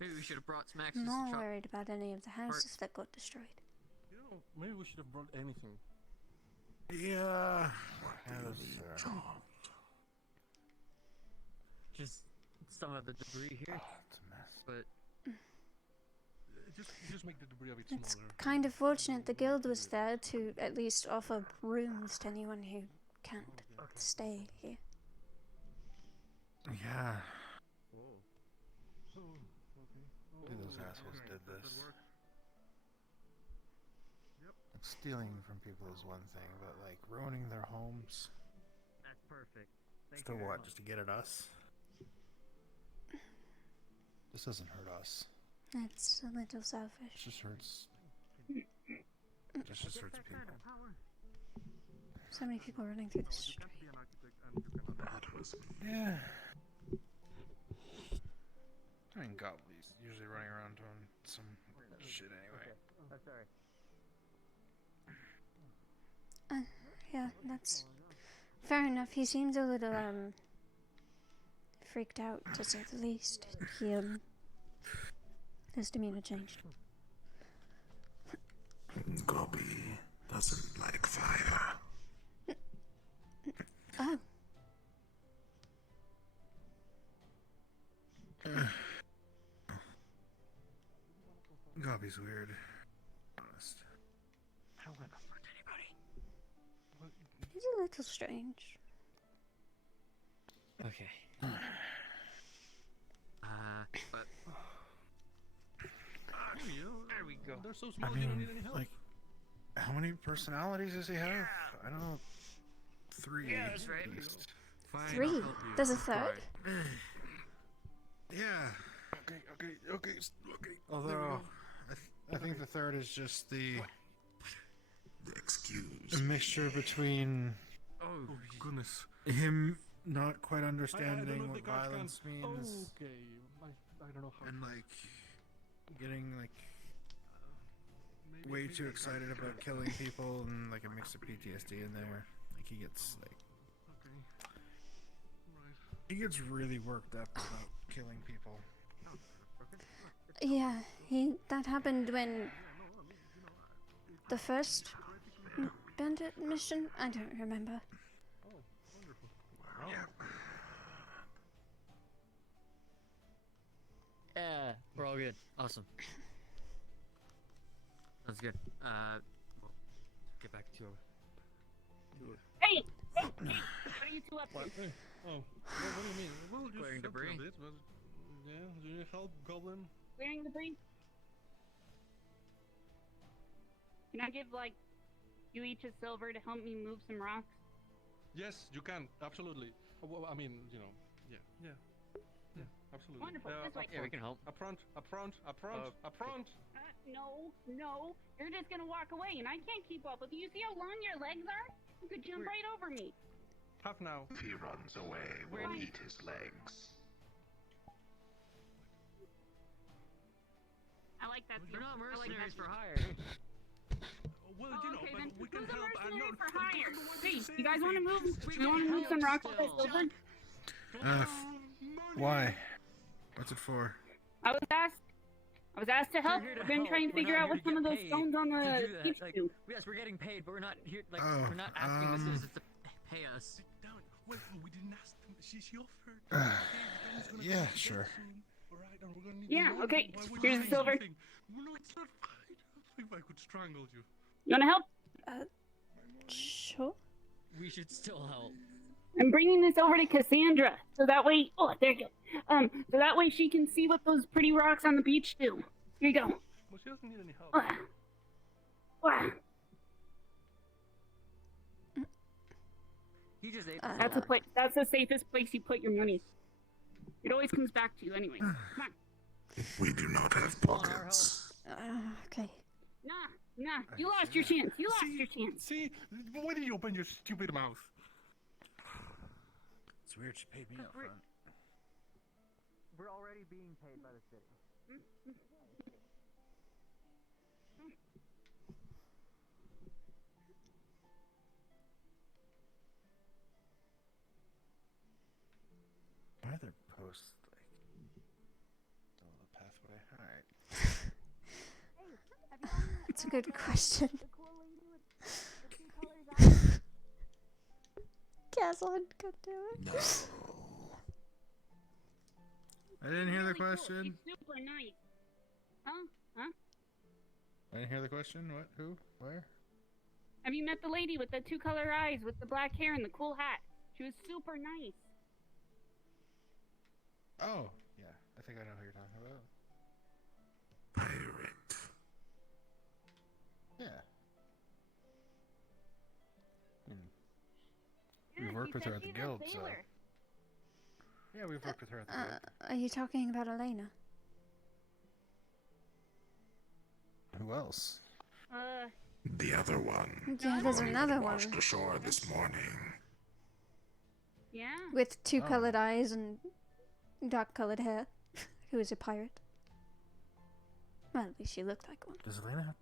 we should have brought some axes I'm to not chop. worried about any of the houses that got destroyed. Maybe we should have brought anything. Yeah. Just some of the debris here. It's a mess. But Just make the debris a bit It's smaller. kind of fortunate the guild was there to at least offer rooms to anyone who can't stay here. Yeah. Okay. Those assholes did this. Like, stealing from people is one thing, but like ruining their homes. That's perfect. Just to what? Just to get at us? This doesn't hurt us. It's a little selfish. It just hurts. It just hurts people. So many people running through the street. That was Yeah. I mean, goblins usually running around doing some shit anyway. that's alright. Yeah, that's fair enough. He seems a little freaked out, to say the least. His demeanor changed. Gobby doesn't like fire. Oh. Gobby's weird. Honest. I don't ever hurt anybody. He's a little strange. Okay. But There we go. They're so I small, they don't need mean, any help. like, how many personalities does he have? I don't know. 3. Yeah, that's right. at least. Fine, 3? I'll help you. There's a third? Yeah. Okay. Although, I think the third is just the Excuse a mixture between Oh goodness. him not quite understanding I don't know what if the guards violence can... means. Okay, I don't know how. And like getting like way too excited about killing people and like a mix of PTSD in there. Like he gets like he gets really worked up about killing people. Yeah, that happened when the first bandit mission? I don't remember. Yeah, we're all good. Awesome. That's good. We'll get back to Hey! What are you two up to? What do you mean? Well, just clearing debris. A bit, but yeah, do you need help, Goblin? Clearing debris? Can I give, like, you each a silver to help me move some rocks? Yes, you can. Absolutely. Well, I mean, you know, yeah, absolutely. Wonderful. This way. Yeah, we can help. Up front. No. You're just gonna walk away, and I can't keep up with you. You see how long your legs are? You could jump right over me. Half now. If he runs away, we'll eat his legs. I like that. We're not mercenaries for hire. Well, Oh, you know, okay, but then. we can Who's a help. mercenary for hire? Hey, you guys want to move? You want to move some rocks with this silver? Why? What's it for? I was asked to help. I've been trying to figure out what some of those stones on the beach do. Yes, we're getting paid, but we're not here. Like, Oh, we're not asking the citizens to pay us. Sit down. Well, we didn't ask them. She offered. Yeah, sure. All right, and we're gonna need Yeah, more. okay. Why would Here's you the say silver. anything? No, it's not fine. If I could strangle you. You want to help? Sure. We should still help. I'm bringing this over to Cassandra, so that way. Oh, there you go. So that way she can see what those pretty rocks on the beach do. Here you go. Well, she doesn't need any help. He just ate. That's a place. That's the safest place you put your money. It always comes back to you anyway. Come on. We do not have pockets. Okay. Nah. You lost your chance. You lost your chance. See, why did you open your stupid mouth? It's weird she paid me up front. We're already being paid by the city. Why are there posts like on the pathway? Alright. That's a good question. Castle could do it. No. I didn't hear the question. She's super nice. Huh? I didn't hear the question. What? Who? Where? Have you met the lady with the two-color eyes, with the black hair and the cool hat? She was super nice. Oh, yeah. I think I know who you're talking about. Pirate. Yeah. We've worked with her at the guild, so. Yeah, we've worked with her at the guild. Are you talking about Elena? Who else? The other one. Yeah, there's another one. Washed ashore this morning. Yeah. With two colored eyes and dark colored hair. Who is a pirate. Well, at least she looked like one. Does Elena have...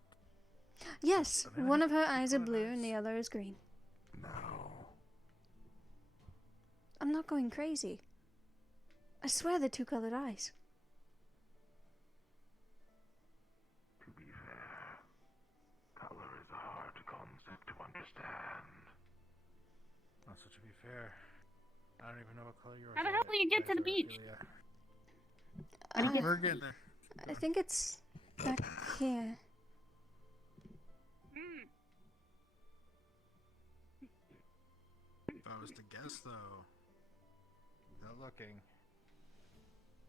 Yes, one of her eyes are blue and the other is green. No. I'm not going crazy. I swear they're two colored eyes. To be fair, color is a hard concept to understand. Also, to be fair, I don't even know what color yours is. How the hell do you get to the beach? We're getting there. I think it's back here. If I was to guess, though, without looking,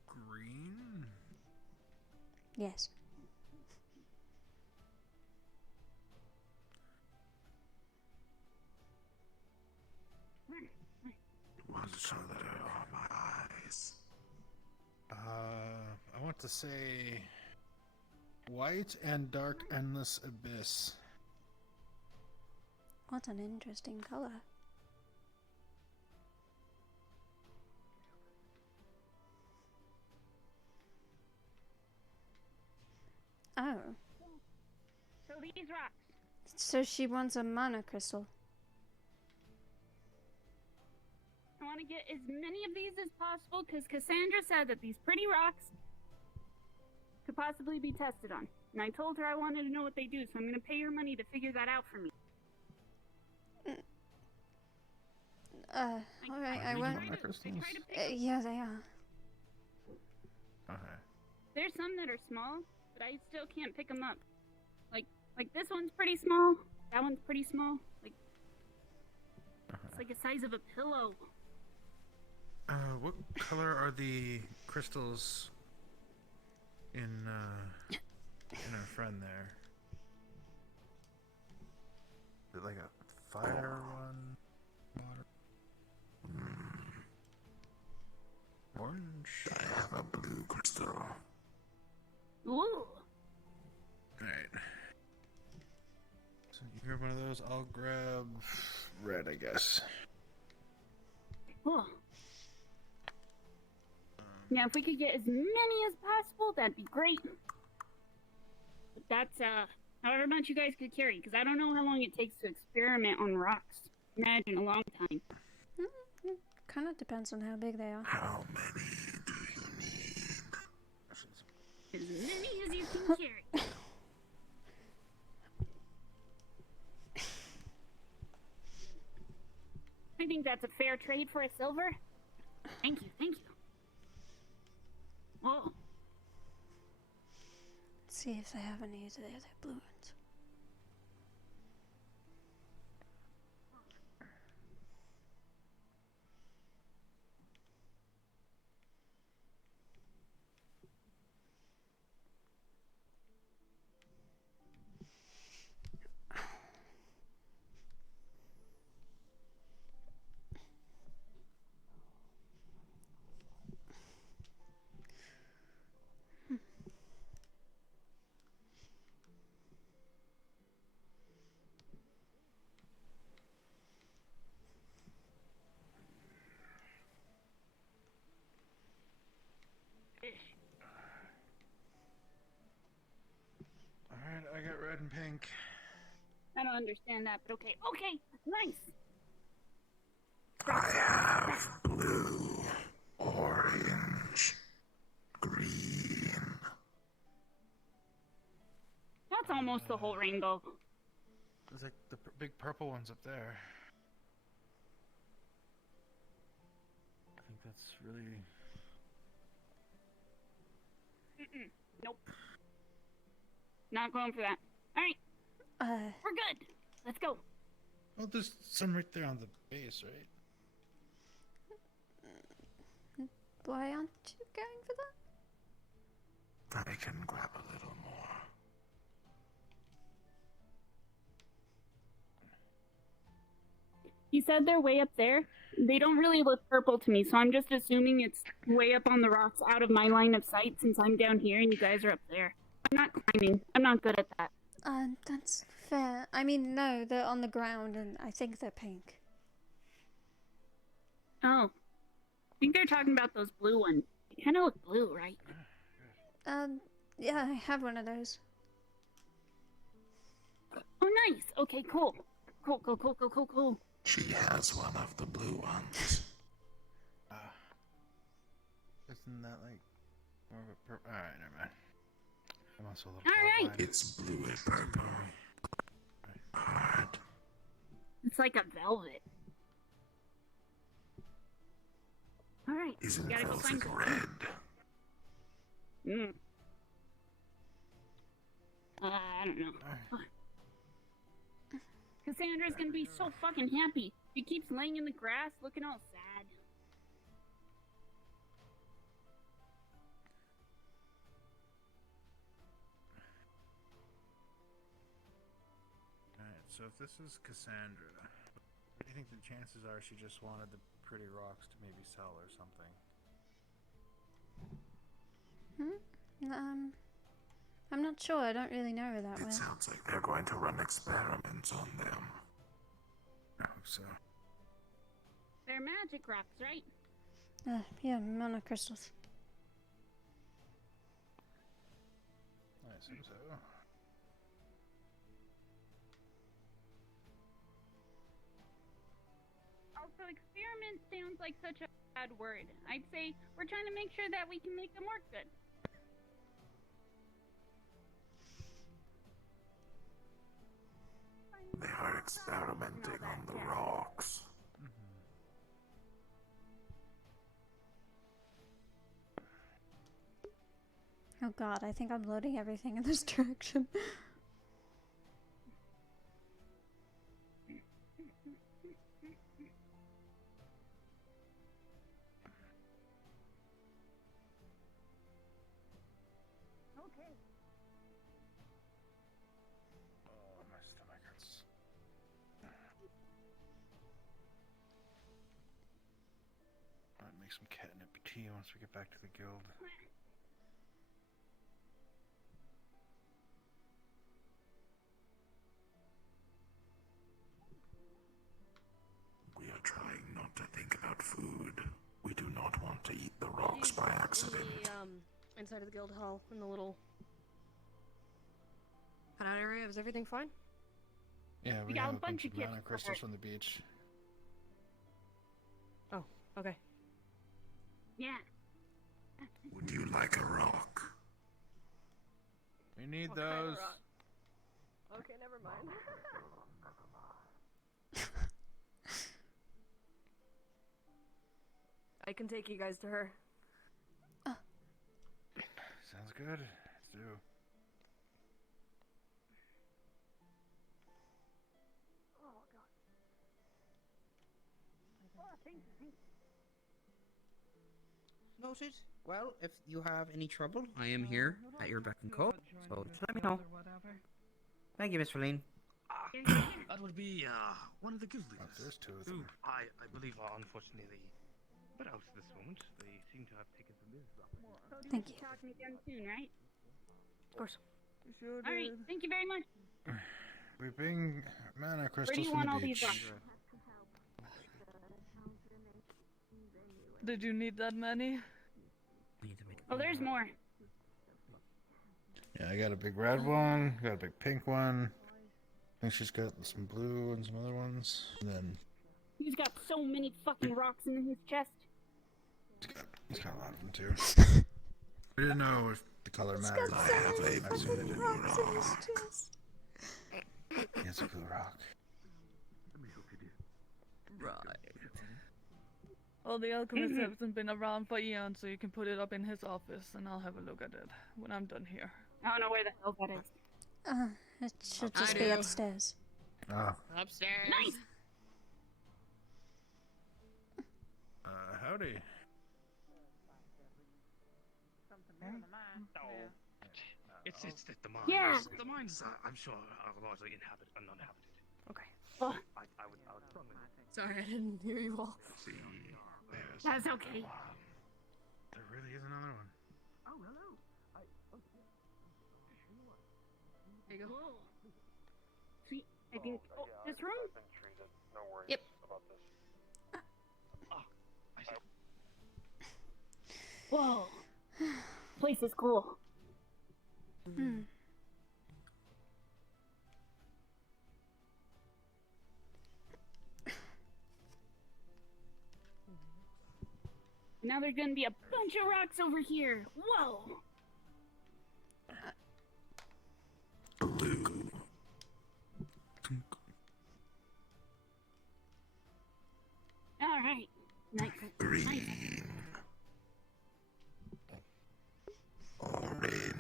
green? Yes. What color are my eyes? I want to say white and dark endless abyss. What an interesting color. Oh. So these rocks. So she wants a mana crystal. I want to get as many of these as possible because Cassandra said that these pretty rocks could possibly be tested on. And I told her I wanted to know what they do, so I'm going to pay her money to figure that out for me. Alright, I went. Yeah, they are. Okay. There's some that are small, but I still can't pick them up. Like this one's pretty small. That one's pretty small. Like it's like the size of a pillow. What color are the crystals in our friend there? Is it like a fire one? Water? Orange? I have a blue crystal. Ooh. Alright. So you grab one of those, I'll grab red, I guess. Cool. Yeah, if we could get as many as possible, that'd be great. But that's however much you guys could carry, because I don't know how long it takes to experiment on rocks. Imagine a long time. Kind of depends on how big they are. How many do you need? As many as you can carry. I think that's a fair trade for a silver. Thank you, thank you. Whoa. Let's see if they have any of the other blue ones. Alright, I got red and pink. I don't understand that, but okay. Okay, nice. I have blue, orange, green. That's almost the whole rainbow. There's like the big purple ones up there. I think that's really... Nope. Not going for that. Alright. We're good. Let's go. Oh, there's some right there on the base, right? Why aren't you going for that? I can grab a little more. He said they're way up there. They don't really look purple to me, so I'm just assuming it's way up on the rocks out of my line of sight since I'm down here and you guys are up there. I'm not climbing. I'm not good at that. That's fair. I mean, no, they're on the ground and I think they're pink. Oh. I think they're talking about those blue ones. They kind of look blue, right? Yeah, I have one of those. Oh, nice. Okay, cool. Cool. She has one of the blue ones. Isn't that like more of a purple? Alright, never mind. I'm also a little Alright. It's blue and purple. Hard. It's like a velvet. Alright. Isn't Gotta go find velvet red? I don't know. Cassandra's gonna be so fucking happy. She keeps laying in the grass looking all sad. Alright, so if this is Cassandra, what do you think the chances are she just wanted the pretty rocks to maybe sell or something? I'm not sure. I don't really know her that well. It sounds like they're going to run experiments on them. I hope so. They're magic rocks, right? Yeah, mana crystals. Alright, assume so. Also, experiment sounds like such a bad word. I'd say we're trying to make sure that we can make them work good. They are experimenting on the rocks. Oh god, I think I'm loading everything in this direction. Okay. Oh, my stomach hurts. I'll make some catnip tea once we get back to the guild. We are trying not to think about food. We do not want to eat the rocks by accident. In the, inside of the guild hall, in the little cutout area, is everything fine? Yeah, We we got have a bunch of mana gifts crystals for from the beach. Oh, okay. Yeah. Would you like a rock? We need What kind of those. rock? Okay, never mind. I can take you guys to her. Sounds good. Let's do. Oh god. Oh, thanks. Noted. Well, if you have any trouble, I am here at your beck and call, so just let me know. Thank you, Miss Verlaine. That would be one of the guild leaders. There's two of Who them. I believe are unfortunately but out at this moment. They seem to have taken some business up. Thank you. Talk to me again soon, right? Of course. All right. Thank you very much. We bring mana Where do crystals you from want the all beach. these rocks? Did you need that many? Oh, there's more. Yeah, I got a big red one, got a big pink one. I think she's got some blue and some other ones. And then He's got so many fucking rocks in his chest. he's got a lot of them too. We didn't know if the color mattered. I have a I assumed it didn't. rock. Yeah, it's a blue rock. Right. Well, the alchemist hasn't been around for eons, so you can put it up in his office, and I'll have a look at it when I'm done here. I don't know where the hell that is. It should just be upstairs. Ah. Upstairs. Nice. Howdy. It's the mines. Yeah. The mines, I'm sure, are largely uninhabited. Okay. Oh, I would strongly. Sorry, I didn't hear you all. See, there's that's okay. There really is another one. Oh, hello. There you go. Cool. Sweet. I think. Oh, this room? No worries Yep. about this. I see. Whoa. Place is cool. Now there's gonna be a bunch of rocks over here. Whoa. blue. All right. Nice. Green. Nice. Orange.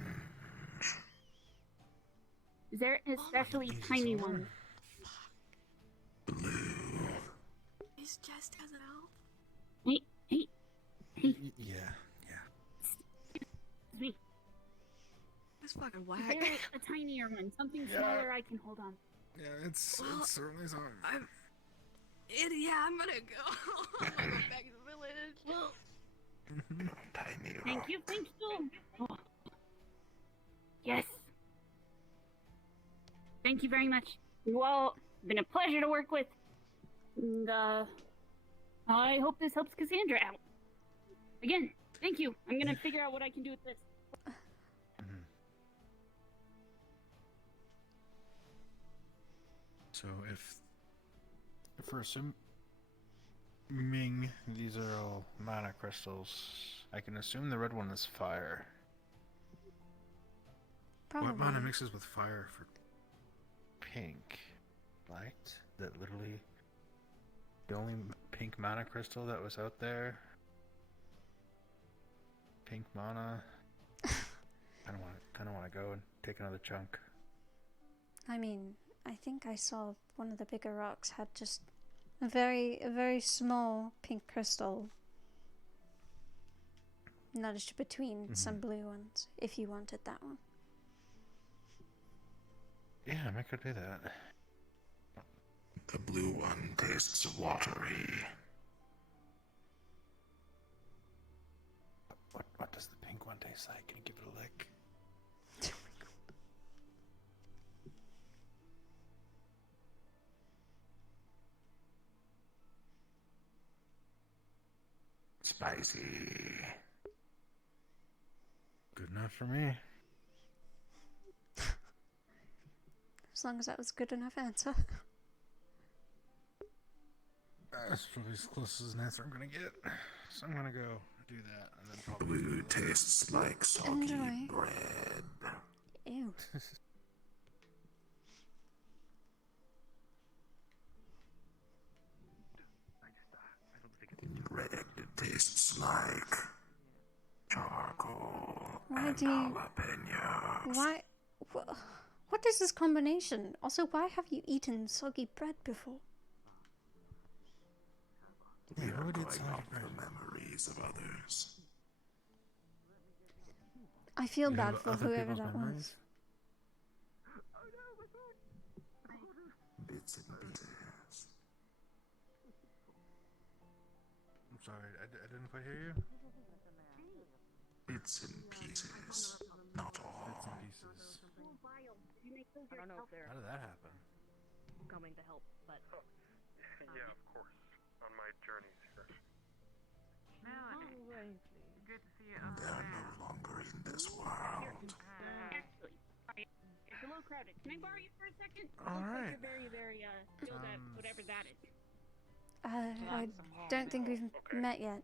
Is there an especially tiny one? He's just as an elf. Hey, hey, hey. Yeah. Excuse me. That's fucking Is whack. there a tinier one? Something smaller I can hold on. Yeah, it's certainly something. I'm gonna go. I'm gonna go back to the village. Tiny rock. Thank you, thank you. Oh. Yes. Thank you very much. You all have been a pleasure to work with. And, I hope this helps Cassandra out. Again, thank you. I'm gonna figure out what I can do with this. So if we're assuming these are all mana crystals, I can assume the red one is fire. Probably. What mana mixes with fire for pink? Light? That literally the only pink mana crystal that was out there. Pink mana. Kind of want to go and take another chunk. I mean, I think I saw one of the bigger rocks had just a very small pink crystal nudged between some blue ones, if you wanted that one. Yeah, I could do that. The blue one tastes watery. What does the pink one taste like? Can you give it a lick? Spicy. Good enough for me. As long as that was a good enough answer. That's probably as close as an answer I'm gonna get. So I'm gonna go do that and then probably. Blue tastes like soggy Enjoy. bread. Ew. Red tastes like charcoal Why and do you... jalapenos. Why... What is this combination? Also, why have you eaten soggy bread before? We are going off the memories of others. I feel You bad have for other whoever people's that memories? was. Bits and pieces. I'm sorry, I didn't quite hear you. Bits and pieces. Not all. Bits and pieces. I don't know if they're How did that happen? coming to help, but Yeah, of course. On my journeys here. Melody, good to see you. They are no longer in this world. Actually, sorry, it's a little crowded. Can I borrow you for a second? All Looks right. like you're very filled up, whatever that is. I don't think we've met yet.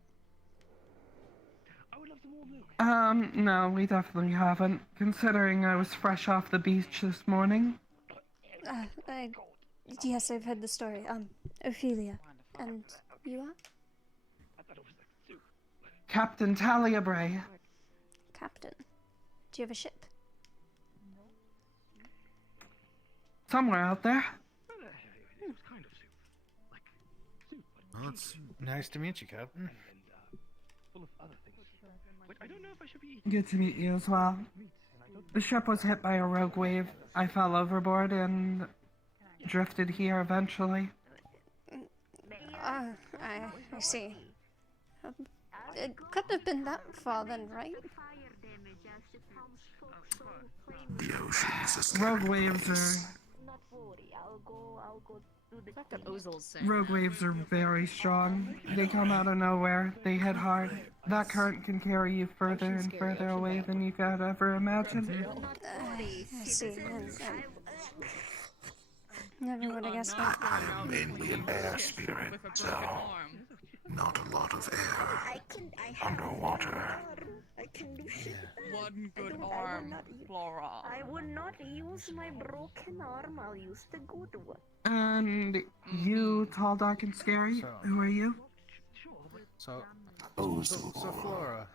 I would love some more milk. No, we definitely haven't, considering I was fresh off the beach this morning. Yes, I've heard the story. Ophelia. And you are? Captain Taliabray. Captain. Do you have a ship? Somewhere out there. Well, it's nice to meet you, Captain. Full of other things. But I don't know if I should be eating. Good to meet you as well. The ship was hit by a rogue wave. I fell overboard and drifted here eventually. I see. It couldn't have been that far then, right? The ocean is a Rogue waves are... Rogue waves are very strong. They come out of nowhere. They hit hard. That current can carry you further and further away than you could ever imagine. I see. Never would have guessed that. I am mainly an air spirit, so not a lot of air underwater. I can do shit. One good arm, Flora. I will not use my broken arm. I'll use the good one. And you, tall, dark, and scary, who are you? So So Flora,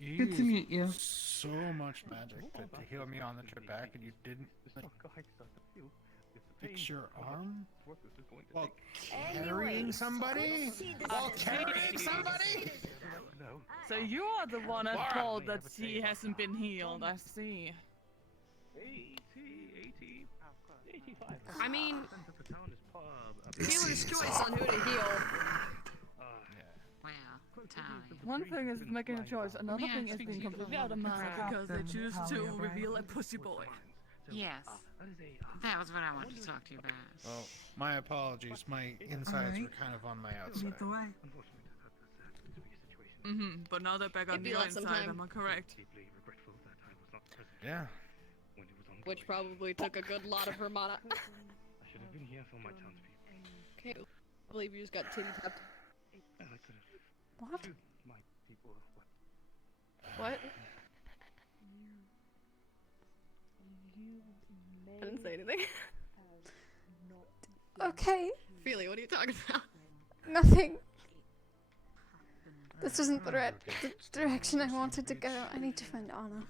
you Good to meet you. So much magic to heal me on the trip back, and you didn't fix your arm while carrying somebody. While carrying somebody. So you are the one at fault that she hasn't been healed. I see. 85. I mean, healer's choice on who to heal. One thing is making a choice, another thing is being completely out of mind because they choose to reveal a pussy boy. Yes. That was what I wanted to talk to you about. Well, my apologies. My insides were kind of on my outside. But now they're back on the inside, am I correct? Yeah. Which probably took a good lot of her mana. here for my townspeople. Okay, I believe you just got titty tapped. I could have. What? My people. What? I didn't say anything. Okay. Feely, what are you talking about? Nothing. This isn't the direction I wanted to go. I need to find Anna.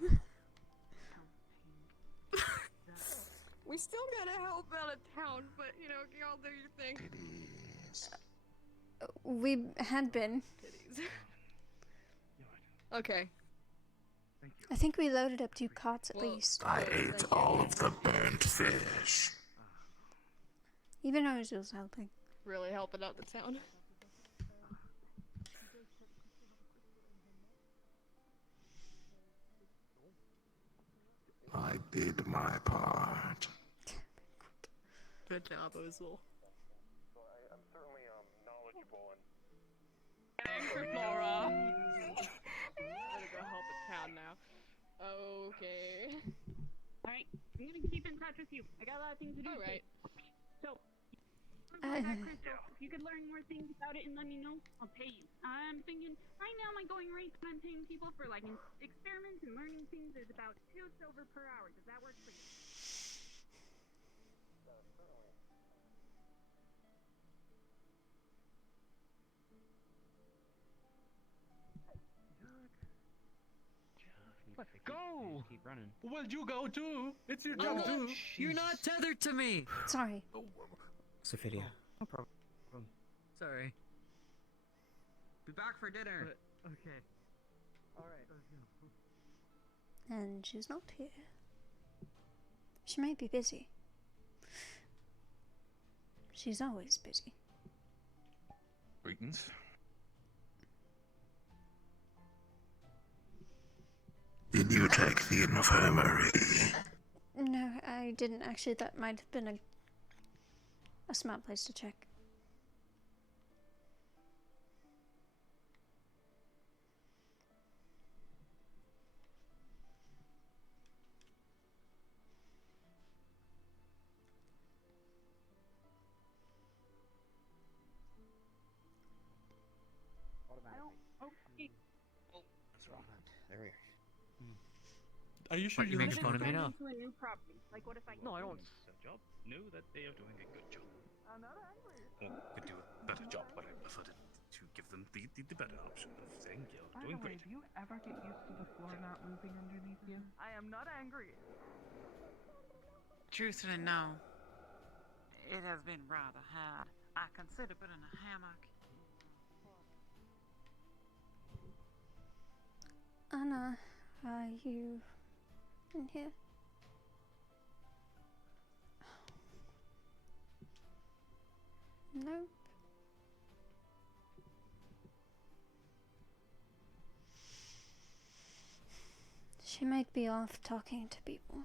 We still gotta help out of town, but you know, y'all do your thing. We had been. Titties. Okay. I think we loaded up 2 cots at least. I ate all of the burnt fish. Even Rose was helping. Really helping out the town. I did my part. Good job, Ozil. I'm certainly knowledgeable and. Laura. I'm gonna go help the town now. Okay. Alright, I'm gonna keep in touch with you. I got a lot of things to do. Alright. So, Crystal, if you could learn more things about it and let me know, I'll pay you. I'm thinking, right now my going rate that I'm paying people for like experiments and learning things is about 2 silver per hour. Does that work for you? What? Go! Keep running. Well, you go too. It's your job too. You're not tethered to me. Sorry. Sophia. No problem. Sorry. Be back for dinner. Okay. All right. And she's not here. She may be busy. She's always busy. Greetings. Did you take the infirmary? No, I didn't actually. That might have been a smart place to check. What's wrong? There we are. Are you sure you make fun of me now? To a new property. Like, what if I? No, I don't. Job. Know that they are doing a good job. Could do a better job, but I prefer to give them the better option of saying you're By doing the way, great. do you ever get used to the floor not moving underneath you? I am not angry. Truthfully, no. It has been rather hard. I consider putting a hammock. Anna, are you in here? Nope. She might be off talking to people.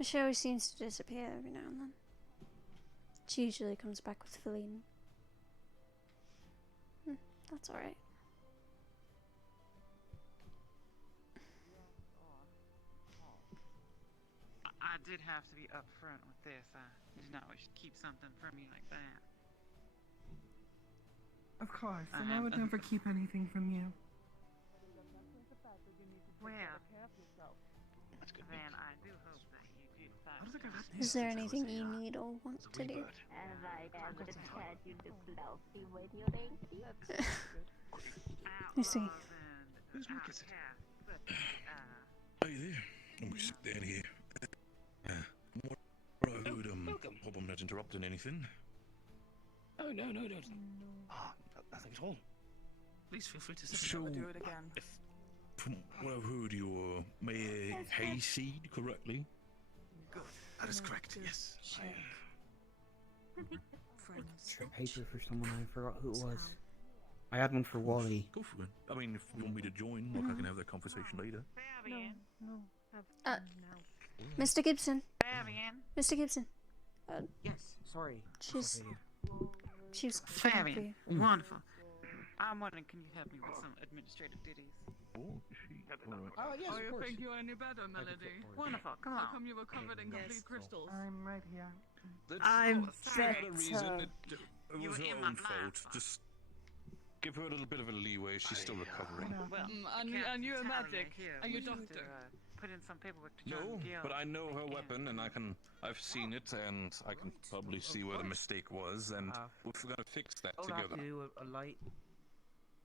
She always seems to disappear every now and then. She usually comes back with Feline. That's alright. I did have to be upfront with this. I did not wish to keep something from you like that. Of course, and I would never keep anything from you. Well, then I do hope that you do decide. Is there anything you need or want to do? Have I ever had you do fluffy when you're angry? I see. Whose mic is it? Hey there. I'm gonna sit down here. What I heard, hope I'm not interrupting anything. Oh, no. Nothing at all. Please feel free to sit So, do it again. If, from what I've heard, you're Mayor Hayseed, correctly? Good. That is correct, yes. Paper for someone, I forgot who it was. I had one for Wally. Go for it. I mean, if you want me to join, like I can have that conversation later. No. Mr. Gibson. Fabian. Mr. Gibson. Yes, sorry. She's coming for Fabian. you. Wonderful. I'm wondering, can you help me with some administrative duties? Oh, Yes, you think you are any better, Melody? Wonderful. Come How on. come you were covered in complete crystals? I'm right here. I'm She had a reason. better. It was her own fault. Just give her a little bit of a leeway. She's still recovering. Well, and you're magic. Are you doctor? Put in some paperwork to No, join the guild. but I know her weapon, and I've seen it, and I can probably see where the mistake was, and we're gonna fix that I'll have together. to do a light.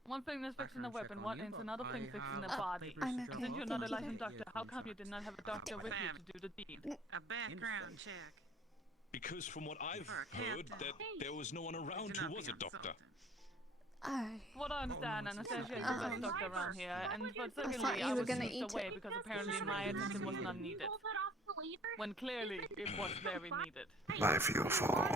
One thing is fixing the weapon, one is another thing fixing the have body. I'm okay, Since you're not a thank you. licensed doctor, how come you did not have a doctor with you to do the deed? A background check. Because from what I've For a heard, captain. that there was no one around who was a doctor. What I understand, Anastasia is the best doctor around here, and but thought secondly, you I were was gonna pushed eat away it. because apparently my attention was not needed. When clearly it was very needed. Life you fall.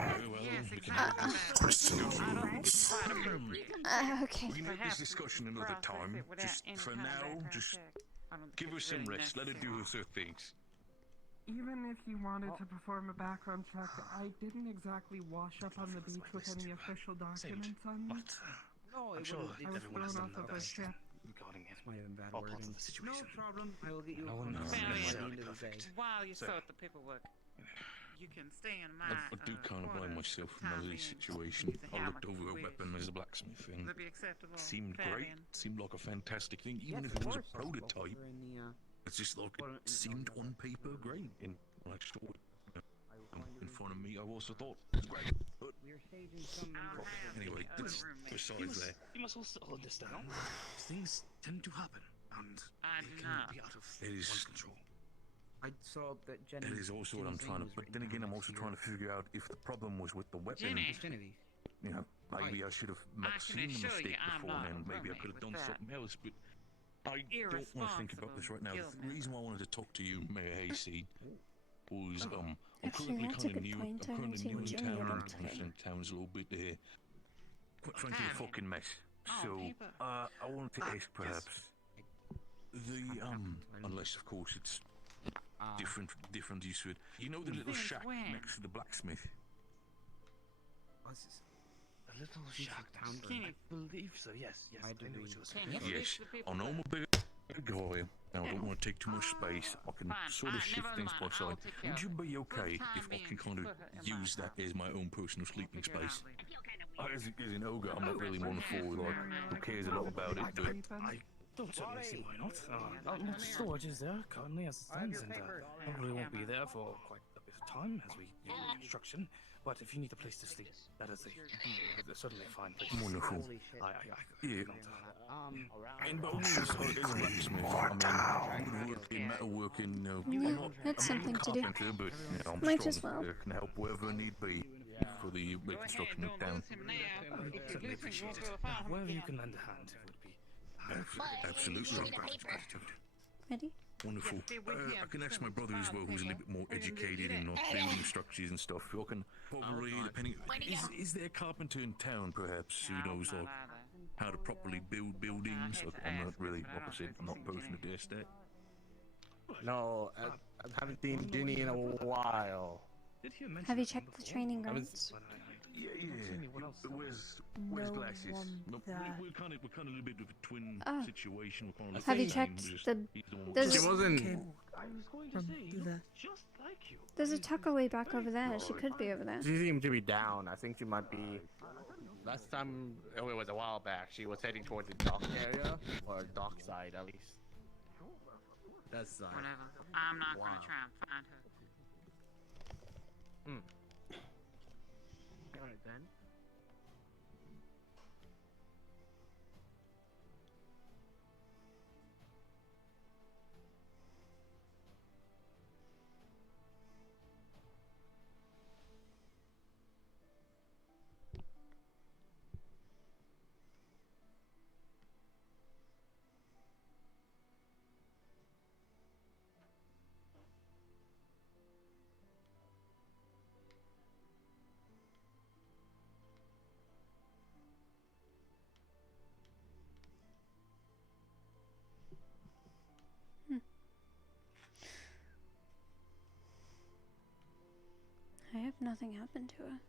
Okay. We can have this discussion another time. Just for now, just give her some rest. Let her do her things. Even if you wanted to perform a background check, I didn't exactly wash up on the beach with any official documents on me. No, I'm sure I was everyone has thrown done off of their a best ship. regarding it. Might have been bad All wording. parts of the situation. No problem. I will get you No a one knows confirmation by the necessarily end of the day. perfect. While you So- sort the paperwork, you can stay in my I do kind of blame myself for the situation. I looked over her weapon as a blacksmith, and Would it be acceptable? it seemed great. Fabian? Seemed like a fantastic thing, even Yes, if it was a of course, I'll prototype. put her in the, It's just like it seemed on paper great, and when I saw it in front of me, I also thought it was great. But We're staging some. anyway, that's besides that. You must also understand, things tend to happen, and I they do can not. be out of It is- one's control. I saw that Jenny. That is also what I'm trying to. But then again, I'm also trying to figure out if the problem was with the weapon. Jenny. You know, maybe I should have seen the assure you mistake I'm before, not and maybe I roommate could have with done that something else. But I don't want to think about this right now. The reason why I wanted to talk to you, Mayor Hayseed, was I'm Actually, currently that's a kind of good new. point. I I'm haven't currently new in seen Jenny town, around and today. understand town's a little bit quite frankly, a fucking mess. So people. I wanted to ask perhaps the unless of course it's different use of it. You know the little Since shack when? next to the blacksmith? What's this? A little shack down Can there. you- I believe so, yes. Yes, I know what you're saying. Can you Yes, fix the people I know I'm that- a big guy. Now I don't want to take too much space. I can Fine. sort of shift Never things mind. by I'll side. take care Would of you it. be For okay the time if I being, can kind just of put her in use my that as my own personal sleeping figure it space? out later. As an ogre, I'm not really one for like who cares a lot about it, but I don't certainly see why not. Storage is there currently as it stands, and probably won't be there for quite a bit of time as we do the construction. But if you need a place to sleep, that is a certainly fine place. Wonderful. Yeah. And by all means, as a blacksmith, I mean, woodworking, metalworking, you know, I'm not, That's I'm not something a to do. carpenter, but you know, I'm Might strong. as well. Can help wherever need be for the reconstruction of town. Certainly appreciate it. Wherever you can lend a hand, it would be Absolutely. Ready? Wonderful. I can ask my brother as well, who's a little bit more educated in building structures and stuff. I can probably, depending. Is there a carpenter in town, perhaps, who knows like how to properly build buildings? Like, I'm not really, like I said, I'm not a person who does that. No, I haven't seen Ginny in a while. Have you checked the training grounds? Yeah. Where's glasses? one We're that- kind of a little bit of a twin Ah. situation. We're kind of Have you the checked same, the- he's one with there's- the- She wasn't- I was going to say, you look just like you. There's a tuckaway back over there. She could be over there. She seemed to be down. I think she might be. Last time, oh, it was a while back. She was heading toward the dock area, or dock side at least. That side. Whatever. I'm not gonna try and find her. Alright then. I hope nothing happened to her.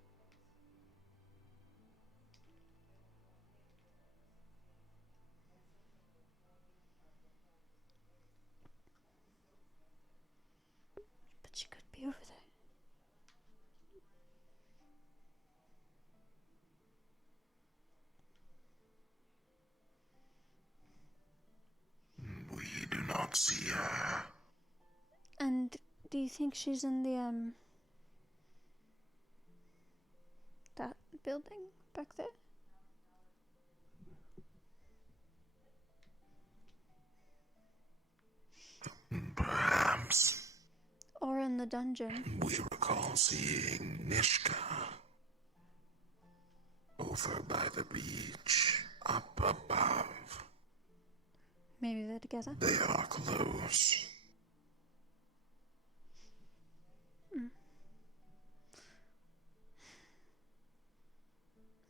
But she could be over there. see her. And do you think she's in the, that building back there? Perhaps. Or in the dungeon? We recall seeing Nishka over by the beach, up above. Maybe they're together? They are close.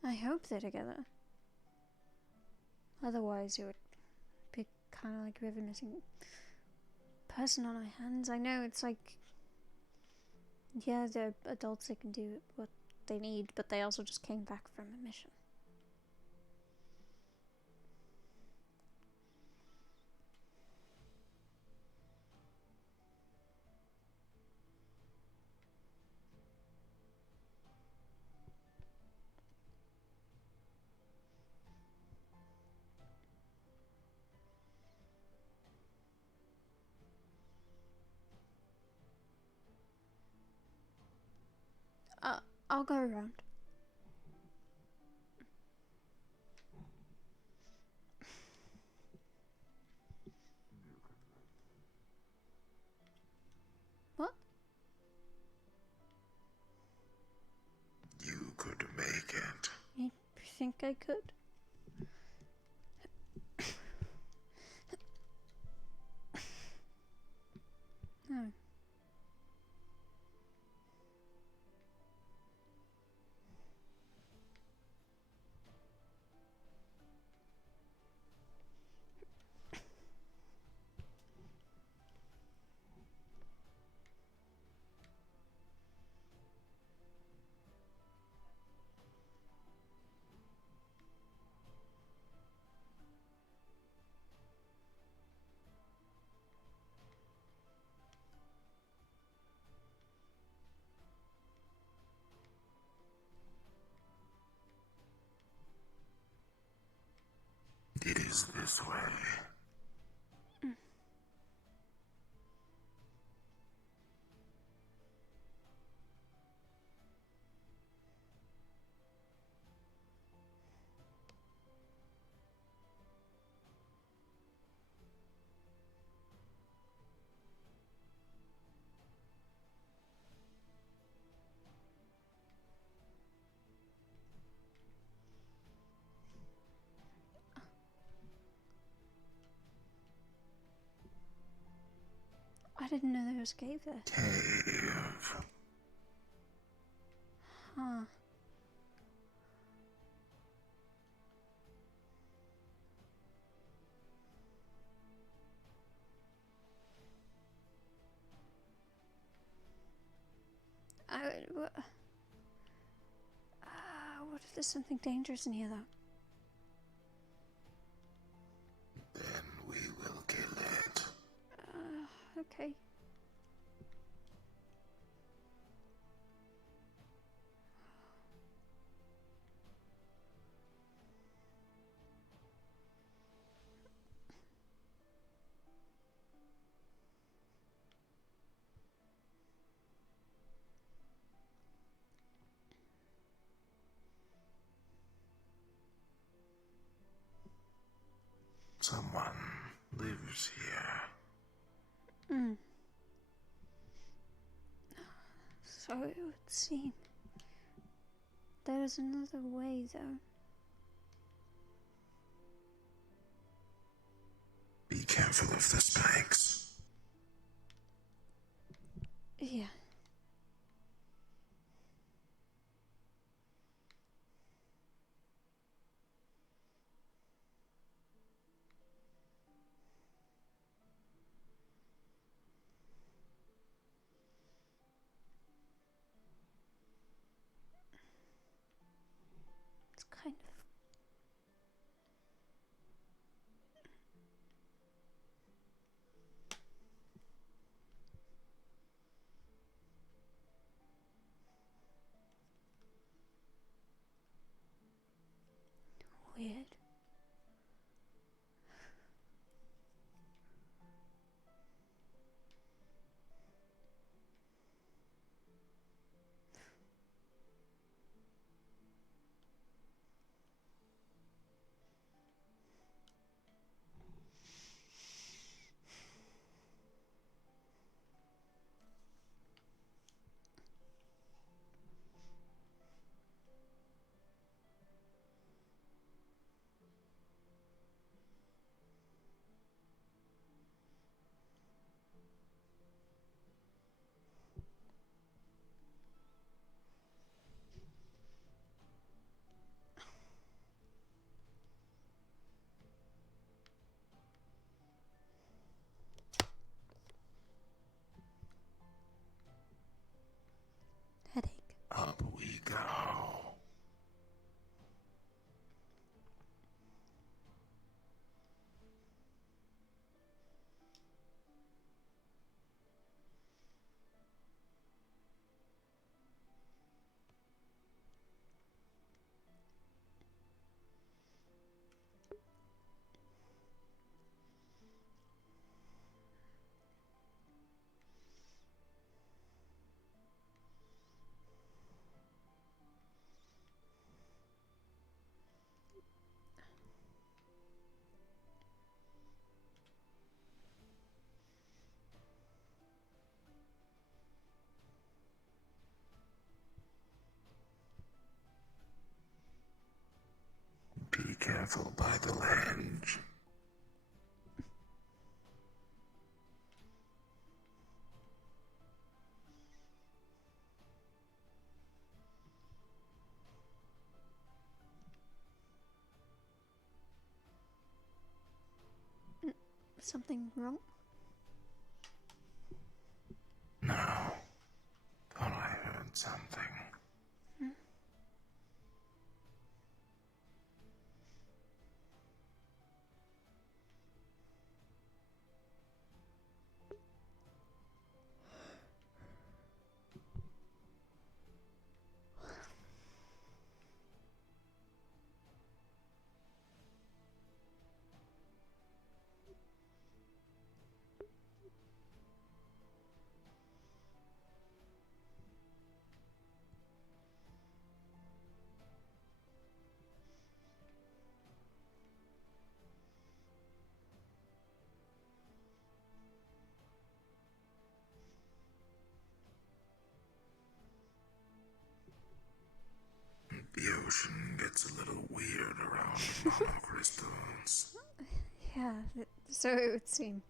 I hope they're together. Otherwise, it would be kind of like we have a missing person on our hands. I know it's like, yeah, they're adults, they can do what they need, but they also just came back from a mission. I'll go around. What? You could make it. You think I could? No. It is this way. I didn't know there was a cave there. Cave. Huh. What if there's something dangerous in here, though? Then we will kill it. Okay. Someone lives here. So it would seem. There is another way, though. Be careful of the spikes. Yeah. It's kind of weird. careful by the ledge. Something wrong? No. Thought I heard something. Hmm? The ocean gets a little weird around monocrystals. Yeah, so it would seem.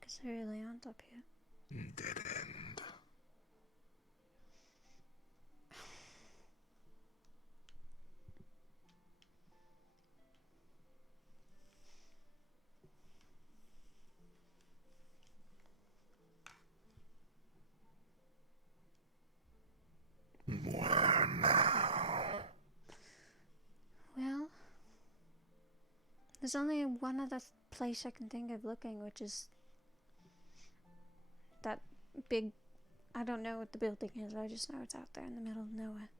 Because they really aren't up here. Dead end. Where now? Well, there's only one other place I can think of looking, which is that big. I don't know what the building is, I just know it's out there in the middle of nowhere.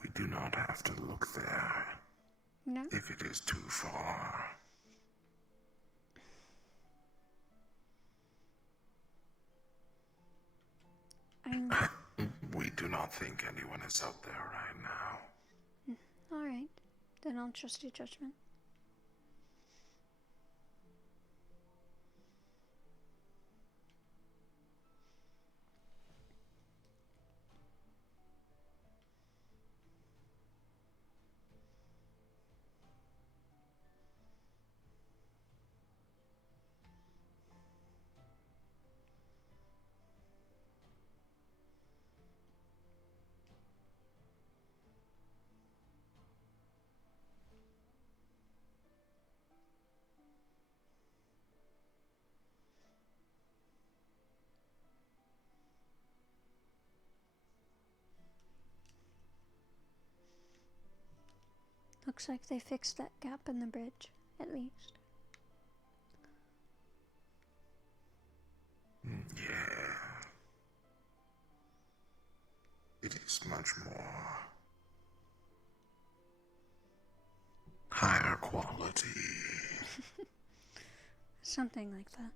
We do not have to look there. No? If it is too far. We do not think anyone is out there right now. Alright, then I'll trust your judgment. Looks like they fixed that gap in the bridge, at least. Yeah. It is much more higher quality. Something like that.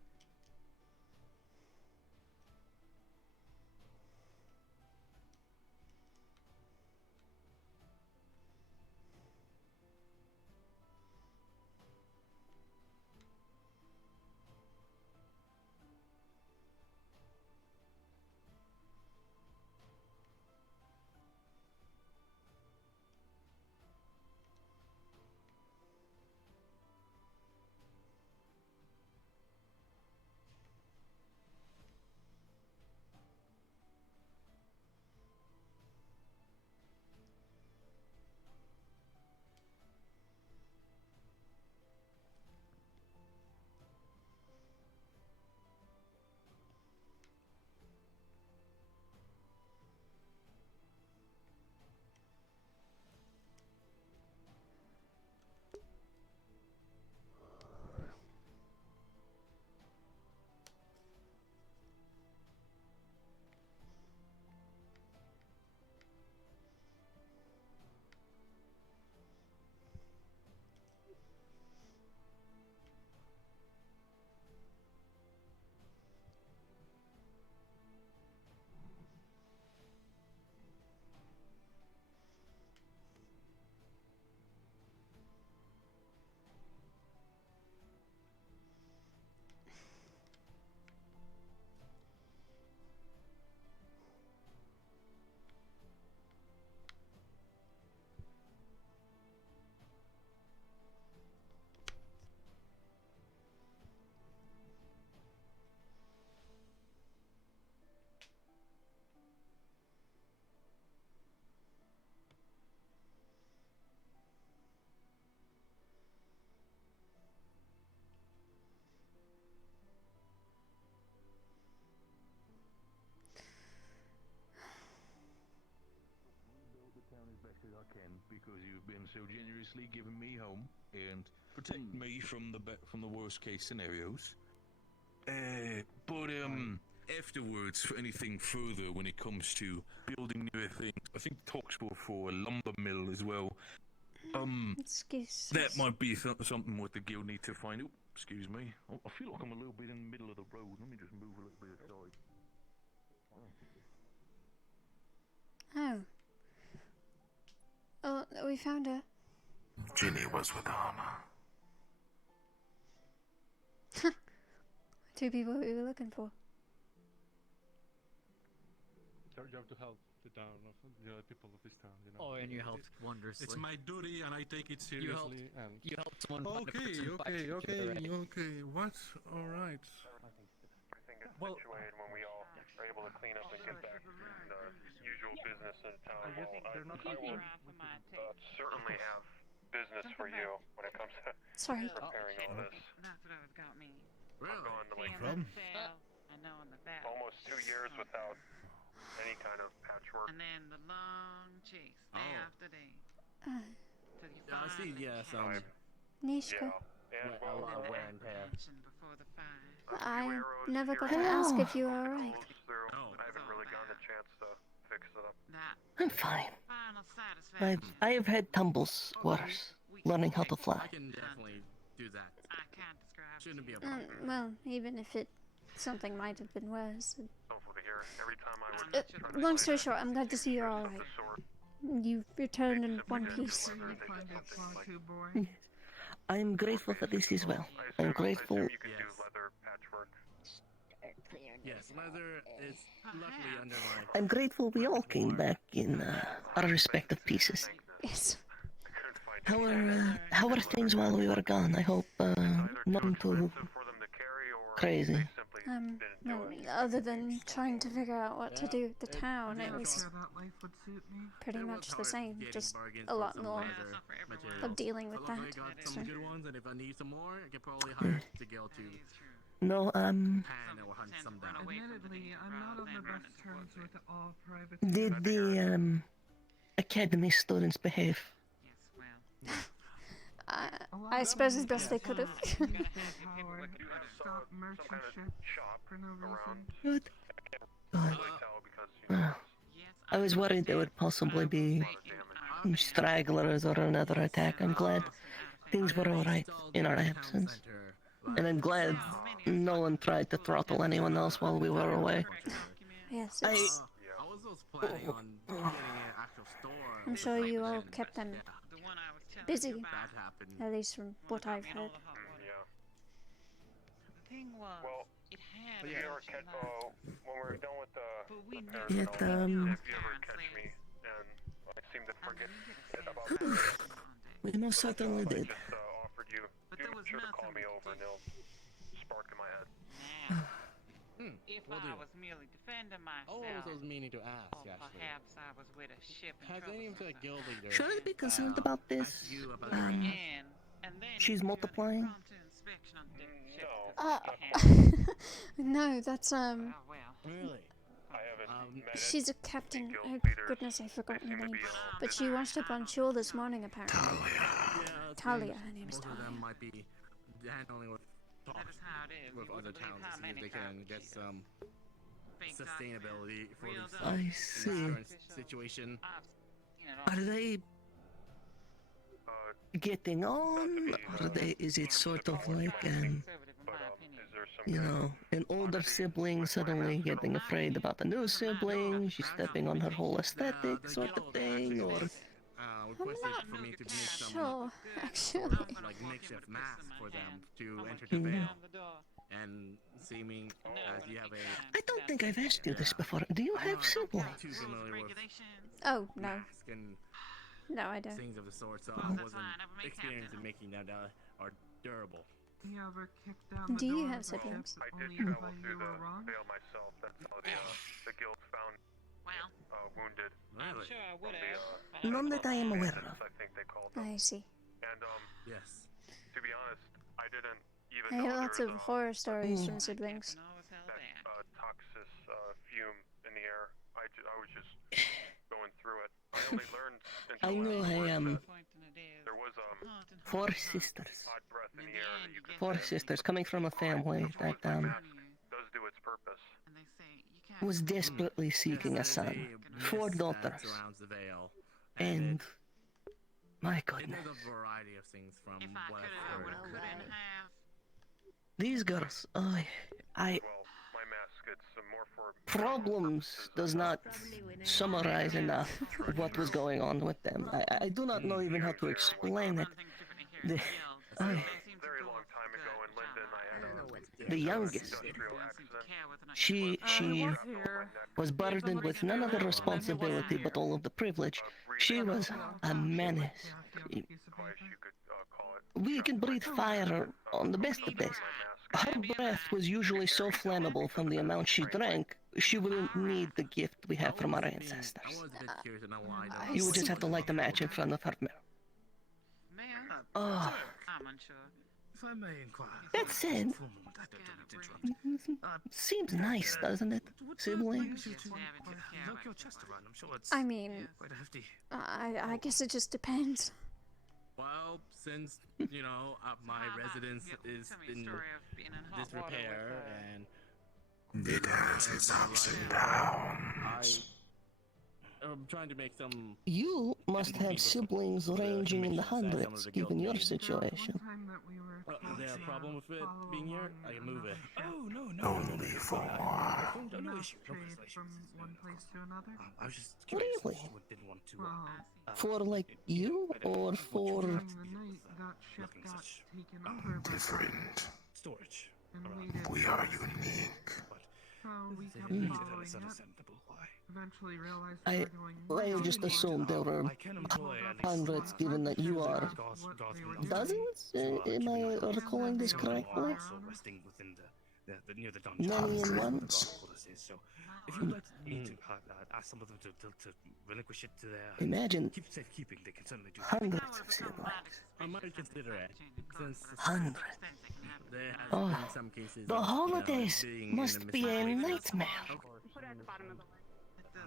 that I can because you've been so generously giving me home and protect me from the worst case scenarios. But afterwards, for anything further when it comes to building newer things, I think talks were for a lumber mill as well. Excuse That us. might be something what the guild need to find. Oh, excuse me. I feel like I'm a little bit in the middle of the road. Let me just move a little bit aside. Oh. Oh, we found her. Ginny was with Anna. Two people we were looking for. You have to help the town of people of this town. Oh, and you helped wondrously. It's my duty, and I take it seriously. You helped someone find a Okay, person by shooting you, right? okay. What? All right. Everything gets situated when we all are able to clean up and get back to the usual business in town. I will certainly have business for you when it comes to Sorry. repairing all this. That's what always got me. I've gone to like I know in the back. almost 2 years without any kind of patchwork. And then the long chase, day after day. Till you I see, finally some Nishka. And a lot of wear and tear. before the fire. I never got to ask if you were alright. I haven't really gotten a chance to fix it up. I'm fine. Final satisfaction. I have had tumbles worse, learning how to fly. I can definitely do that. I can't describe. Shouldn't be a problem. Well, even if something might have been worse. Hopeful to hear every time I would Long story short, I'm glad to see you're alright. You returned in one piece. I'm grateful for this as well. I'm grateful. you could do leather patchwork. Yes, leather is luckily under my... I'm grateful we all came back in our respective pieces. Yes. How are things while we were gone? I hope none too crazy. Well, other than trying to figure out what to do with the town, it was pretty much the same, just a lot more of dealing with that. I got So. some good ones, and if I need some more, I can probably hire the guild to No, pan or hunt some down. Admittedly, I'm not on the best terms with all private. Did the academy students behave? I suppose as best they could have. Stop merchant ship for no Good. reason. I was worried there would possibly be stragglers or another attack. I'm glad things were alright in our absence. And I'm glad no one tried to throttle anyone else while we were away. Yes, I was also planning on getting an actual store. I'm sure you all kept them busy, That happened. at least from what I've heard. The thing was, it had If you ever catch, when we're done with the It, if you ever catch me and I seem to forget about that, we most certainly did. just offered you. Be sure to call me over and it'll spark in my head. If will I do. was merely defending myself, I was meaning to ask, or actually. perhaps I was with a ship in Has any of the guild leaders Should I be concerned about this? you about and then She's multiplying? inspection on the ship. No, that's Really? She's a captain. Oh goodness, I've forgotten her name. But she washed up on shore this morning, apparently. Talia, her name's Most of Talia. them might be handling with talks with other towns to see if they can get some sustainability for this I see. current situation. Are they getting on? Or is it sort of like an older sibling suddenly getting afraid about a new sibling? She's stepping on her whole aesthetic sort of thing, or Requested for me to make some Sure, actually. like makeshift masks for them to enter the veil. And seeming as you have a I don't think I've asked you this before. Do you have siblings? too familiar with Oh no, masks and no, I don't. things of the sort, so I wasn't experienced in making them are durable. You ever kicked down the Do you door have of the siblings? ship I did only travel while through you the were wrong? veil myself. That's how the guild found wounded. I'm sure I would have. None that I am aware of. I think they called them. I see. And yes. To be honest, I didn't even I know hear there lots was of horror stories from siblings. that toxic fume in the air. I was just going through it. I know learned I knew there was 4 sisters. hot breath in the air that you could 4 sense. sisters coming from a family that Does do its purpose. was desperately seeking a son. 4 daughters. Surrounds the veil. And my And goodness, there's a variety of things from what I've heard. these girls, I My mask gets some more for problems does not summarize enough what was going on with them. I do not know even how to explain it. The, I, very long time ago in Linden, I had the youngest, she was burdened with none of the responsibility but all of the privilege. She was a menace. We can breathe fire on the best of days. Her breath was usually so flammable from the amount she drank, she wouldn't need the gift we have from our ancestors. You would just have to light the match in front of her mirror. Oh. I'm unsure. If I may inquire. That said, seems nice, doesn't it, siblings? Look your chest around. I'm sure it's I mean, quite a hefty. I guess it just depends. Well, since, you know, my residence is in disrepair and... It has its ups and downs. I'm trying to make some... You must have siblings ranging in the hundreds, given your situation. Is there a problem with it being here? I can move it. Oh, no. Only 4. No issue. No from one place to another? I was just curious. Really? If you didn't want to. For like you, or for... During the night, that ship got taken over by Different. Storage. We are unique. So we kept Mm. following it. Eventually realized we were going I just assumed there were hundreds, given that you are dozens. Am I recalling this correctly? Near the Many in one. So, if you'd like me to ask some of them to relinquish it to their Imagine keep safekeeping, they can certainly do hundreds of siblings. I might consider it, since Hundreds. there has Oh, been some cases the of, holidays being in must a be a miscellaneous- nightmare. Put it at the bottom of the list.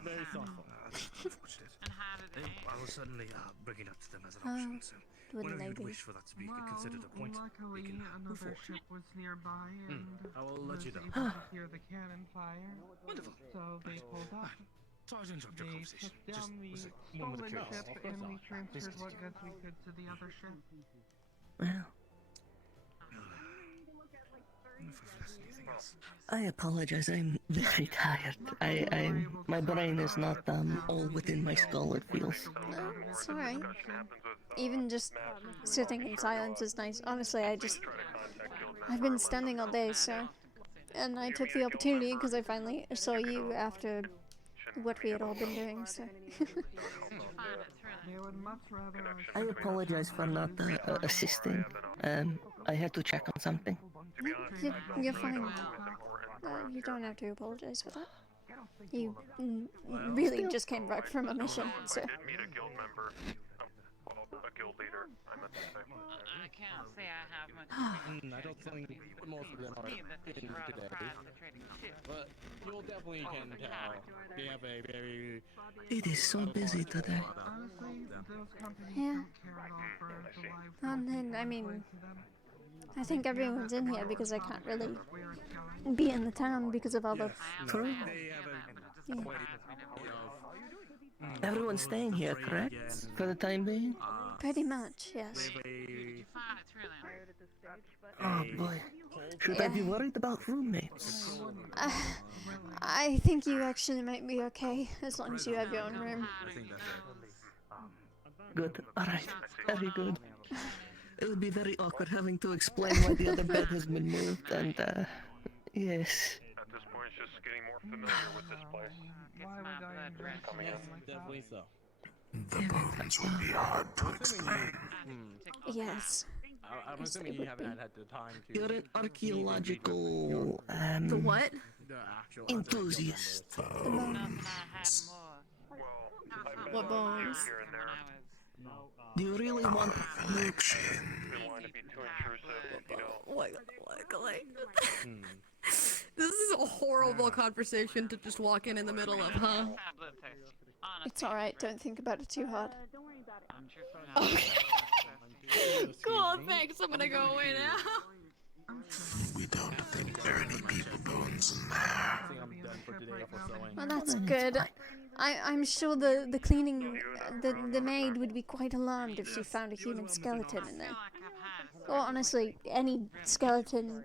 Very thoughtful. Unfortunate. I will certainly bring it up to them as an Oh, option. So, wouldn't whenever they you'd be? wish for that to be considered a point, we luckily, can move another forward. ship was nearby and I will let was you know. able to hear the cannon fire. Wonderful. So they pulled up. Sorry to interrupt your They conversation. took down the was a moment of stolen curiosity. ship and we transferred what goods we could to the other ship. Well, I apologize. I'm very tired. My brain is not all within my skull. It feels. It's alright. Even just sitting in silence is nice. Honestly, I've been standing all day, so... And I took the opportunity because I finally saw you after what we had all been doing, so... They would much rather I apologize for not assisting. I had to check on something. You're fine. You don't have to apologize for that. You really just came back from a mission, so... Meet a guild member, a guild leader. I meant to say. I can't say I have much. I don't think most of them are in today. But you'll definitely can tell they have a very... It is so busy today. Honestly, those companies Yeah. don't care at all for the lives And then, I mean... I think everyone's in here because I can't really be in the town because of all the... True. Yeah. Everyone's staying here, correct? For the time being? Pretty much, yes. Oh boy. Should I be worried about roommates? I think you actually might be okay, as long as you have your own room. Good. Alright. Very good. It would be very awkward having to explain why the other bed has been moved, and, yes. At this point, it's just getting more familiar with this place. Why would I invest Coming in in. like Definitely so. The bones will be hard to explain. Yes. I'm assuming you haven't had the time to... You're an archaeological, The what? The actual enthusiast. What bones? Do you really want This is a horrible conversation to just walk in the middle of, huh? It's alright, don't think about it too hard. Don't worry about it. I'm sure Cool, thanks. I'm gonna go away now. We don't think there are any people bones in there. Well, that's good. I'm sure the cleaning, the maid would be quite alarmed if she found a human skeleton in there. Or honestly, any skeleton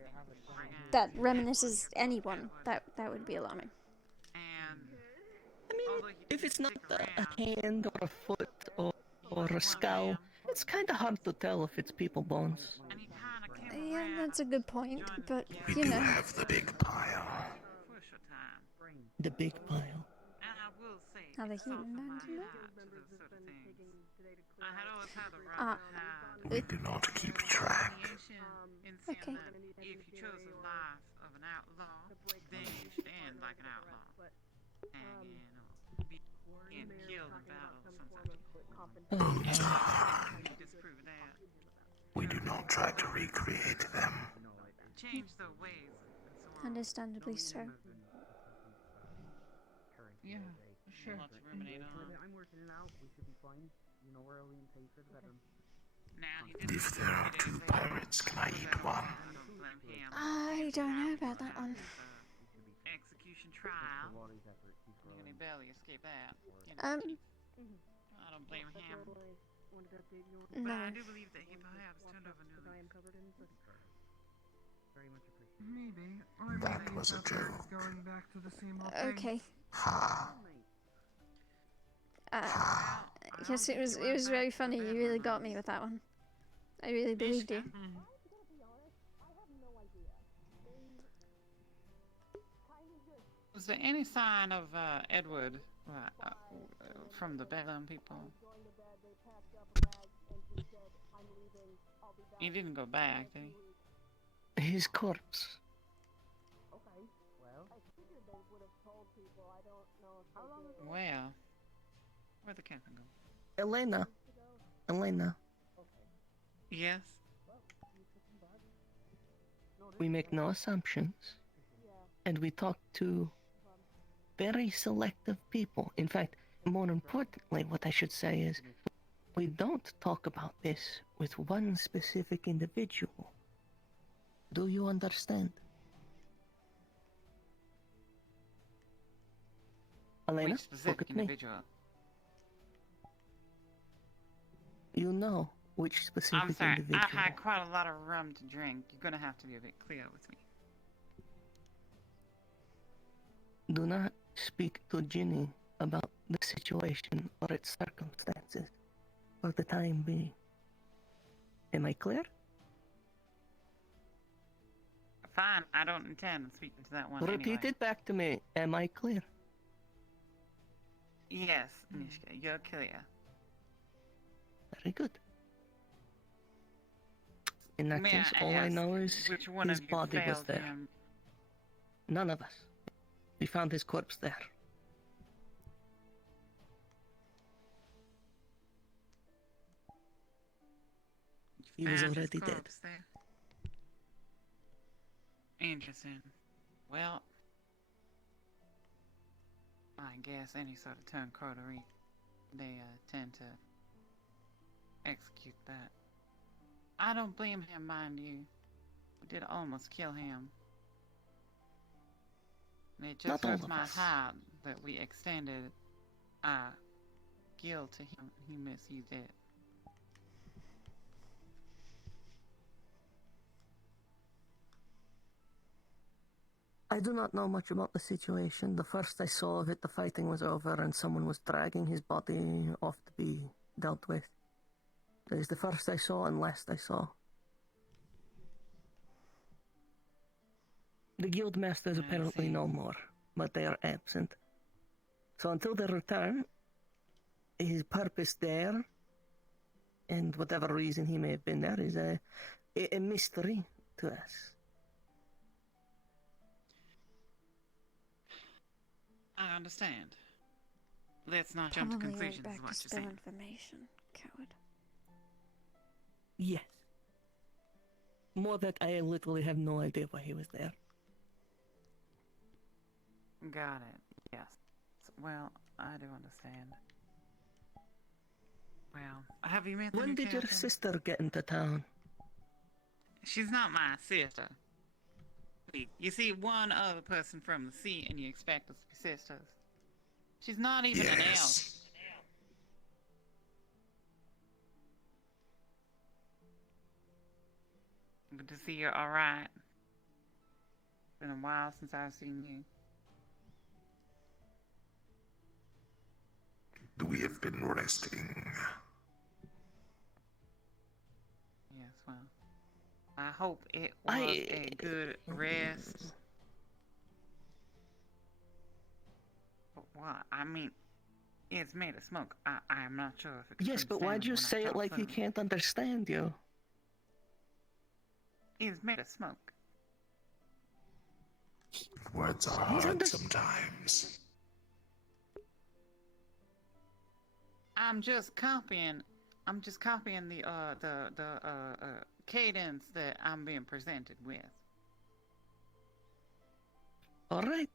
that reminisces anyone, that would be alarming. I mean, if it's not a hand or a foot or a skull, it's kind of hard to tell if it's people bones. Yeah, that's a good point, but, We you do know. have the big pile. The big pile. Are they human bones in there? We do not keep track. Okay. If you chose the life of an outlaw, then you should end like an outlaw. Hanging or being killed in battle or something. Bones are hard. Disprove that. We do not try to recreate them. Change the ways. Understandably so. Yeah, sure. Lots to ruminate on. I'm working it out. We should be fine. You know where I'll pay for the bedroom. If there are 2 pirates, can I eat one? I don't know about that one. Execution trial. You can barely escape that. Um. I don't blame him. No. But I do believe that he perhaps turned over new leaf. Maybe. Or That maybe was a it's after joke. going back to the same old thing. Okay. Ha. Yes, it was very funny. You really got me with that one. I really believed you. Was there any sign of Edward from the Bedlam people? He didn't go back, did he? His corpse. Well, where'd the captain go? Elena. Yes? We make no assumptions. And we talk to very selective people. In fact, more importantly, what I should say is, we don't talk about this with one specific individual. Do you understand? Elena, Which specific look at me. individual? You know which specific I'm sorry, individual. I've had quite a lot of rum to drink. You're gonna have to be a bit clear with me. Do not speak to Ginny about the situation or its circumstances for the time being. Am I clear? Fine, I don't intend on speaking to that one Repeat anyway. it back to me. Am I clear? Yes, Mishka, you're clear. Very good. In that May case, I all I ask know is which one his of you body was failed there. him? None of us. We found his corpse there. He was Found his already dead. corpse there. Interesting. Well, I guess any sort of turncoatery, they tend to execute that. I don't blame him, mind you. We did almost kill him. And it just Not all hurts of my us. heart that we extended our guilt to him. He misused it. I do not know much about the situation. The first I saw of it, the fighting was over and someone was dragging his body off to be dealt with. That is the first I saw and last I saw. The guild masters apparently know more, but they are absent. So until they return, his purpose there, and whatever reason he may have been there, is a mystery to us. I understand. Let's not jump to Probably went conclusions, is back what to you're spill saying. information, coward. Yes. More that I literally have no idea why he was there. Got it. Yes. Well, I do understand. Well, have you met the When new did your captain? sister get into town? She's not my sister. You see one other person from the sea and you expect us to be sisters. She's not even an elf. Good to see you're alright. Been a while since I've seen you. We have been resting. Yes, well, I hope it was a good rest. But what? I mean, it's made of smoke. I am not sure if it's Yes, but why'd you say it like he can't understand you? It's made of smoke. Words are hard sometimes. I'm just copying the cadence that I'm being presented with. All right.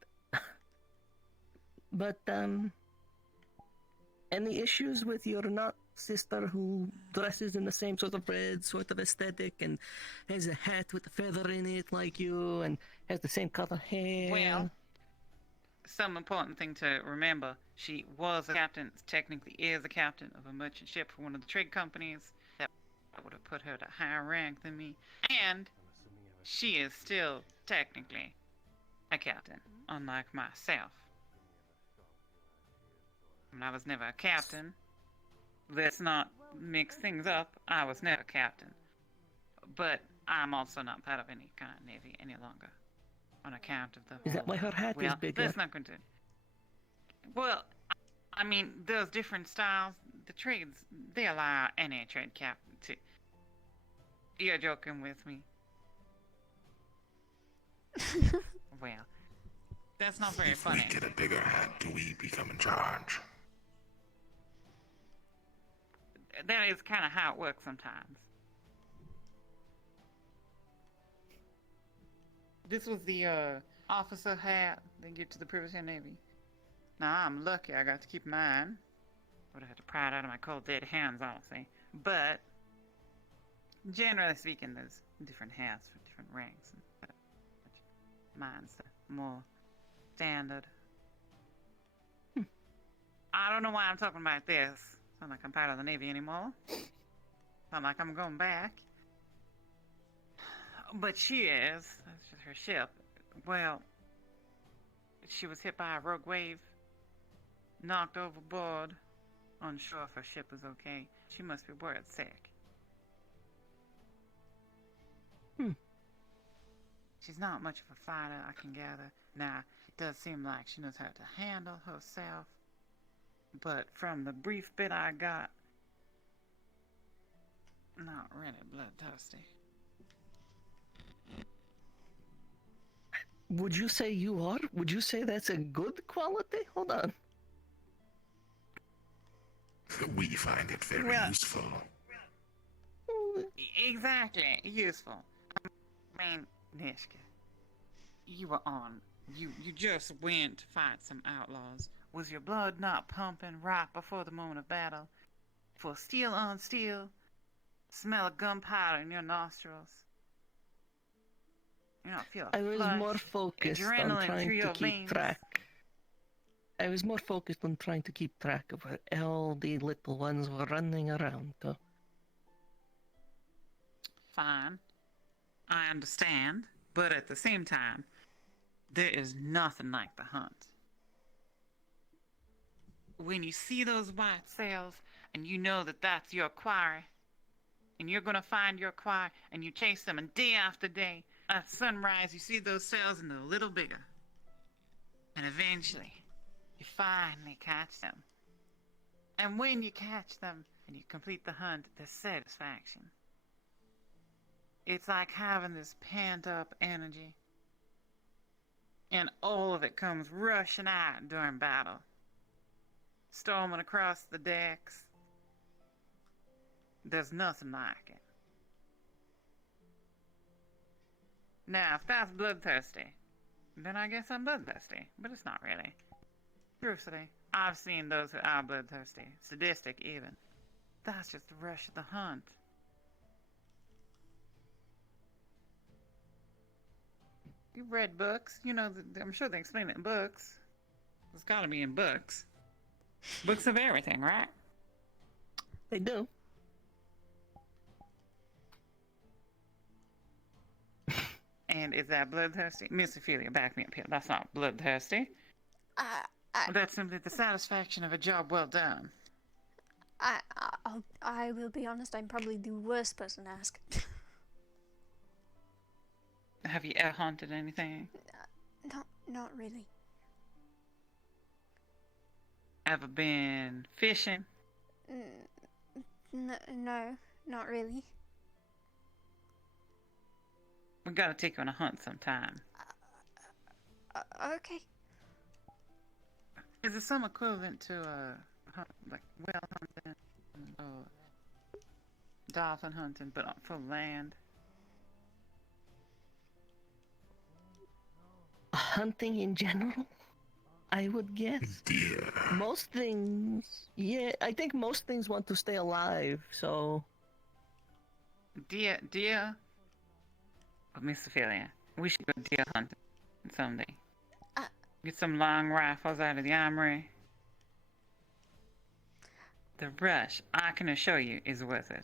But, any issues with your not sister who dresses in the same sort of red sort of aesthetic and has a hat with a feather in it like you and has the same color hair? Well, some important thing to remember, she was a captain, technically is a captain of a merchant ship for one of the trade companies. That would have put her at a higher rank than me. And she is still technically a captain, unlike myself. And I was never a captain. Let's not mix things up. I was never a captain. But I'm also not part of any kind of navy any longer. On account of the... Is that why her hat is bigger? That's not going to... Well, I mean, there's different styles. The trades, they allow any trade captain to... You're joking with me. Well, that's not very funny. If we get a bigger hat, do we become in charge? That is kind of how it works sometimes. This was the officer hat they give to the Privateer Navy. Now, I'm lucky I got to keep mine. Would have had to pry it out of my cold dead hands, honestly. But, generally speaking, there's different hats for different ranks. Mine's more standard. I don't know why I'm talking about this. It's not like I'm part of the Navy anymore. It's not like I'm going back. But she is. That's just her ship. Well, she was hit by a rogue wave. Knocked overboard. Unsure if her ship was okay. She must be worried sick. She's not much of a fighter, I can gather. Now, it does seem like she knows how to handle herself. But from the brief bit I got, not really bloodthirsty. Would you say you are? Would you say that's a good quality? Hold on. We find it very useful. Exactly, useful. I mean, Nishka, you were on. You just went to fight some outlaws. Was your blood not pumping right before the moment of battle? For steel on steel, smell of gunpowder in your nostrils. You don't feel I was more focused on trying to keep track. I was more focused on trying to keep track of where all the little ones were running around, though. Fine. I understand. But at the same time, there is nothing like the hunt. When you see those white sails, and you know that that's your quarry, and you're gonna find your quarry, and you chase them, and day after day, at sunrise, you see those sails and they're a little bigger. And eventually, you finally catch them. And when you catch them, and you complete the hunt, there's satisfaction. It's like having this pent-up energy. And all of it comes rushing out during battle. Storming across the decks. There's nothing like it. Now, if that's bloodthirsty, then I guess I'm bloodthirsty. But it's not really. Truthfully, I've seen those who are bloodthirsty, sadistic even. That's just the rush of the hunt. You've read books. You know, I'm sure they explain it in books. It's gotta be in books. Books of everything, right? They do. And is that bloodthirsty? Miss Ophelia, back me up here. That's not bloodthirsty. That's simply the satisfaction of a job well done. I will be honest, I'm probably the worst person to ask. Have you ever hunted anything? Not really. Ever been fishing? No, not really. We gotta take you on a hunt sometime. Okay. Is there some equivalent to like whale hunting or dolphin hunting, but for land? Hunting in general, I would guess. Deer. Most things, yeah, I think most things want to stay alive, so... Deer? Oh, Miss Ophelia, we should go deer hunting someday. Get some long rifles out of the armory. The rush, I can assure you, is worth it.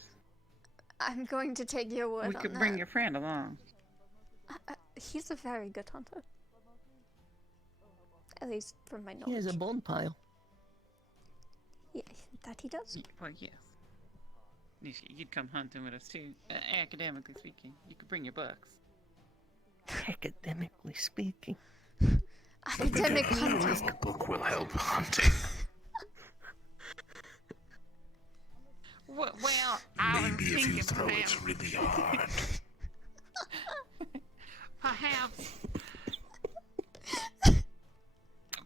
I'm going to take your word on We that. could bring your friend along. He's a very good hunter. At least from my knowledge. He has a bone pile. Yeah, that he does. Well, yes. You'd come hunting with us too. Academically speaking, you could bring your bucks. Academically speaking. Academic hunting. A book will help hunting. Well, I was Maybe if thinking you throw it really hard.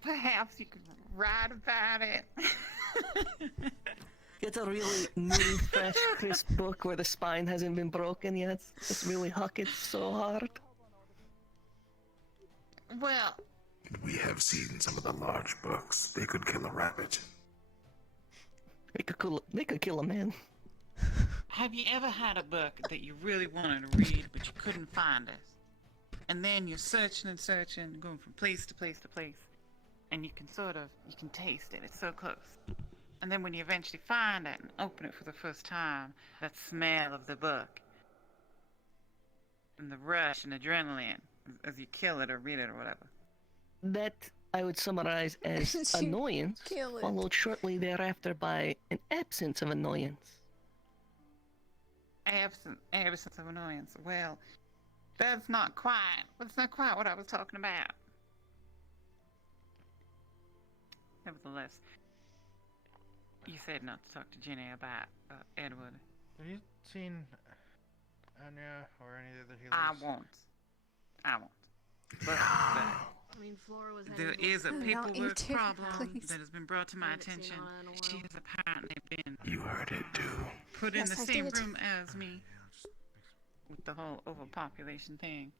Perhaps you could write about it. Get a really new, fresh, crisp book where the spine hasn't been broken yet. Just really huck it so hard. Well, We have seen some of the large books. They could kill a rabbit. They could kill a man. have you ever had a book that you really wanted to read, but you couldn't find it? And then you're searching and searching, going from place to place to place, and you can taste it. It's so close. And then when you eventually find it and open it for the first time, that smell of the book, and the rush and adrenaline as you kill it or read it or whatever. That I would summarize as annoyance, followed shortly thereafter by an absence of annoyance. Absence of annoyance. Well, that's not quite what I was talking about. Nevertheless, you said not to talk to Jenny about Edward. Have you seen Anya or any of the healers? I won't. But I mean, Flora was there is a Not paperwork you too, problem please. that has been brought to my attention. She has apparently been You heard it too. put in Yes, the I same did. room as me with the whole overpopulation thing.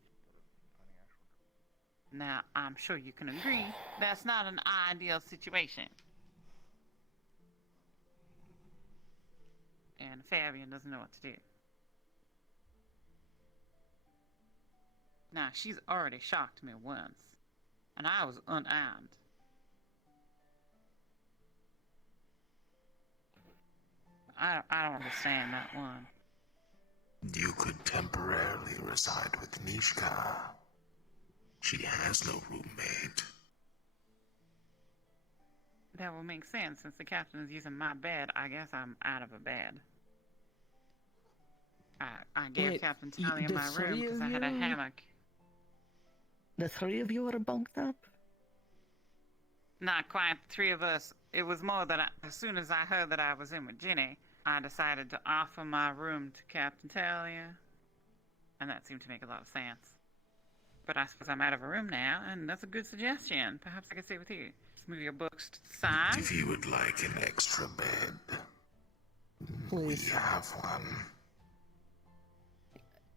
Now, I'm sure you can agree that's not an ideal situation. And Fabian doesn't know what to do. Now, she's already shocked me once, and I was unarmed. I don't understand that one. You could temporarily reside with Nishka. She has no roommate. That will make sense since the captain is using my bed. I guess I'm out of a bed. I gave Wait, Captain Talia the my room three because of I had a you? hammock. The three of you are bunked up? Not quite the three of us. It was more that as soon as I heard that I was in with Jenny, I decided to offer my room to Captain Talia. And that seemed to make a lot of sense. But I suppose I'm out of a room now, and that's a good suggestion. Perhaps I could stay with you. Just move your books to the side. If you would like an extra bed, Please. we have one.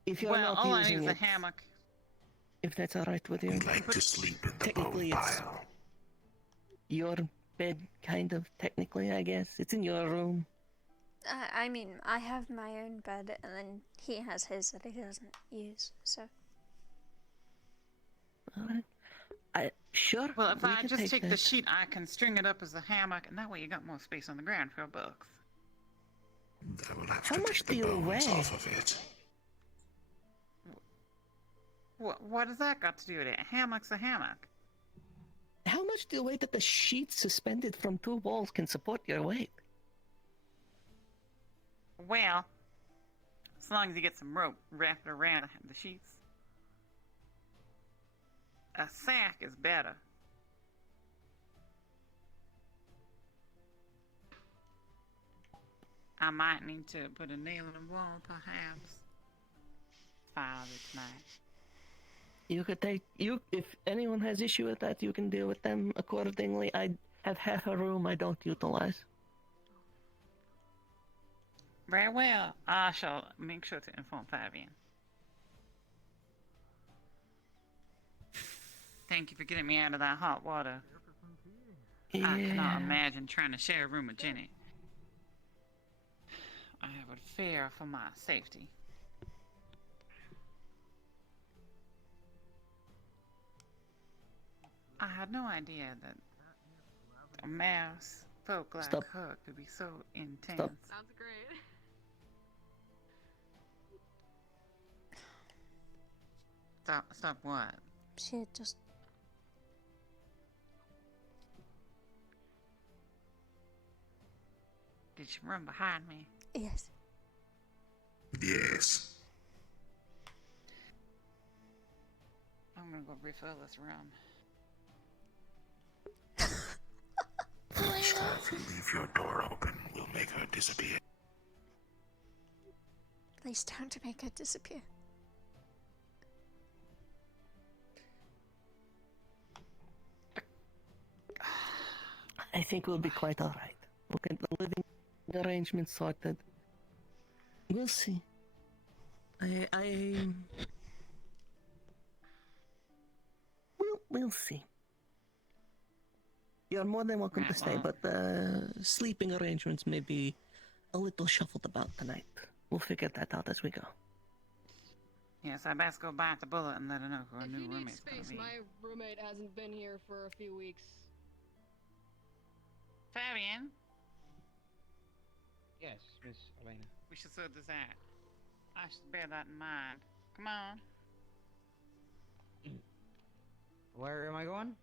If you're Well, not all I need using is a it, hammock. if that's alright with you. We'd like to sleep in the bone Technically, it's pile. your bed, kind of, technically, I guess. It's in your room. I mean, I have my own bed, and then he has his that he doesn't use, so. Alright. Sure. Well, if we I can just take the that. sheet, I can string it up as a hammock, and that way you got more space on the ground for your books. I will have How to much get the do you bones weigh? off of it. What has that got to do with it? A hammock's a hammock. How much do you weigh that the sheet suspended from 2 walls can support your weight? Well, as long as you get some rope wrapped around the sheets. A sack is better. I might need to put a nail in the wall, perhaps. File it tonight. You could take if anyone has issue with that, you can deal with them accordingly. I have half a room I don't utilize. Very well. I shall make sure to inform Fabian. Thank you for getting me out of that hot water. Yeah. I cannot imagine trying to share a room with Jenny. I would fear for my safety. I had no idea that a mouse folk like her could be so intense. Sounds great. Stop what? She just. Did she run behind me? Yes. Yes. I'm gonna go refill this rum. Sure, if you leave your door open, we'll make her disappear. Please don't make her disappear. I think we'll be quite alright. We'll get the living arrangements sorted. We'll see. We'll see. You're more than welcome to stay, but the sleeping arrangements may be a little shuffled about tonight. We'll figure that out as we go. Yes, I best go back to Bullet and let her know who our If new you need roommate's gonna space, be. my roommate hasn't been here for a few weeks. Fabian, Yes, Miss Elena. we should sort this out. I should bear that in mind. Come on. Where am I going?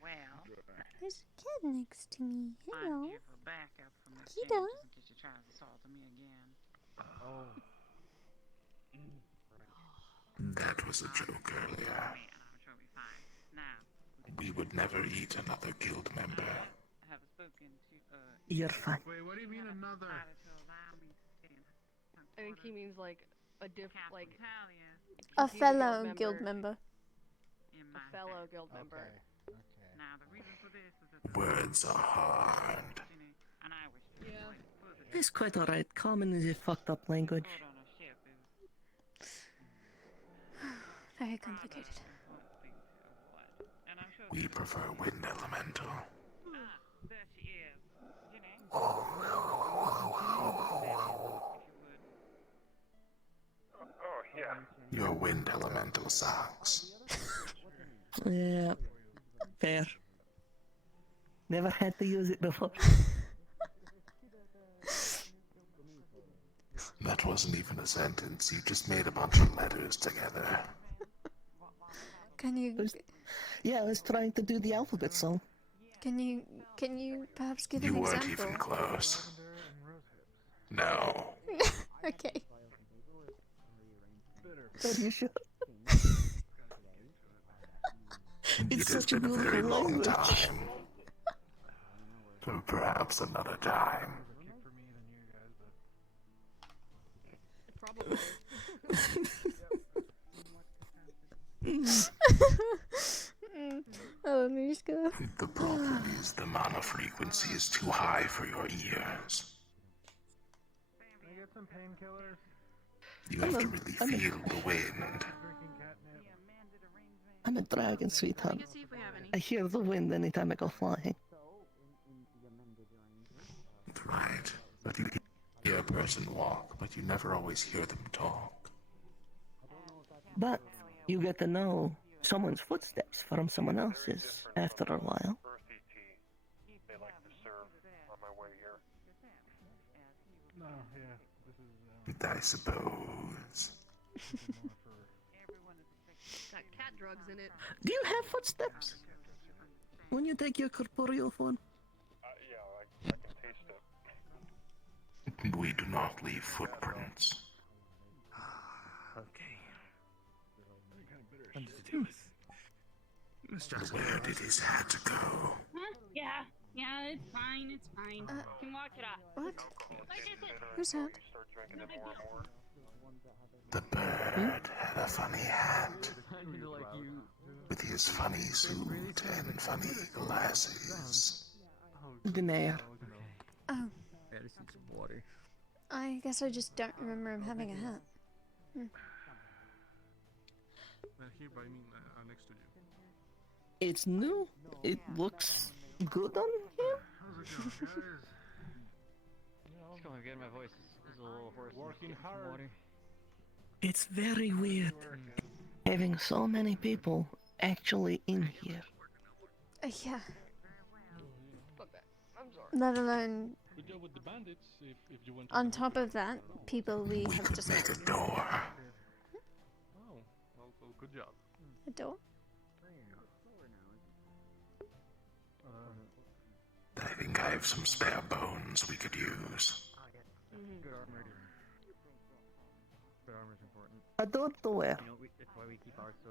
Well, There's a kid next to me. Hello. I'm here for backup from Miss Kita. Jenny just in case she tries to assault me again. Oh. That was a joke earlier. I'm sure we'll be fine. Now, We would never eat another guild member. I have spoken to, You're fine. Wait, what do you mean another? I think he means like a different, like A he's fellow guild member. A fellow guild member. Now, the reason for this is that Words are hard. and I wish to avoid further It's quite alright. Common is a fucked up language. on a ship is Very complicated. and I'm sure We prefer wind elemental. there she is. Jenny. Oh, yeah. Your wind elemental sucks. Yeah. Fair. Never had to use it before. That wasn't even a sentence. You just made a bunch of letters together. Can you Yeah, I was trying to do the alphabet song. can you perhaps give You an weren't example? even close. No. Okay. Are you sure? It has such a been a very beautiful long language. time. Perhaps another time. Probably. Oh, Mishka. The problem is the mana frequency is too high for your ears. Can I get some painkillers? You have to really feel the wind. I'm a dragon, sweetheart. Let's see if we have any. I hear the wind anytime I go flying. That's right. But you hear a person walk, but you never always hear them talk. But you get to know someone's footsteps from someone else's after a while. They like to serve on my way here. No, yeah, this is. I suppose. Got cat drugs in it. Do you have footsteps? When you take your corporeal form? Yeah, I can taste it. We do not leave footprints. Okay. When did it do this? Mr. Where did his hat go? Huh? Yeah, it's fine, it's fine. You can walk it off. What? Like I said, Who's that? no big deal. The bird had a funny hat. With his funny suit and funny glasses. The mayor. Oh, I gotta see some water. I guess I just don't remember him having a hat. Here by me, next to you. It's new. It looks good on him. It's going good. My voice is a little hoarse. Working hard. Water. It's very weird having so many people actually in here. Yeah. Fuck that. I'm sorry. Let alone, We deal with the bandits if you want to. on top of that, people we have just Make a door. Oh, well, good job. a door. I think I have some spare bones we could use. Good armor. Good armor's important. A door to where? You know, that's why we keep ours so.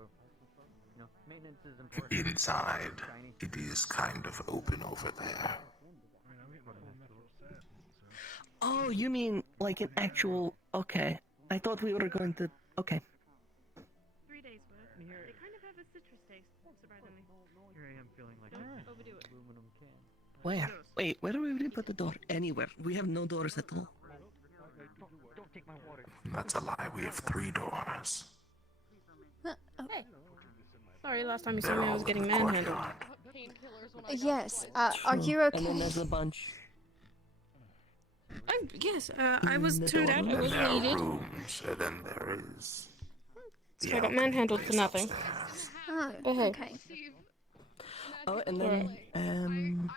You know, maintenance is important. Inside, it is kind of open over there. Oh, you mean like an actual... Okay. I thought we were going to... Okay. 3 days worth. They kind of have a citrus taste, surprisingly. Here I am feeling like Don't overdo it. aluminum can. Where? Wait, where do we put the door? Anywhere. We have no doors at all. Don't take my water. That's a lie. We have 3 doors. Hey. Sorry, last time you saw They're me, I all was in getting the manhandled. courtyard. Yes. Are you okay? And then there's a bunch. Yes, I was The turned door. out. I And was there are needed. rooms, and then there is... So I got manhandled for nothing. Oh, Oh, hey. okay. Oh, and then...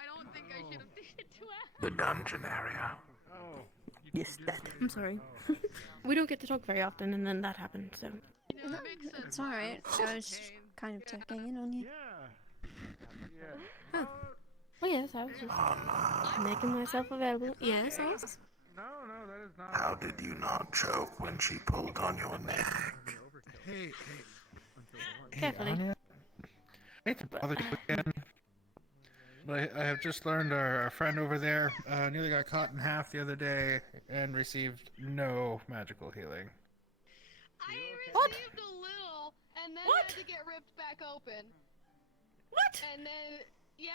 the dungeon area. Yes, that. I'm sorry. We don't get to talk very often, and then that happened, so. No, it's alright. I was just kind of checking in on you. Oh. Oh, yes, I was just making myself available. Yes, I was. How did you not choke when she pulled on your neck? Hey. Carefully. Hate to bother you again. But I have just learned our friend over there nearly got cut in half the other day and received no magical healing. I received a little, and then had to get ripped back open. What? And then, yeah.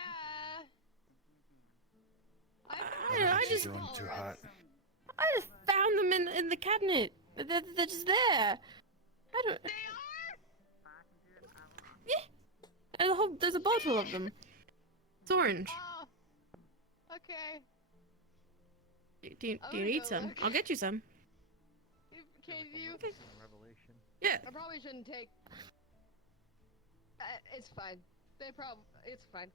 I just doing too hot. I just found them in the cabinet. They're just there. I don't. They are? Yeah. And there's a bottle of them. It's orange. Oh. Okay. Do you need some? I'll get you some. Can you? Revelation. Yeah. I probably shouldn't take. It's fine. It's fine.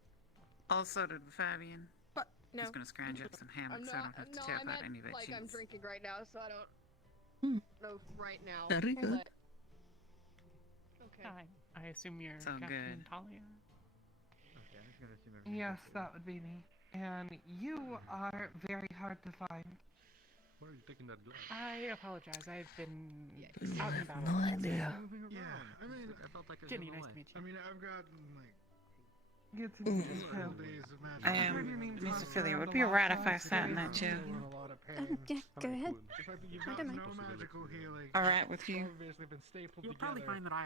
Also to Fabian. But no. He's gonna scrounge up some hammocks so I don't have to tear apart any of that like cheese. I'm drinking right now, so I don't know right now. Very good. but- Okay. Hi. I assume you're So Captain good. Talia? Okay, I'm just gonna assume everything. Yes, that would be me. And you are very hard to find. Why are you taking that glass? I apologize. I've been out and about. No idea. Yeah, I mean, I felt like Jenny, nice to meet you. I mean, I've gotten like Get to meet you several too. days of magic. Mr. Philly, it would be alright if I sat in that chair. In a lot of pain. Yeah, go ahead. The fact that you've I got don't mind. no magical healing. Alright with you. Obviously been stapled You'll probably together. find that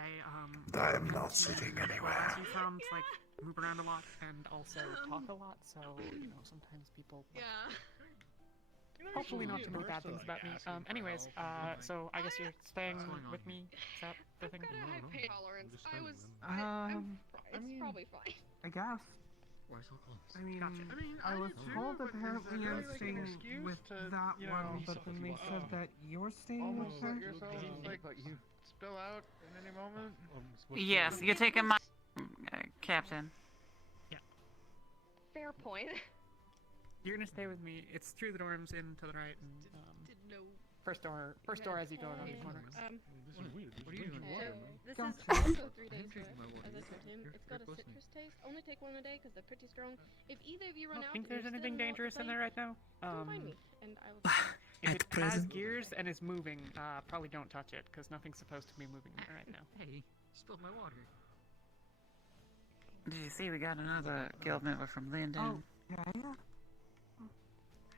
I am not sitting anywhere. From like move around a lot and also talk a lot. So you know sometimes people. Yeah. hopefully not too many bad things about me. Anyways, so I guess you're staying with me. Is that the thing? Pain tolerance. It's probably fine. I guess. I mean, I was told apparently I'm staying with that one, but then they said that you're staying with her. You spill out at any moment. Yes, you're taking my captain. Yeah. Fair point. You're gonna stay with me. It's through the dorms in to the right, and first door as you go around the corner. This is weird. What are you doing? This is also 3 days worth, as I told him. It's got a citrus taste. Only take one a day because they're pretty strong. If either of you run out, Think there's anything dangerous in there right now? Don't mind me, and I will. If it has gears and is moving, probably don't touch it because nothing's supposed to be moving in there right now. Hey, you spilled my water. Did you see we got another guild member from Linden? Yeah.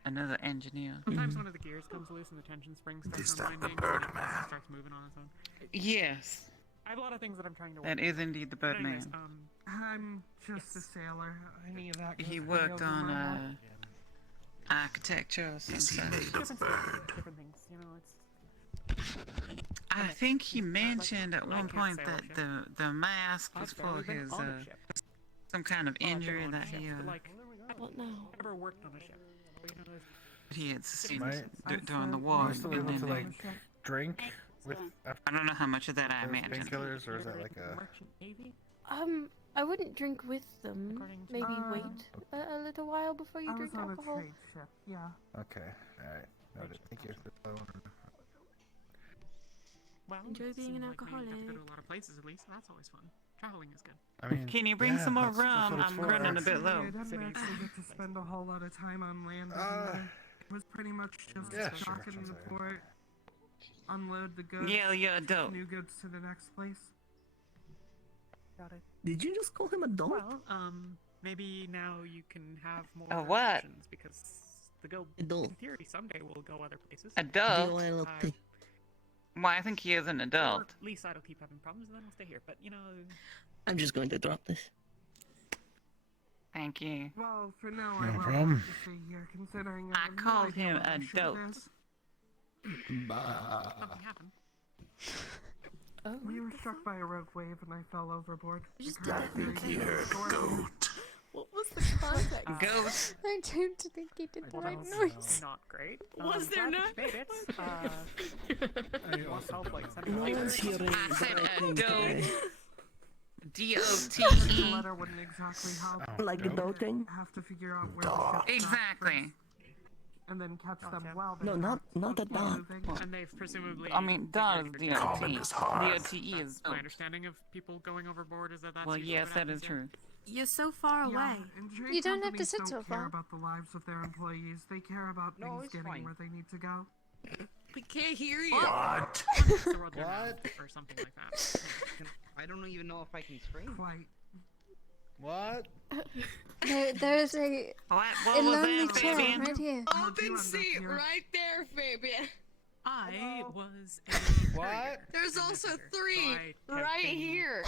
Another engineer. Sometimes one of the gears comes loose and the tension spring starts unwinding and it starts moving on its own. Yes. I have a lot of things that I'm trying to work That is indeed the Birdman. I'm just a sailor. Any of that. He worked on architecture or something. Different things, you know, I think he mentioned at one point that the mask was for his some kind of injury that he What now? Never worked on a ship. he had sustained during the war. Am I still able to like drink with? I don't know how much of that I imagine. Painkillers, or is that like a? I wouldn't drink with them. Maybe wait a little while before you drink alcohol. Trade ship, yeah. Okay, alright. Noted. Thank you. Well, enjoy being an alcoholic. You have to go to a lot of places at least. That's always fun. Traveling is good. I mean, can you bring some more rum? I'm running a bit low. I didn't actually get to spend a whole lot of time on land. It was pretty much just dock in the port, unload the goods, Yeah, adult. new goods to the next place. Got it. Did you just call him adult? Well, maybe now you can have more what? options because the guild, adult. in theory, someday will go other places. Adult? Well, I think he is an adult. Or at least I don't keep having problems, and then I'll stay here. But you know, I'm just going to drop this. Thank you. Well, for now, No I will problem. have to stay here, considering I called him adult. something happened. Oh. We were struck by a rogue wave and I fell overboard. I think he heard goat. What was the context? Ghost. I don't think he did the right noise. Not great. Was there not? Made it. Want help, like, send No one's hearing I said the adult. The D-O-T-E. letter wouldn't exactly help. Like adulting? Have to figure out where the ship Exactly. and then catch them while they No, not a dot. And they've presumably. I mean, dot is D-O-T. D-O-T-E is My understanding of people going overboard is that that's. Well, usually yes, what that happens, is true. You're so far away. You don't have to sit so so care far. about the lives of their employees. They care about things getting where they need to go. We can't hear you. What? Or something like that. I don't even know if I can scream. Quite. What? There's a What lonely was that, chair Fabian? right here. Open seat right there, Fabian. I was a. What? There's also 3 I right have been- here.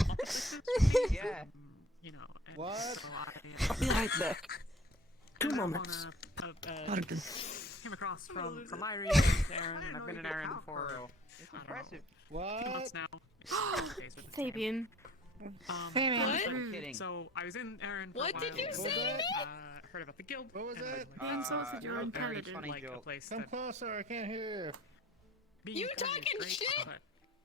Yeah. You know. And What? So I'll be right back. 2 I'm moments. on a Pardon. came across from my region to Aaron. I've been an Aaron for Impressive. a few months now. Fabian. Fabian. What? Kidding. So I was in Aaron for What a did while. you say to me? Heard about the guild. What was and that? like, Being so said you're on very Paladin. funny like a joke. place Come that closer, I can't hear. being You a Paladin is talking great, shit? but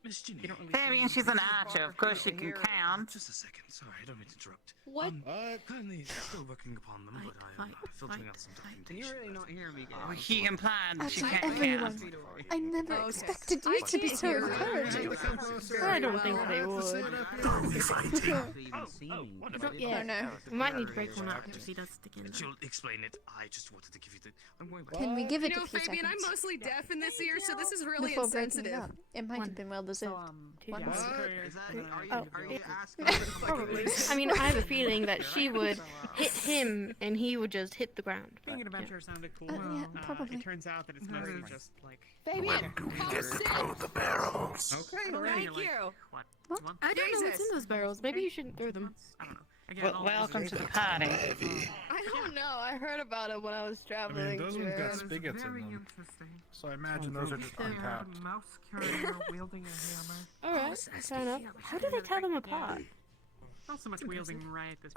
Miss Ginny. you don't really Fabian, see she's an archer. Of course she can count. Just a second. Sorry, I don't mean to interrupt. What? What? Currently still working upon them, but I am filtering out some Can you documentation. really not hear me, guys? He implied she That's can't everyone. count. I never Okay. expected you to be so encouraging. I don't think they would. Don't be fighting. Yeah, no. We might need to break one up if he does stick in. You'll explain it. I just wanted to give you the. I'm going back. Can we give it You a know, few Fabian, seconds I'm mostly deaf in this ear, so this is really before breaking it insensitive. up? It might have been well deserved. Yeah. What? Is that, are you asking? Probably. I mean, I have a feeling that she would hit him and he would just hit the ground. Being an adventurer sounded cool. yeah, probably. It turns out that it's mostly just like. Fabian, Do we get to throw the barrels? Okay, thank You're like, you. What? What? Month? I don't know what's in those barrels. Maybe you shouldn't throw them. I don't know. Again, Well, all welcome this to is- the party. I know. don't know. I heard about it when I was I traveling. mean, those ones got It's spigots in very them. interesting. So I imagine those are just untapped. A mouse carrier wielding a hammer. Alright, fair enough. How do they tell them apart? Not so much wielding right this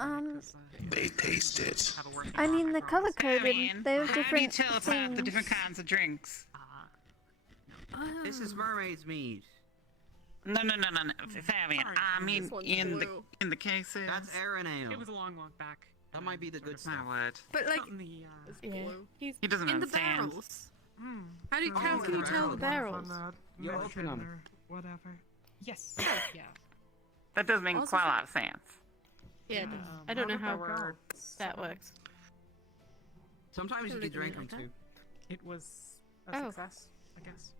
They taste it. I mean, the color coded. Fabian, They have how do you different tell apart the things. different kinds of drinks? This is mermaid's mead. No, Fabian. I mean, in the cases. That's Aaron Ale. It was a long walk back. That might be the good stuff. My word. But like, He's He doesn't in the understand. barrels. How can you tell the barrels? You open them. Whatever. Yes. Yeah. That does make quite a lot of sense. Yeah, it does. I don't know how that works. Sometimes you can drink them too. It was a success, I guess.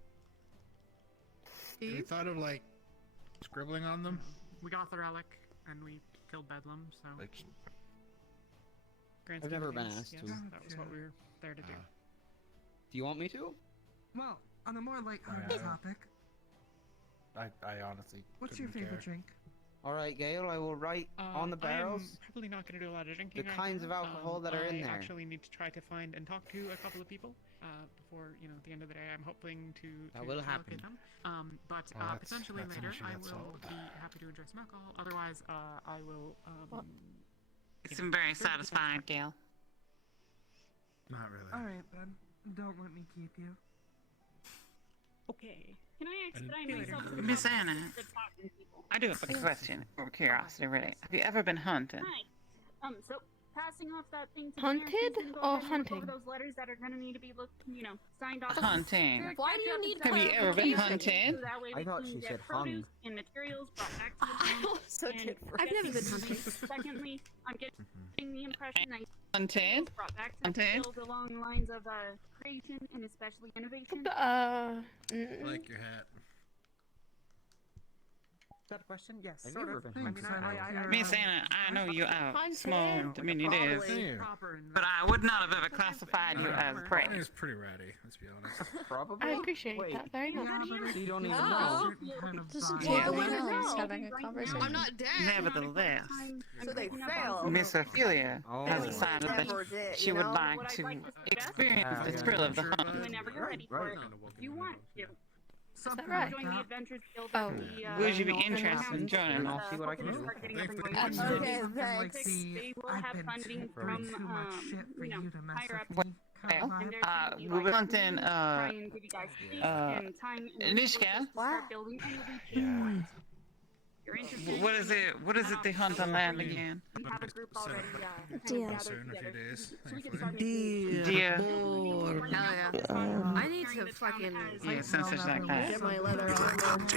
Have you thought of like scribbling on them? We got the relic and we killed Bedlam, so. Grand I've scheme never of been things, asked yes, to. That was what we were there to do. Do you want me to? Well, on a more lighthearted topic, I honestly. what's your couldn't favorite care. drink? All right, Gail. I will write on the barrels. I'm probably not going to do a lot of drinking. The right kinds now. of alcohol that are in there. I actually need to try to find and talk to a couple of people before at the end of the day. I'm hoping to That will locate happen. them. But potentially that's an later, issue I that's will solved. be happy to enjoy some alcohol. Otherwise, I will. It's been very satisfying, Gail. Not really. Alright then, don't let me keep you. Okay. Can I explain myself to the Miss public Anna, instead of talking to people? I do have a question, for curiosity, really. Have you ever been hunting? Hi. So passing off that thing to the Hunted mayor, she's gonna go or ahead and look hunting? over those letters that are gonna need to be signed off. Hunting. Why do you need Have you ever been hunted? That way I we thought can she get said produce hung. and materials brought back to the town. I've never been hunting. Secondly, I'm getting the impression that Hunted? brought back to the Hunted? field along the lines of creation and especially innovation. Like your hat. Is that a question? Yes. I've Sort never of. been I mean, hunted. Miss Anna, I know you out Hunted. small diminutive, Proper and but I would not have ever classified you as prey. It's pretty ratty. Let's be honest. Probably. I appreciate that very much. So you don't even Oh. know. Doesn't Yeah, take we anyone don't else know. having a conversation. I'm not dead. Nevertheless, So they fail. Miss Ophelia Oh. has decided Never that did, she you would know? like What I'd to like to suggest experience the thrill of the hunt. Whenever you're ready for it, if you want to. Something that right? Join the Adventures Guild. Oh. Would you be interested in joining I'll us? see what I can do. Thanks for the It's question. okay, Okay, like thanks. the They will I've have been funding through from too much shit for you to mess higher with up. me. Well, And there's gonna be, we'll be like, hunting, try and give you guys space and time and Nishka? resources to start building, and you'll be paid for it. You're interested. What is it? What is it they hunt on land again? We have a group already Deer. gathered Soon, in a few together. days, So we can thankfully. start Deer. Hell yeah. I need to fucking Yeah, some such like that. get my leather armor.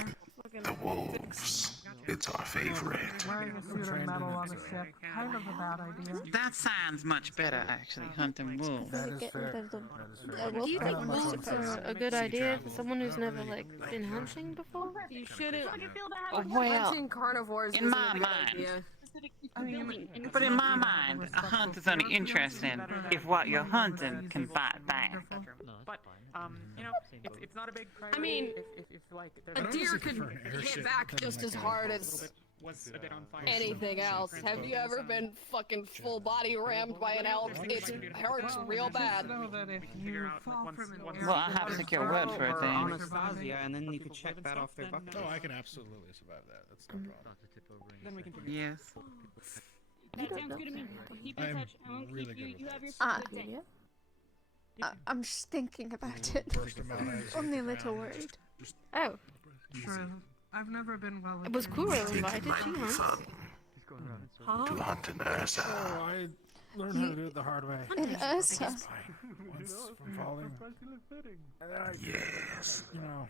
The wolves. It's our favorite. Wearing a suit of metal on a ship, kind of a bad idea. That sounds much better, actually, hunting wolves. That is Get fair. rid of the- That is a fair. wolf Do you pack think on wolves supposed are a good idea for someone who's never like been hunting before? You shouldn't. Well, Hunting carnivores in isn't my a good mind, idea. but in my mind, a hunt is only interesting if what you're hunting can bite back. But it's not a big priority. I mean, if like A there's deer honestly could prefer an airship hit back than just like as a hard wolf. as was a bit on fire. anything else. Have you ever been fucking full body rammed by an elk? It hurts real bad. Know that if you fall from an Well, I have to take your word for it Or then. Anastasia, and then you could check that off their bucket. Oh, I can absolutely survive that. That's no problem. Then we can. Yes. That sounds good to me. Keep in I'm touch. I won't really keep you. good with You that. have yourself a good day. I'm just thinking about it. Burst them out as Only a they little drown. worried. Oh, True. I've never been well. it was Kuro invited. Might She be hunts. fun Huh? to hunt an Ursa. Oh, I learned how to do it the hard way. In Ursa. Once from falling. Yes. You know,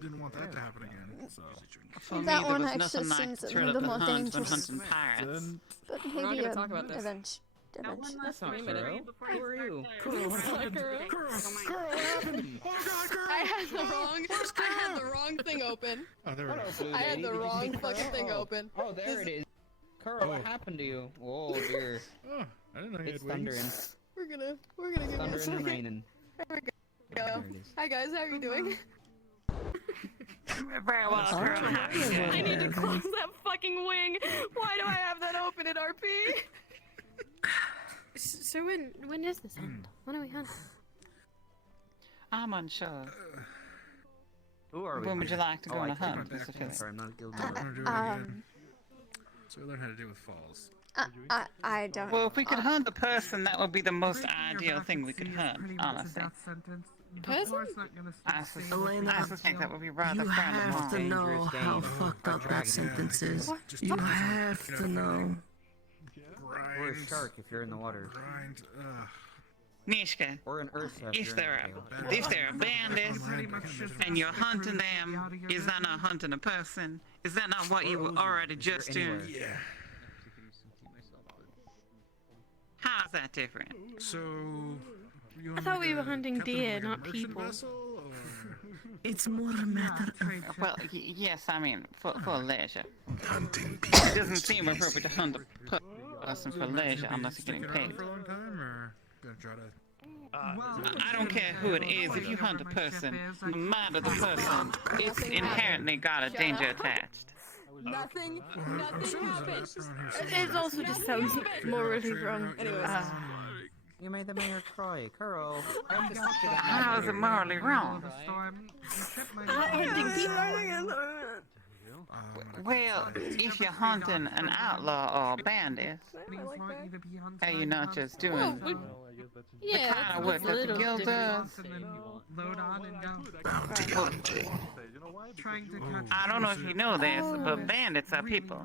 didn't want that to happen again. So. For me, That there one was actually nothing like seems the a thrill of little the more hunt when dangerous. hunting pirates. But We're not maybe gonna talk about this. eventually. That's not Wait a Kuro. minute. Who are you? Kuro, what happened? Okay. Kuro, Don't mind. Kuro, what happened? Oh God, Kuro! I had the wrong thing open. Oh, there we go. Blue I had lady. the Did you wrong see Kuro? fucking thing Oh. open. Oh, there it is. Kuro, what happened to you? Whoa, dear. Oh, I didn't know you It's had wings. thundering. We're gonna give you a Thundering and second. raining. There we go. There it is. Hi guys, how are you doing? Very well, Kuro. I need to close that fucking wing. Why do I have that open at RP? So when is this end? When are we hunting? I'm unsure. Who are we? When would you like to go on a hunt, Mr. Mr. Phillips? Sorry, I'm not a guild I'm member. gonna do it again. So we learn how to deal with falls. I don't. Well, if we could hunt a person, that would be the most ideal thing we could hunt, honestly. I think that would be rather You have to know how fucked up that sentence is. You have to know. Or a shark if you're in the water. Nishka, Or an Ursa if they're bandits and you're hunting them, is that not hunting a person? Is that not what you were already just doing? Yeah. How's that different? So, I thought we were hunting deer, not people. It's more a matter of... Well, yes, I mean, for leisure. Hunting It doesn't seem appropriate to hunt a person for leisure unless you're getting paid. For a long time, or gonna try to... I don't care who it is, if you hunt a person, no matter the person, it's inherently got a danger attached. Nothing happened. It also just sounds morally wrong. Anyways. You made the mayor cry, Carol. How is it morally wrong? Well, if you're hunting an outlaw or a bandit, are you not just doing the kind of work that the guild does? Bounty hunting. I don't know if you know this, but bandits are people.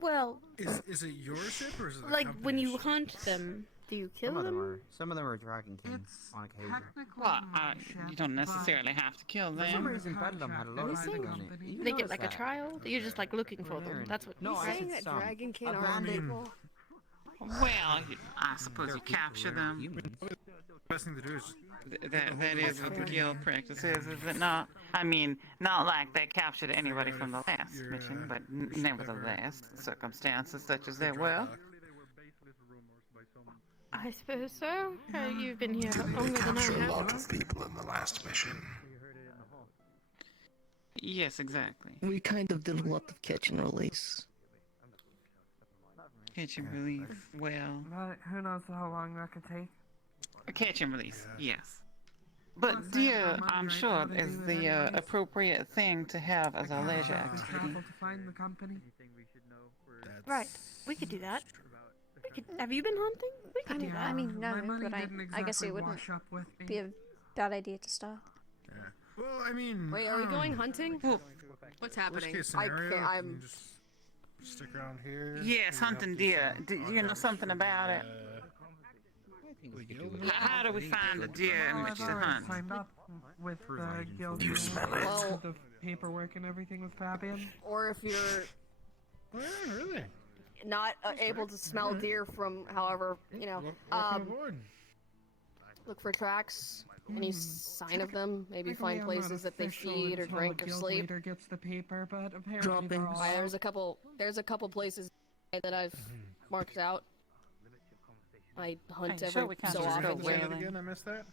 Well, Is it your ship or is it the like when company's you ship? hunt them, do you kill them? Some of them are Dragon Kings on occasion. Well, you don't necessarily have to kill For some them. reason, Bedlam had a lot of things on it. You They get noticed like that. a trial? You're just like looking for them. That's what. No, I said that some. Dragon King I are mean, people. Well, I suppose you capture them. The best thing to do is... That is what the guild practices, is it not? I mean, not like they captured anybody from the last mission, but nevertheless, circumstances such as there were. I suppose so. You've been here longer than I Capture a have. lot of people in the last mission. Yes, exactly. We kind of did a lot of catch and release. Catch and release. Well, But who knows how long that could take. catch and release, yes. But deer, I'm sure, is the appropriate thing to have as a leisure activity. Travel to find the company. Right. We could do that. We could. Have you been hunting? We could do that. I mean, no, My money but didn't I guess exactly it wouldn't wash up with me. be a bad idea to start. Yeah. Well, I mean... Wait, are we going hunting? What's Worst happening? case I scenario, can't. you I'm. can just stick around here. Yes, maybe hunting help deer. some Do you know something about it? How do we find a deer in which to I've already hunt? signed up with the guild. You smell it. Well, The paperwork and everything with Fabian. or if you're Yeah, really? not able to smell deer from however, Welcome aboard. look for tracks, any sign of them, maybe Technically, find I'm not places that they official feed or until drink the or guild sleep. leader gets the paper, but apparently they're Droppings. all Why, out. there's a couple places that I've marked out. I hunt Hey, every sure, we can so just go often. Say that whaling. again, I missed that.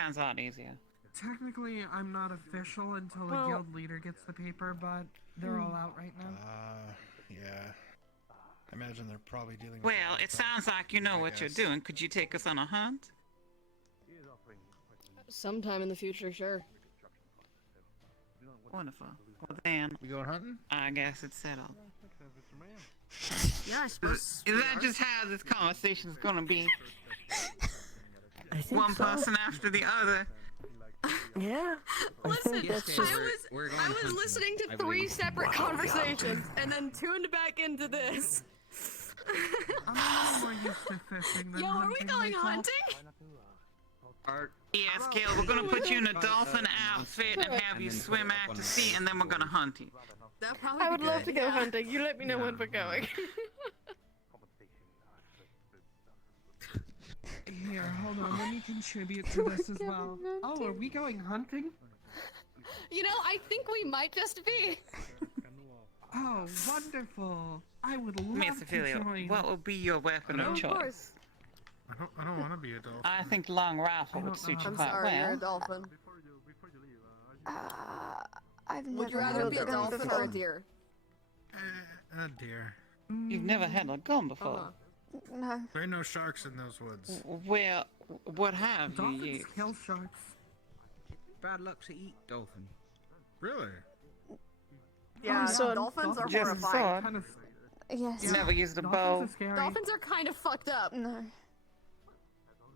Sounds a lot easier. Technically, I'm not official until Well- the guild leader gets the paper, but they're all out right now. Yeah. I imagine they're probably dealing with... Well, it sounds like you know what you're doing. Could you take us on a hunt? Sometime in the future, sure. Wonderful. Well then, We going hunting? I guess it's settled. Yeah, I suppose. Is that just how this conversation is gonna be? I think One so. person after the other. Yeah. I think that's just... I was listening to 3 separate conversations and then tuned back into this. I'm a little more used to fishing than Yo, are we hunting going myself. hunting? Yes, Gil, we're gonna put you in a dolphin outfit and have you swim out to sea, and then we're gonna hunt you. That probably I would love to go hunting. You let me know when we're going. Here, hold on. Let me contribute to this as well. Oh, are we going hunting? You know, I think we might just be. Oh, wonderful. I would love Mr. to Filio, join. what would be your weapon of Of choice? course. I don't want to be a dolphin. I think long rifle would suit you I'm quite sorry, you're a well. dolphin. I've Would you never rather held be a gun dolphin before. or a deer? A deer. You've never had a gun before. Uh-huh. No. There ain't no sharks in those woods. Well, what have you Dolphins used? kill sharks. Bad luck to eat dolphin. Really? Yeah, dolphins are Just horrifying. Kind of, Yes. You never used a bow. dolphins are scary. Dolphins are kind of fucked up. No.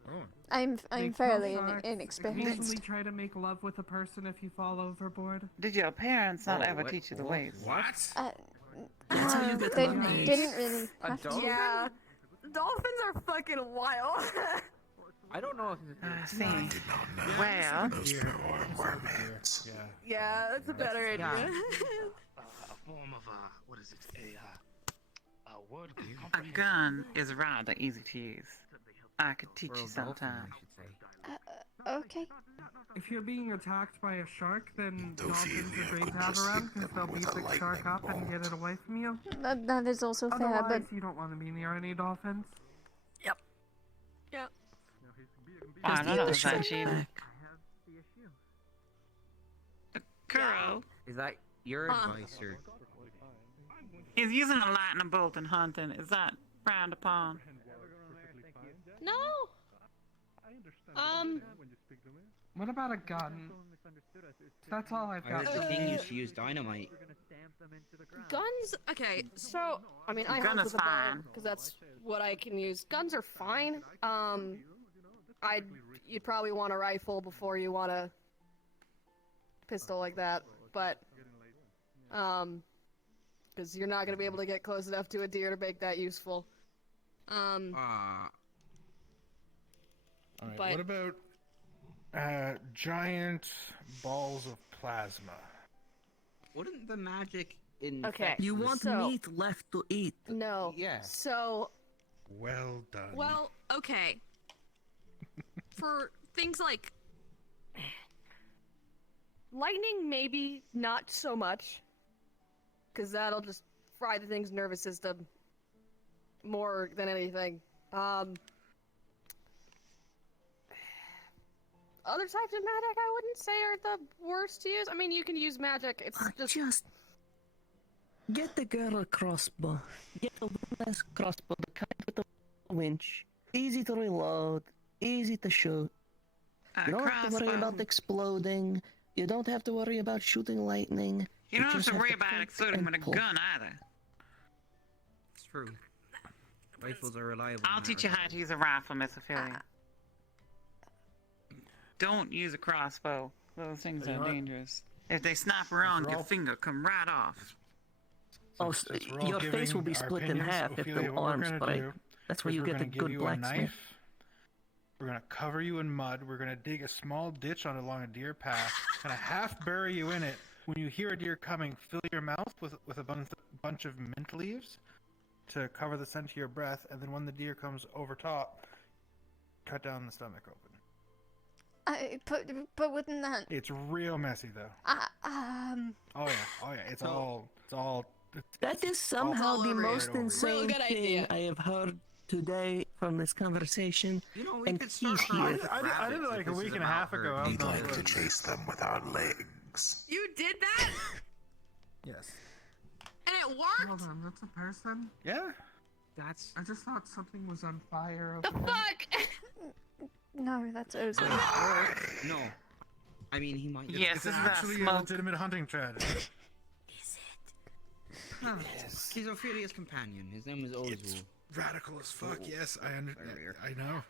Oh. I'm They fairly kill sharks, inexperienced. occasionally try to make love with a person if you fall overboard. Did your parents not ever teach you the ways? What? That's how you get they the monkeys. didn't really A have to. dolphin? Yeah. Dolphins are fucking wild. I don't know if See. Well, Those poor mermaids. Yeah, that's a better idea. A form of what is it? A word a gun is rather easy to use. I could teach you sometime. Okay. If you're being attacked by a shark, then dolphins are great to have around because they'll beat the shark up and get it away from you. That is also fair, Otherwise, but you don't want to be near any dolphins. Yep. I don't know the if shark that's cheating. Kuro Is that your advice, or? is using a lightning bolt in hunting. Is that frowned upon? No. What about a gun? That's all I've I got. heard the king used to use dynamite. Guns. Okay, so I mean, I Gun help is with a bow fine. because that's what I can use. Guns are fine. You'd probably want a rifle before you want a pistol like that, but because you're not gonna be able to get close enough to a deer to make that useful. Alright, But- what about giant balls of plasma? Wouldn't the magic in Okay. You want So- meat left to eat. No. Yeah. So Well done. well, okay. For things like lightning, maybe not so much, because that'll just fry the thing's nervous system more than anything. Other types of magic, I wouldn't say are the worst to use. I mean, you can use magic. It's Just get the girl a crossbow. Get a windlass crossbow, the kind with the winch. Easy to reload, easy to shoot. You don't have to worry about exploding. You don't have to worry about shooting lightning. You don't have just to worry to about point exploding and with a pull. gun either. It's true. Rifles are reliable. I'll in that teach you how regard. to use a rifle, Miss Ophelia. Don't use a crossbow. Those things You know are what? dangerous. If they snap around, your finger come right off. Oh, Since we're all your face will giving be our split in opinions, half if Ophelia, the what we're arms gonna break. do That's where is you we're get the gonna give good you a blacksmith. knife. We're gonna cover you in mud. We're gonna dig a small ditch along a deer path. Gonna half bury you in it. When you hear a deer coming, fill your mouth with a bunch of mint leaves to cover the scent of your breath. And then when the deer comes over top, cut down the stomach open. But wouldn't that? It's real messy though. Oh yeah. It's all. That is somehow the most insane good thing idea. I have heard today from this conversation. You know, we and could he's start here. I did it like a week and a half ago. out in We'd the like to woods. chase them with our legs. you did that, Yes. and it worked. Hold on, that's a person? Yeah. That's. I just thought something was on fire. The over there. fuck? No, that's Ozzy. No. I mean, he might. Yes, It's this is that actually a smoke. legitimate hunting strategy. He's Ophelia's companion. His name is Ozul. Radical as fuck. Yes, I know.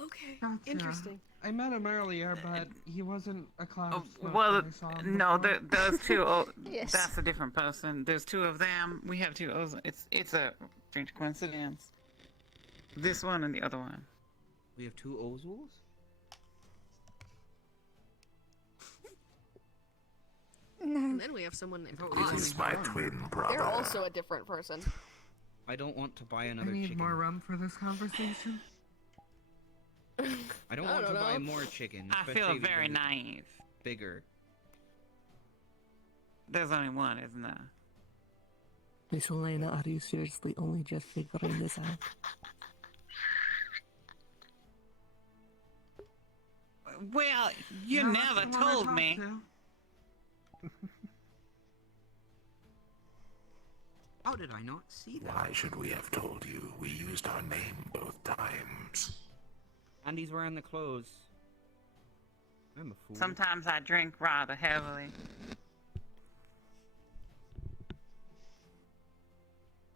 Okay. Gotcha. Interesting. I met him earlier, but he wasn't a cloud of smoke Well, when I saw him no, before. those two. Yes. That's a different person. There's two of them. We have two O's. It's a strange coincidence. This one and the other one. We have two Ozuls? No. And then we have someone named This is my twin brother. They're also a different person. I don't want to buy I another need chicken. more rum for this conversation. I don't want to buy more chicken. I especially feel if very it's naive. Bigger. There's only one, isn't there? Miss Elena, are you seriously only just figuring this out? Well, you No, never that's the one I told talked me. to. How did I not see that? Why should we have told you? We used our name both times. Andy's wearing the clothes. I'm a fool. Sometimes I drink rather heavily.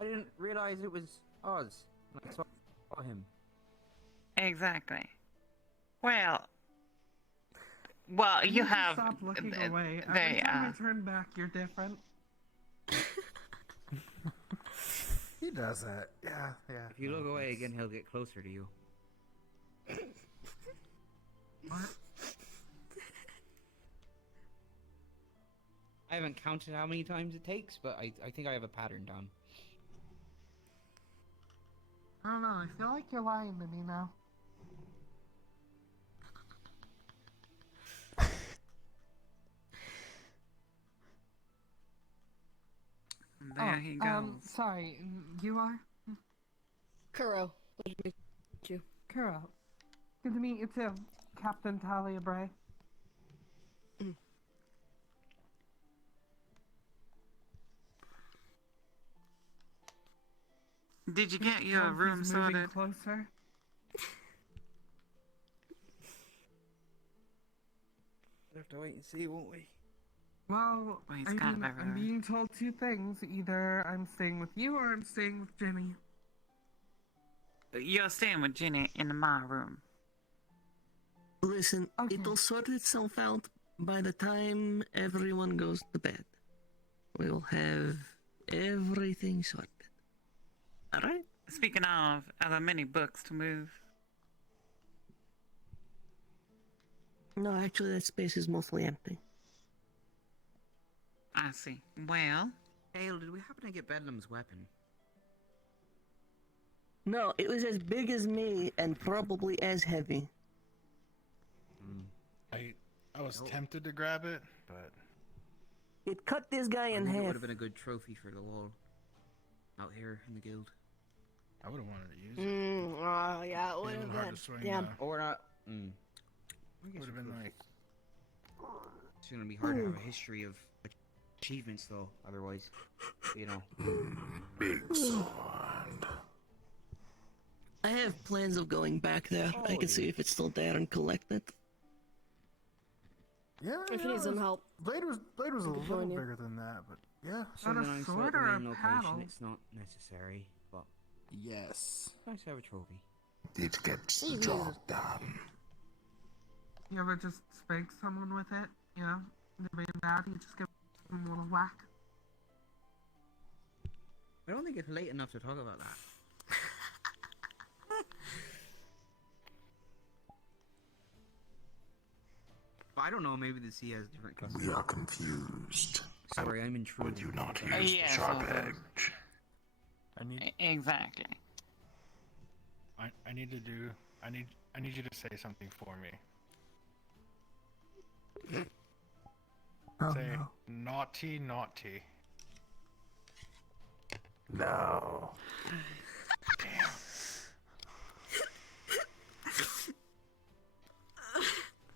I didn't realize it was Oz when I saw him. Exactly. Well, you Can have. Stop looking away. There Every you time are. I turn back, you're different. He does that. Yeah, yeah. If you look away again, he'll get closer to you. What? I haven't counted how many times it takes, but I think I have a pattern down. I don't know. I feel like you're lying to me now. There he goes. Sorry, you are? Kuro. Pleasure to meet you. Kuro. Good to meet you too, Captain Talia Bray. Did you get your Oh, room he's moving sorted? closer. We'll have to wait and see, won't we? Well, Well, he's I got mean, I'm everywhere. being told two things. Either I'm staying with you or I'm staying with Jimmy. You're staying with Jenny in my room. Listen, it'll sort itself out by the time everyone goes to bed. We'll have everything sorted. Alright? Speaking of, are there many books to move? No, actually, that space is mostly empty. I see. Well, Hale, did we happen to get Bedlam's weapon? No, it was as big as me and probably as heavy. I was tempted to grab it, but It cut this guy I in think it would half. have been a good trophy for the wall. Out here in the guild. I would have wanted to use it. Oh, yeah, it would Be a have little hard been. to swing, Damn. though. Or we're not. Would have been like. It's gonna be hard to have a history of achievements, though. Otherwise, you know. Big sword. I have plans of going back there. I can see if it's still there and collect it. Yeah, If you need some help. Blade was a I can little join you. bigger than that, but yeah. So when I saw the main location, it's not necessary, but yes, nice to have a trophy. It gets the job done. You ever just spank someone with it? You know? They're being bad, you just give them a little whack. I don't think it's late enough to talk about that. But I don't know, maybe the sea has different customs. We are confused. Sorry, I'm intruding. Would you not use the sharp edge? I need. Exactly. I need to do. I need you to say something for me. Oh, Say no. naughty, naughty. No.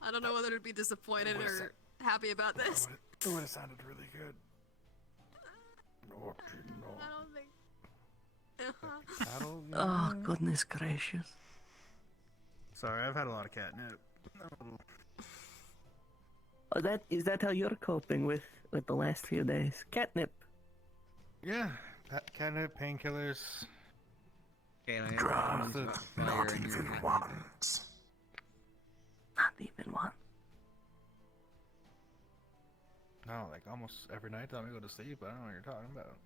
I don't know whether to be disappointed What is or happy about this. It would have sounded really good. Naughty, I naughty. don't think. Oh, goodness gracious. Sorry, I've had a lot of catnip. Oh, is that how you're coping with the last few days? Catnip. Yeah, catnip, painkillers. Okay, Drugs, not even once. Not even one. No, like almost every night time I go to sleep, I don't know what you're talking about.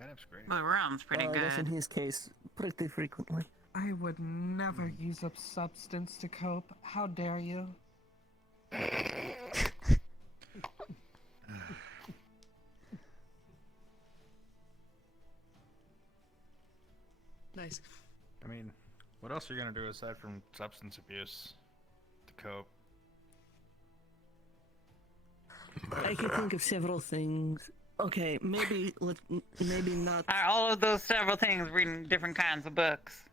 Catnip's great. The room's pretty I guess in good. his case, pretty frequently. I would never use a substance to cope. How dare you? Nice. I mean, what else are you gonna do aside from substance abuse to cope? I can think of several things. Okay, maybe not. Are all of those several things reading different kinds of books?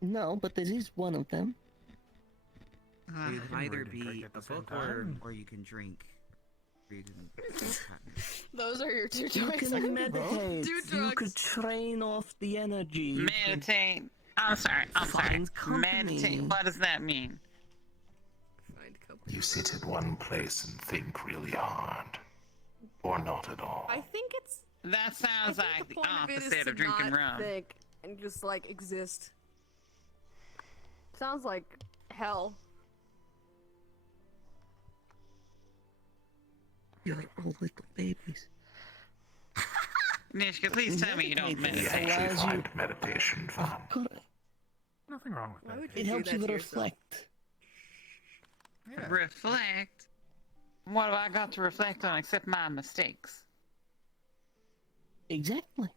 No, but this is one of them. So you can either be a book or you can drink. speed and catnip. Those are your two You choices. can meditate. Do You drugs. could train off the energy. You could Meditate. I'm sorry. find company. Meditate. What does that mean? Find company. You sit in one place and think really hard. Or not at all. I think it's. That sounds I think like the the point of it is opposite to of drinking not rum. Think and just like exist. Sounds like hell. You're all little babies. Nishka, please tell me you don't We meditate. actually find meditation fun. Nothing wrong with that. It helps you to reflect. Yeah. Reflect? What have I got to reflect on except my mistakes? Exactly.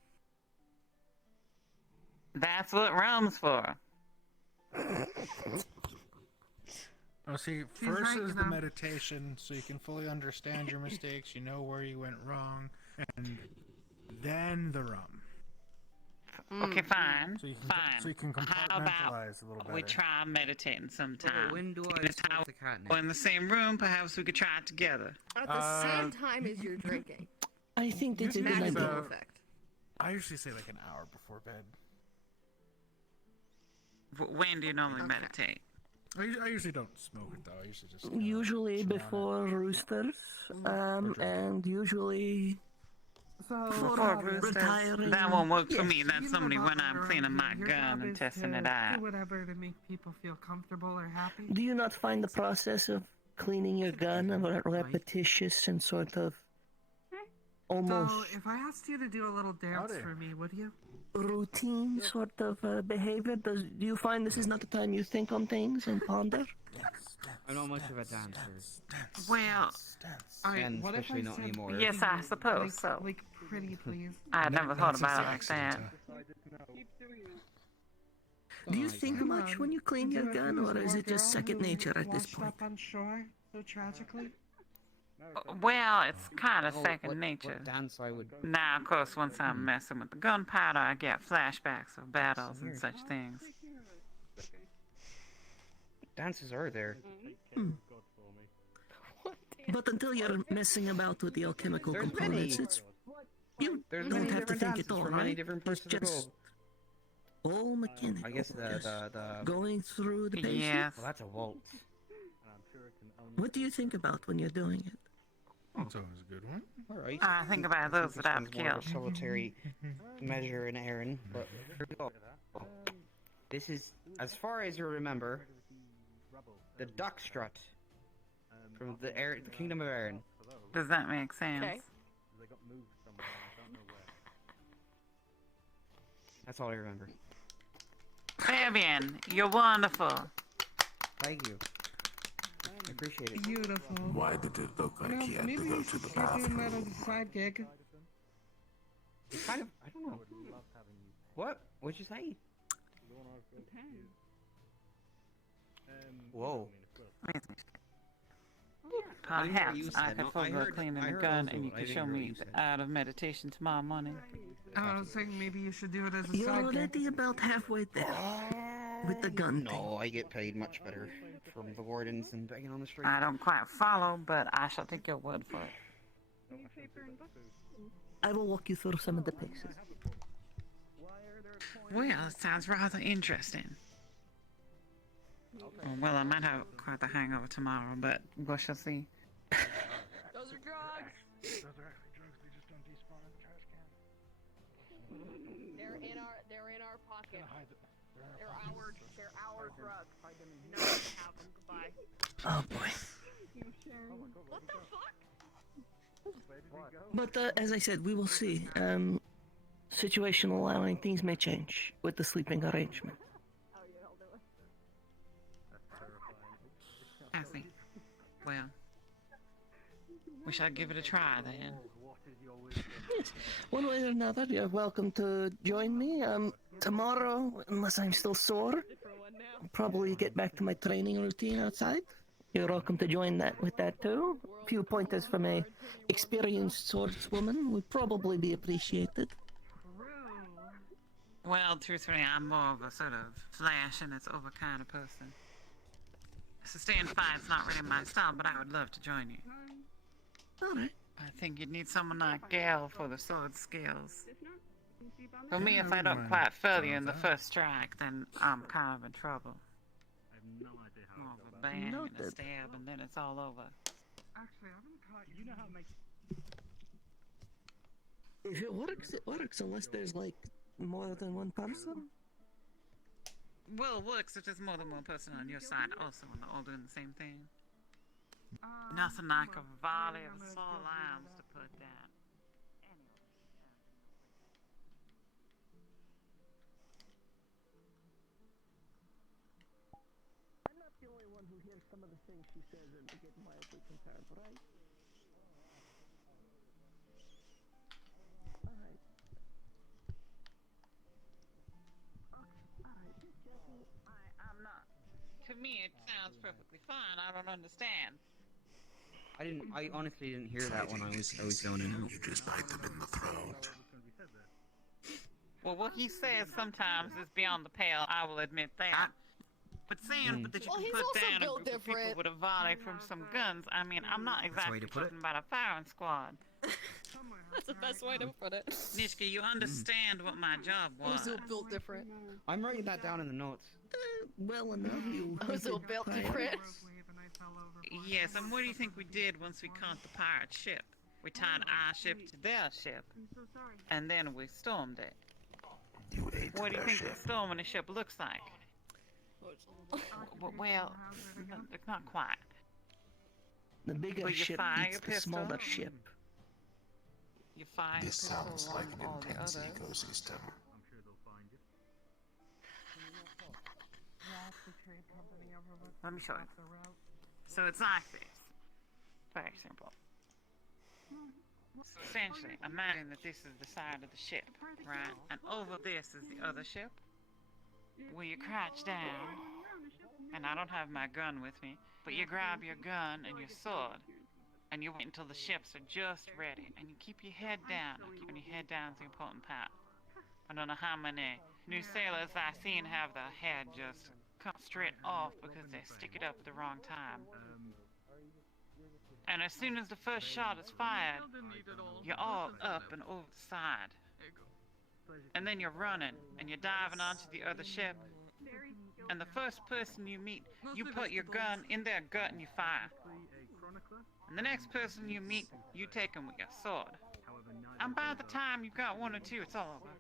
That's what rum's for. Oh, see, She's first right, is you the know. meditation, so you can fully understand your mistakes, you know where you went wrong, and then the rum. Okay, fine. So you can, Fine. So you can How about compartmentalize a little better. we try meditating sometime? When do I It's start how the catnip? we're in the same room, perhaps we could try it together. At the same time as you're drinking. I think it's a good Maximum idea. effect. I usually say like an hour before bed. When do you normally meditate? I usually don't smoke it though. I usually just. Usually before roosters, and usually So, Before roosters. That won't work for me. You That's know only about when I'm your cleaning my your gun job and is testing to it out. Do whatever to make people feel comfortable or happy. do you not find the process of cleaning your gun repetitious and sort of almost So, if I asked you to do a little dance for me, would you? routine sort of behavior? Do you find this is not the time you think on things and ponder? I'm not much of a dancer. Well, And what if especially I not said anymore. yes, I suppose like, so. Like pretty please. I had never thought about it like that. Do you think much when you clean your gun, or is it just second nature at this point? Up on shore so tragically. Well, it's kind of Oh, second what nature. dance I would. Now, of course, once I'm messing with the gunpowder, I get flashbacks of battles and such things. Dances are there. But until you're messing about with the alchemical There's components, many. it's you There's don't many have to different think dances at all, from many right? different It's parts of the just globe. all mechanical. I guess just the going through the paces. Yes. Well, that's a waltz. What do you think about when you're doing it? That's always a good one. All right. I think about those that I've More of a killed. solitary measure and Aaron, but here we go. This is, as far as you remember, the duck strut from the Kingdom of Aaron. Does that make sense? Okay. That's all I remember. Fabian, you're wonderful. Thank you. I appreciate it. Beautiful. Why did it look like he had to maybe go you to should the start doing that bathroom? as a side gig. Kind of, I don't know. What? What'd you say? Whoa. Perhaps you I said. could No, I forego heard- cleaning I the heard gun also. and you I could didn't show hear what me you the said. art of meditation tomorrow morning. I was saying maybe you should do it as a You're side gig. already about halfway there with the gun thing. No, I get paid much better from the Wardens and begging on the street. I don't quite follow, but I shall take your word for it. I will walk you through some of the paces. Well, it sounds rather interesting. Well, I might have quite the hangover tomorrow, but we shall see. Those are drugs. Those are actually drugs. They just don't despawn in the trash can. They're in our pocket. They're in our They're our drugs. You know you can have them. Goodbye. Oh boy. What the fuck? But as I said, we will see. Situation allowing, things may change with the sleeping arrangement. I see. Well, we shall give it a try then. Yes. One way or another, you're welcome to join me. Tomorrow, unless I'm still sore, I'll probably get back to my training routine outside. You're welcome to join that with that too. A few pointers from a experienced swordswoman would probably be appreciated. Well, truthfully, I'm more of a sort of flash and it's over kind of person. Sustained fight's not really my style, but I would love to join you. Alright. I think you'd need someone like Gal for the sword skills. If not, we can sleep on For it. me, if I don't quite fell you in the first strike, then I'm kind of in trouble. I have no idea how. More of a bang and a Noted. stab, and then it's all over. Actually, I haven't caught You know how it makes. If it works unless there's like more than one person. Well, it works if there's more than one person on your side also, and they're all doing the same thing. Nothing like a volley of soul lambs to put down. I'm not the only one who hears some of the things she says and get mildly concerned, right? Alright. Alright, Jesse, I'm not. To me, it sounds perfectly fine. I don't understand. I honestly didn't hear that when I was going in. You just bite them in the throat. Well, what he says sometimes is beyond the pale, I will admit that. But saying that you Well, can he's put also down a built group of people different. with a volley from some guns, I mean, I'm not exactly talking about a firing squad. That's the best way to put it. Nishka, you understand what my job was. Also built different. I'm writing that down in the notes. Well enough, you. Also built different. Yes, and what do you think we did once we caught the pirate ship? We tied our ship to their ship, I'm so sorry. and then we stormed it. You ate What do you their think ship. storming a ship looks like? Well, it's not quite. The bigger But you ship fire eats a the pistol? smaller ship. You fire This a pistol sounds like along an all the intense others. ecosystem. I'm sure they'll find you. Let me show you. So it's like this. Very simple. Essentially, imagine that this is the side of the ship, right? And over this is the other ship. Well, you crouch down, and I don't have my gun with me, but you grab your gun and your sword, and you wait until the ships are just ready, and you keep your head down. Keeping your head down is the important part. I don't know how many new sailors I've seen have their head just come straight off because they stick it up at the wrong time. And as soon as the first shot is fired, you're all up and over the side. And then you're running, and you're diving onto the other ship. And the first person you meet, you put your gun in their gut and you fire. And the next person you meet, you take them with your sword. And by the time you've got one or two, it's all over.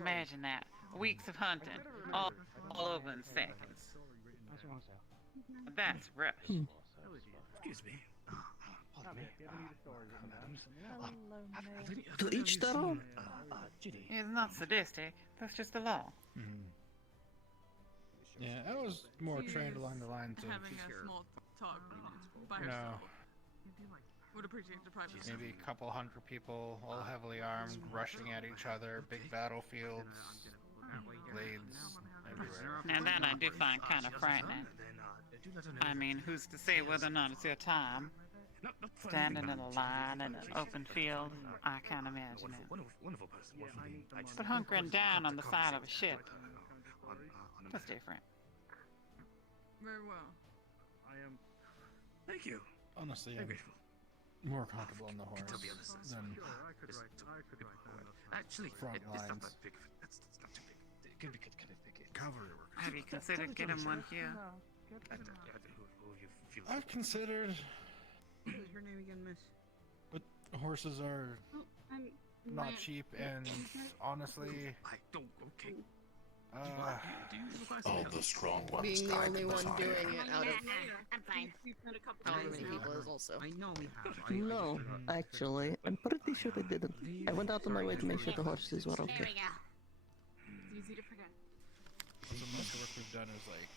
Imagine that. Weeks of hunting, all over in seconds. That's rush. Excuse me. Pardon me. To each their own. Judy. It's not sadistic. That's just the law. Yeah, I was more trained along the lines of having a small talk by herself. Would appreciate the privacy. maybe a couple hundred people, all heavily armed, rushing at each other, big battlefields, blades everywhere. Now that I do find kind of frightening. I mean, who's to say whether or not it's your time? Standing in a line in an open field, I can't imagine it. Wonderful person. But hunkering down on the side of a ship, that's different. Very well. I am. Thank you. Honestly, Very I'm grateful. more comfortable on the horse Tell the others. than Actually, front it's not lines. that big. That's not too big. It could be kind of big. Cavalry work. Have you considered getting one here? Who you feel? I've considered, What is your name again, miss? but horses are Oh, I'm not cheap, and honestly, I don't. Okay. All the strong ones Being the died only in the one fire. doing it out of I'm fine. We've met a couple however times many now. people is also. I know we have. No, actually, I'm pretty sure they didn't. I went out of my way to make sure the horses were There okay. we go. It's easy to forget. so most of the work we've done is like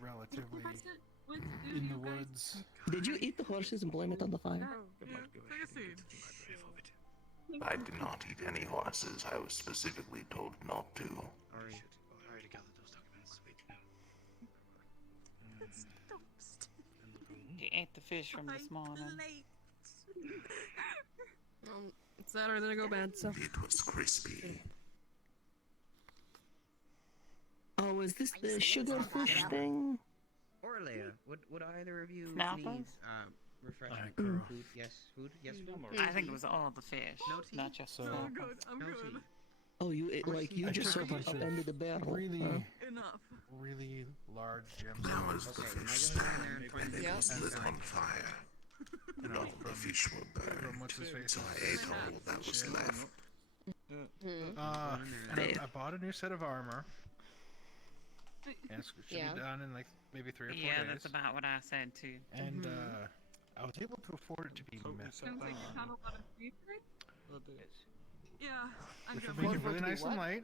relatively What's it? What's in the woods. Did you eat the horses and blame it on the fire? Take a seat. I did not eat any horses. I was specifically told not to. Alright, to gather those documents. Wait. You ate the fish from this morning. It's that or then I go bad, so. It was crispy. Oh, is this the sugarfish thing? Leia, would either of you Snappers? need refreshment food? Yes, food. Yes, I think it was all the fish, not just So- snappers. I'm good. I'm good. Oh, you you I just took sort a of bunch of upended the barrel. really, Enough. really large gems. Now as the fish stand and it was lit on fire, and all the fish were burned, so I ate all that was left. And I bought a new set of armor. And it should be done in like maybe 3 or 4 days. Yeah, that's about what I said too. And I was able to afford it to be messy. Sounds like you found a lot of seafood. Yeah, I'm Which good. would make it really nice and light.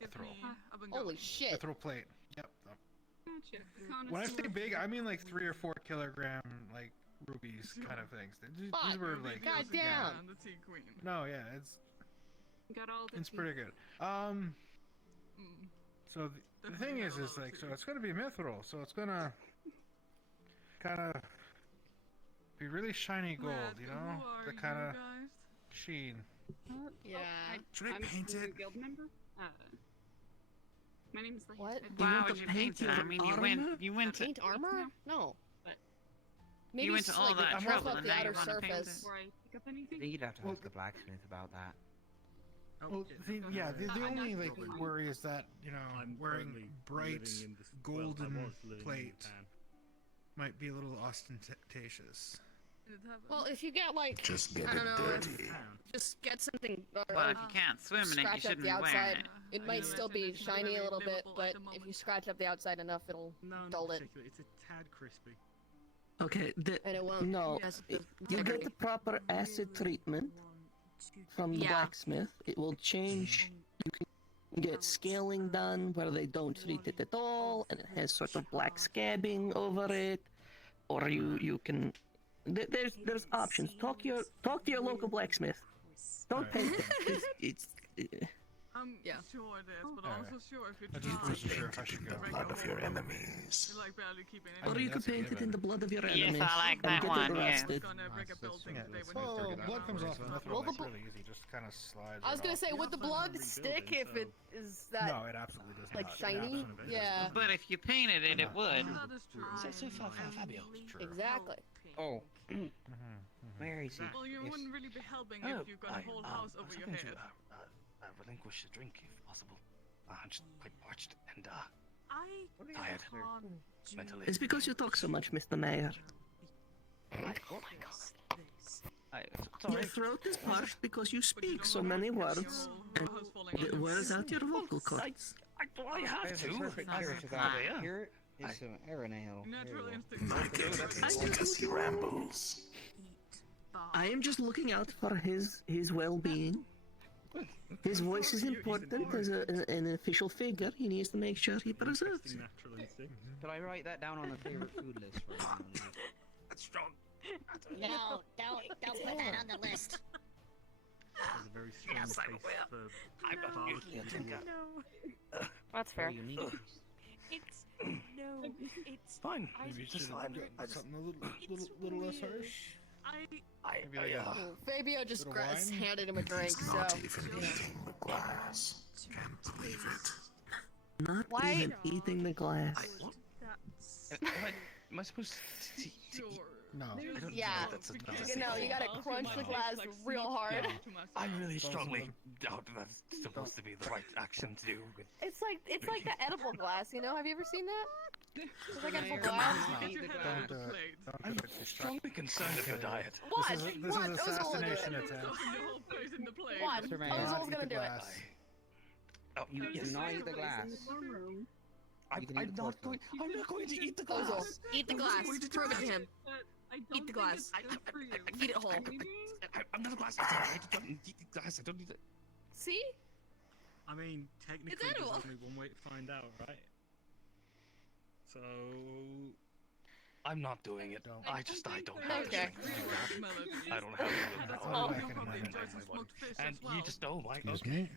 Give Mithril. me up and Holy going. shit. Mithril plate. Yep. Gotcha. When I say big, I mean like 3 or 4 kilogram like rubies kind of things. These were like goddamn. The tea queen. No, yeah, it's Got all the it's tea. pretty good. So the thing is like, so it's gonna be mithril, so it's gonna kind of be really shiny gold, you know, the kind of sheen. Yeah. Should I I'm paint a it? guild member. My name is like. What? Why would you paint it? I mean, you went to Paint armor? No. You went to all like, that rough trouble up and the now you outer want to paint it. surface. Before I pick up I anything. think you'd have to ask the blacksmith about that. Well, the only like worry is that, you know, wearing bright golden plate might be a little ostentatious. Well, if you get like, Just get I don't it know, dirty. just get something. Well, if you can't swim in it, you scratch up shouldn't the be wearing outside. it. It might still be shiny a little bit, but if you scratch up the outside enough, it'll dull it. It's a tad crispy. Okay, And it won't. no, Yes, you get the proper acid treatment from the blacksmith. It will change. You can get scaling done where they don't treat it at all, and it has sort of black scabbing over it, or you can. There's options. Talk to your local blacksmith. Don't pay him. It's I'm sure it is, but also sure if it's I just wasn't sure if I should go. The blood of your enemies. You're like barely keeping it. or you could paint it in the blood of your Yes, enemies I like and that get one, it yeah. rusted. Gonna break a building today when Well, you blood comes off of Well, mithril. the It's really easy. Just kind of slides. I was right gonna off. say, would the blood stick if it is that No, it absolutely does like not. shiny? Yeah. But if you painted it, it would. That is true. Fabio. Exactly. Oh. Mary, see. Well, you yes. wouldn't really be helping Oh, if you got a whole house I over was your hoping head. to relinquish the drink if possible. I'm just quite parched and I tired can't mentally. It's because you talk so much, Mr. Mayor. Oh my god. Your throat is parched because you speak so many words, and it wears out your vocal cords. I have There's a to. perfect cure to that. Here is some Aaron ale. Natural instinct. My gift is because he rambles. I am just looking out for his well-being. His voice is important as an official figure. He needs to make sure he preserves it. Could I write that down on the favorite food list for you? That's strong. No, don't put that on the list. There's a very strong Yes, I taste will. for I'm not usually a drinker. That's fair. It's no, it's Fine. Maybe you Just should fine. get I just something a little less harsh. Well, Fabio just Little wine? handed him a drink, He's so. not even eating the glass. Can't believe it. Not Why- even eating the glass. Am I supposed to eat? No. I don't Yeah. know. That's a No, you gotta crunch the glass real hard. I really strongly doubt that's supposed to be the right action to do with. It's like the edible glass, you know? Have you ever seen that? It's like edible glass. Don't do it. Don't do I'm it. Distract- strongly concerned of your diet. Watch! This is Watch! an Ozol's gonna do assassination it. attempt. Watch! Mr. Mayor, Ozol's Eat gonna the do it. glass. Oh, You do not eat the glass. I'm You can eat not the pork, going. though. I'm not going to eat the Ozol, glass. eat the I'm not glass. going to Prove it to try. him. Eat the glass. Eat it whole. I'm not a glass. I don't eat the glass. I don't need it. See? I mean, technically, there's edible. only one way to find out, right? So. I'm not doing it. I don't have Okay. the strength. I don't have the Oh. willpower. And you just don't like. Excuse Okay. me?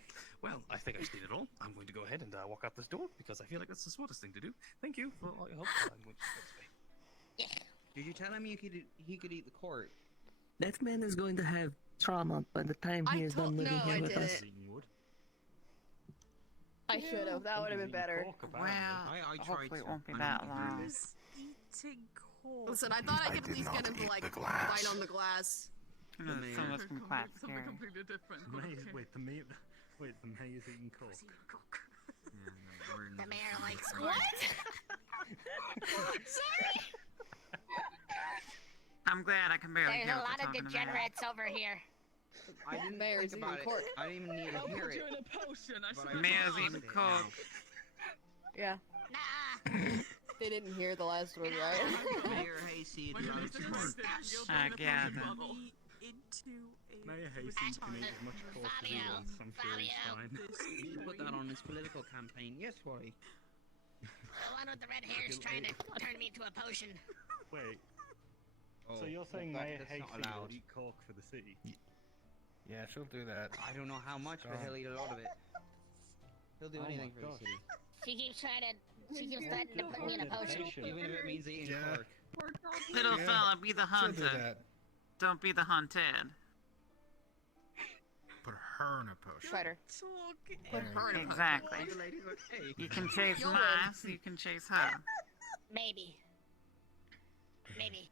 Well, I think I've seen it all. I'm going to go ahead and walk out this door because I feel like that's the smartest thing to do. Thank you for all your help. I'm going to go this way. Did you tell him he could eat the court? That man is going to have trauma by the time he is done living here with us. I should have. That would have been better. Well, I tried hopefully it to. won't be I'm that not long. doing melting cork. Listen, I thought I could at least get him to like bite on the glass. Some of us can quite Something scary. completely different. Wait, the mayor's eating coke. The mayor likes What? Sorry. I'm glad I can barely There's hear a what lot they're of talking degenerates over here. I didn't Mayor's think about eating it. cork. I didn't even need to I'll hear put you it. in a potion. I But should I have Mayor's known. eating coke. Yeah. They didn't hear the last word, right? Mayor Hayseed When you loves least cork. expect it, you'll I bring the gather. potion bottle into a Mayor Hayseed can eat as much coke as he wants. I'm sure he's fine. You should put that on his political campaign. Yes, why? The one with the red hair is trying to turn me into a potion. Wait. Oh, So you're saying well, Mayor that's not Hayseed allowed. will eat coke for the city? Yeah, she'll do that. I don't know how much, but he'll eat a lot of it. He'll do Oh anything my for the gosh. city. She keeps threatening to put me in a potion. Even if it means eating Yeah. cork. Little Yeah, fella, be the She'll do hunter. that. Don't be the hunted. Put her in a potion. Spider. Put her in a Exactly. Hey. You can chase You'll win. mice, you can chase her. Maybe. Maybe.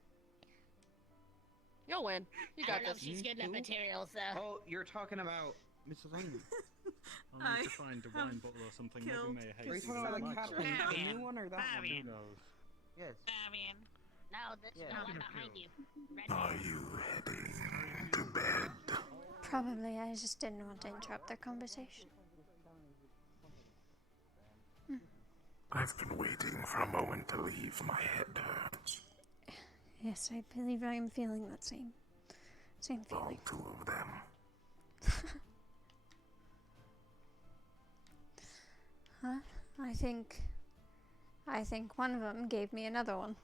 You'll win. You I got don't know if this. she's good enough materials, though. Oh, you're talking about miscellaneous. I'll need to find a wine bottle or something. Maybe killed Mayor Are you Hayseed talking about will the like cat that. one? The new one or that one? Who Fabian. knows? Yes. Fabian. No, this is Yeah. the one behind you. Red Are hair. you heading to bed? Probably. I just didn't want to interrupt their conversation. I've been waiting for a moment to leave. My head hurts. Yes, I believe I am feeling that same All feeling. two of them. Huh? I think one of them gave me another one.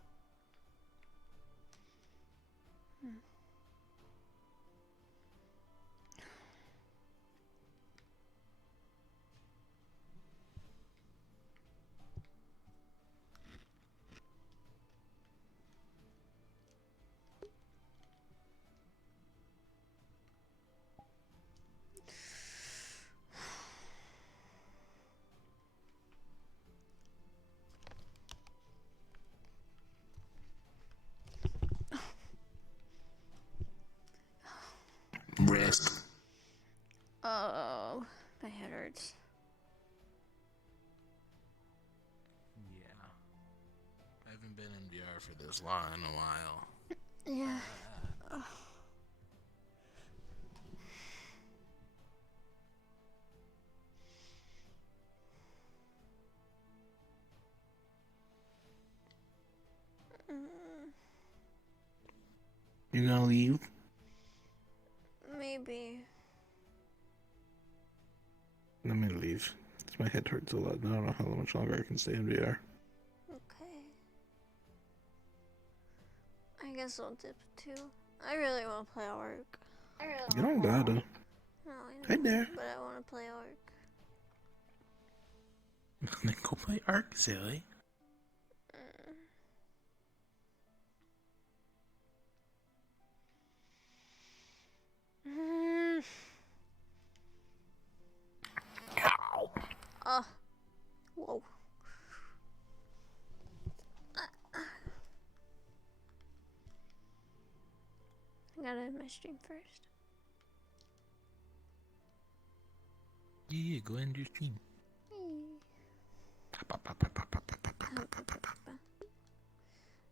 Rest. Oh, my head hurts. Yeah. I haven't been in VR for this long in a while. Yeah. Ugh. You gonna leave? Maybe. I'm gonna leave. My head hurts a lot. I don't know how much longer I can stay in VR. Okay. I guess I'll dip too. I really want to play Ark. You don't gotta. No, I Hey know, there. but I want to play Ark. Then go play Ark, silly. Whoa. I gotta end my stream first. Yeah, go end your stream.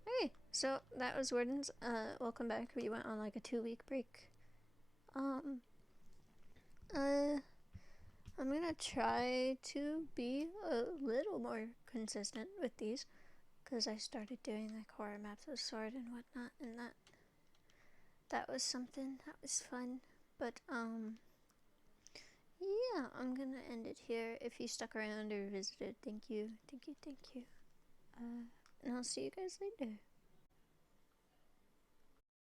Okay, so that was Wardens. Welcome back. We went on like a 2-week break. I'm gonna try to be a little more consistent with these, because I started doing like horror maps of Sword and whatnot, and that was something that was fun. But yeah, I'm gonna end it here. If you stuck around or visited, thank you. And I'll see you guys later.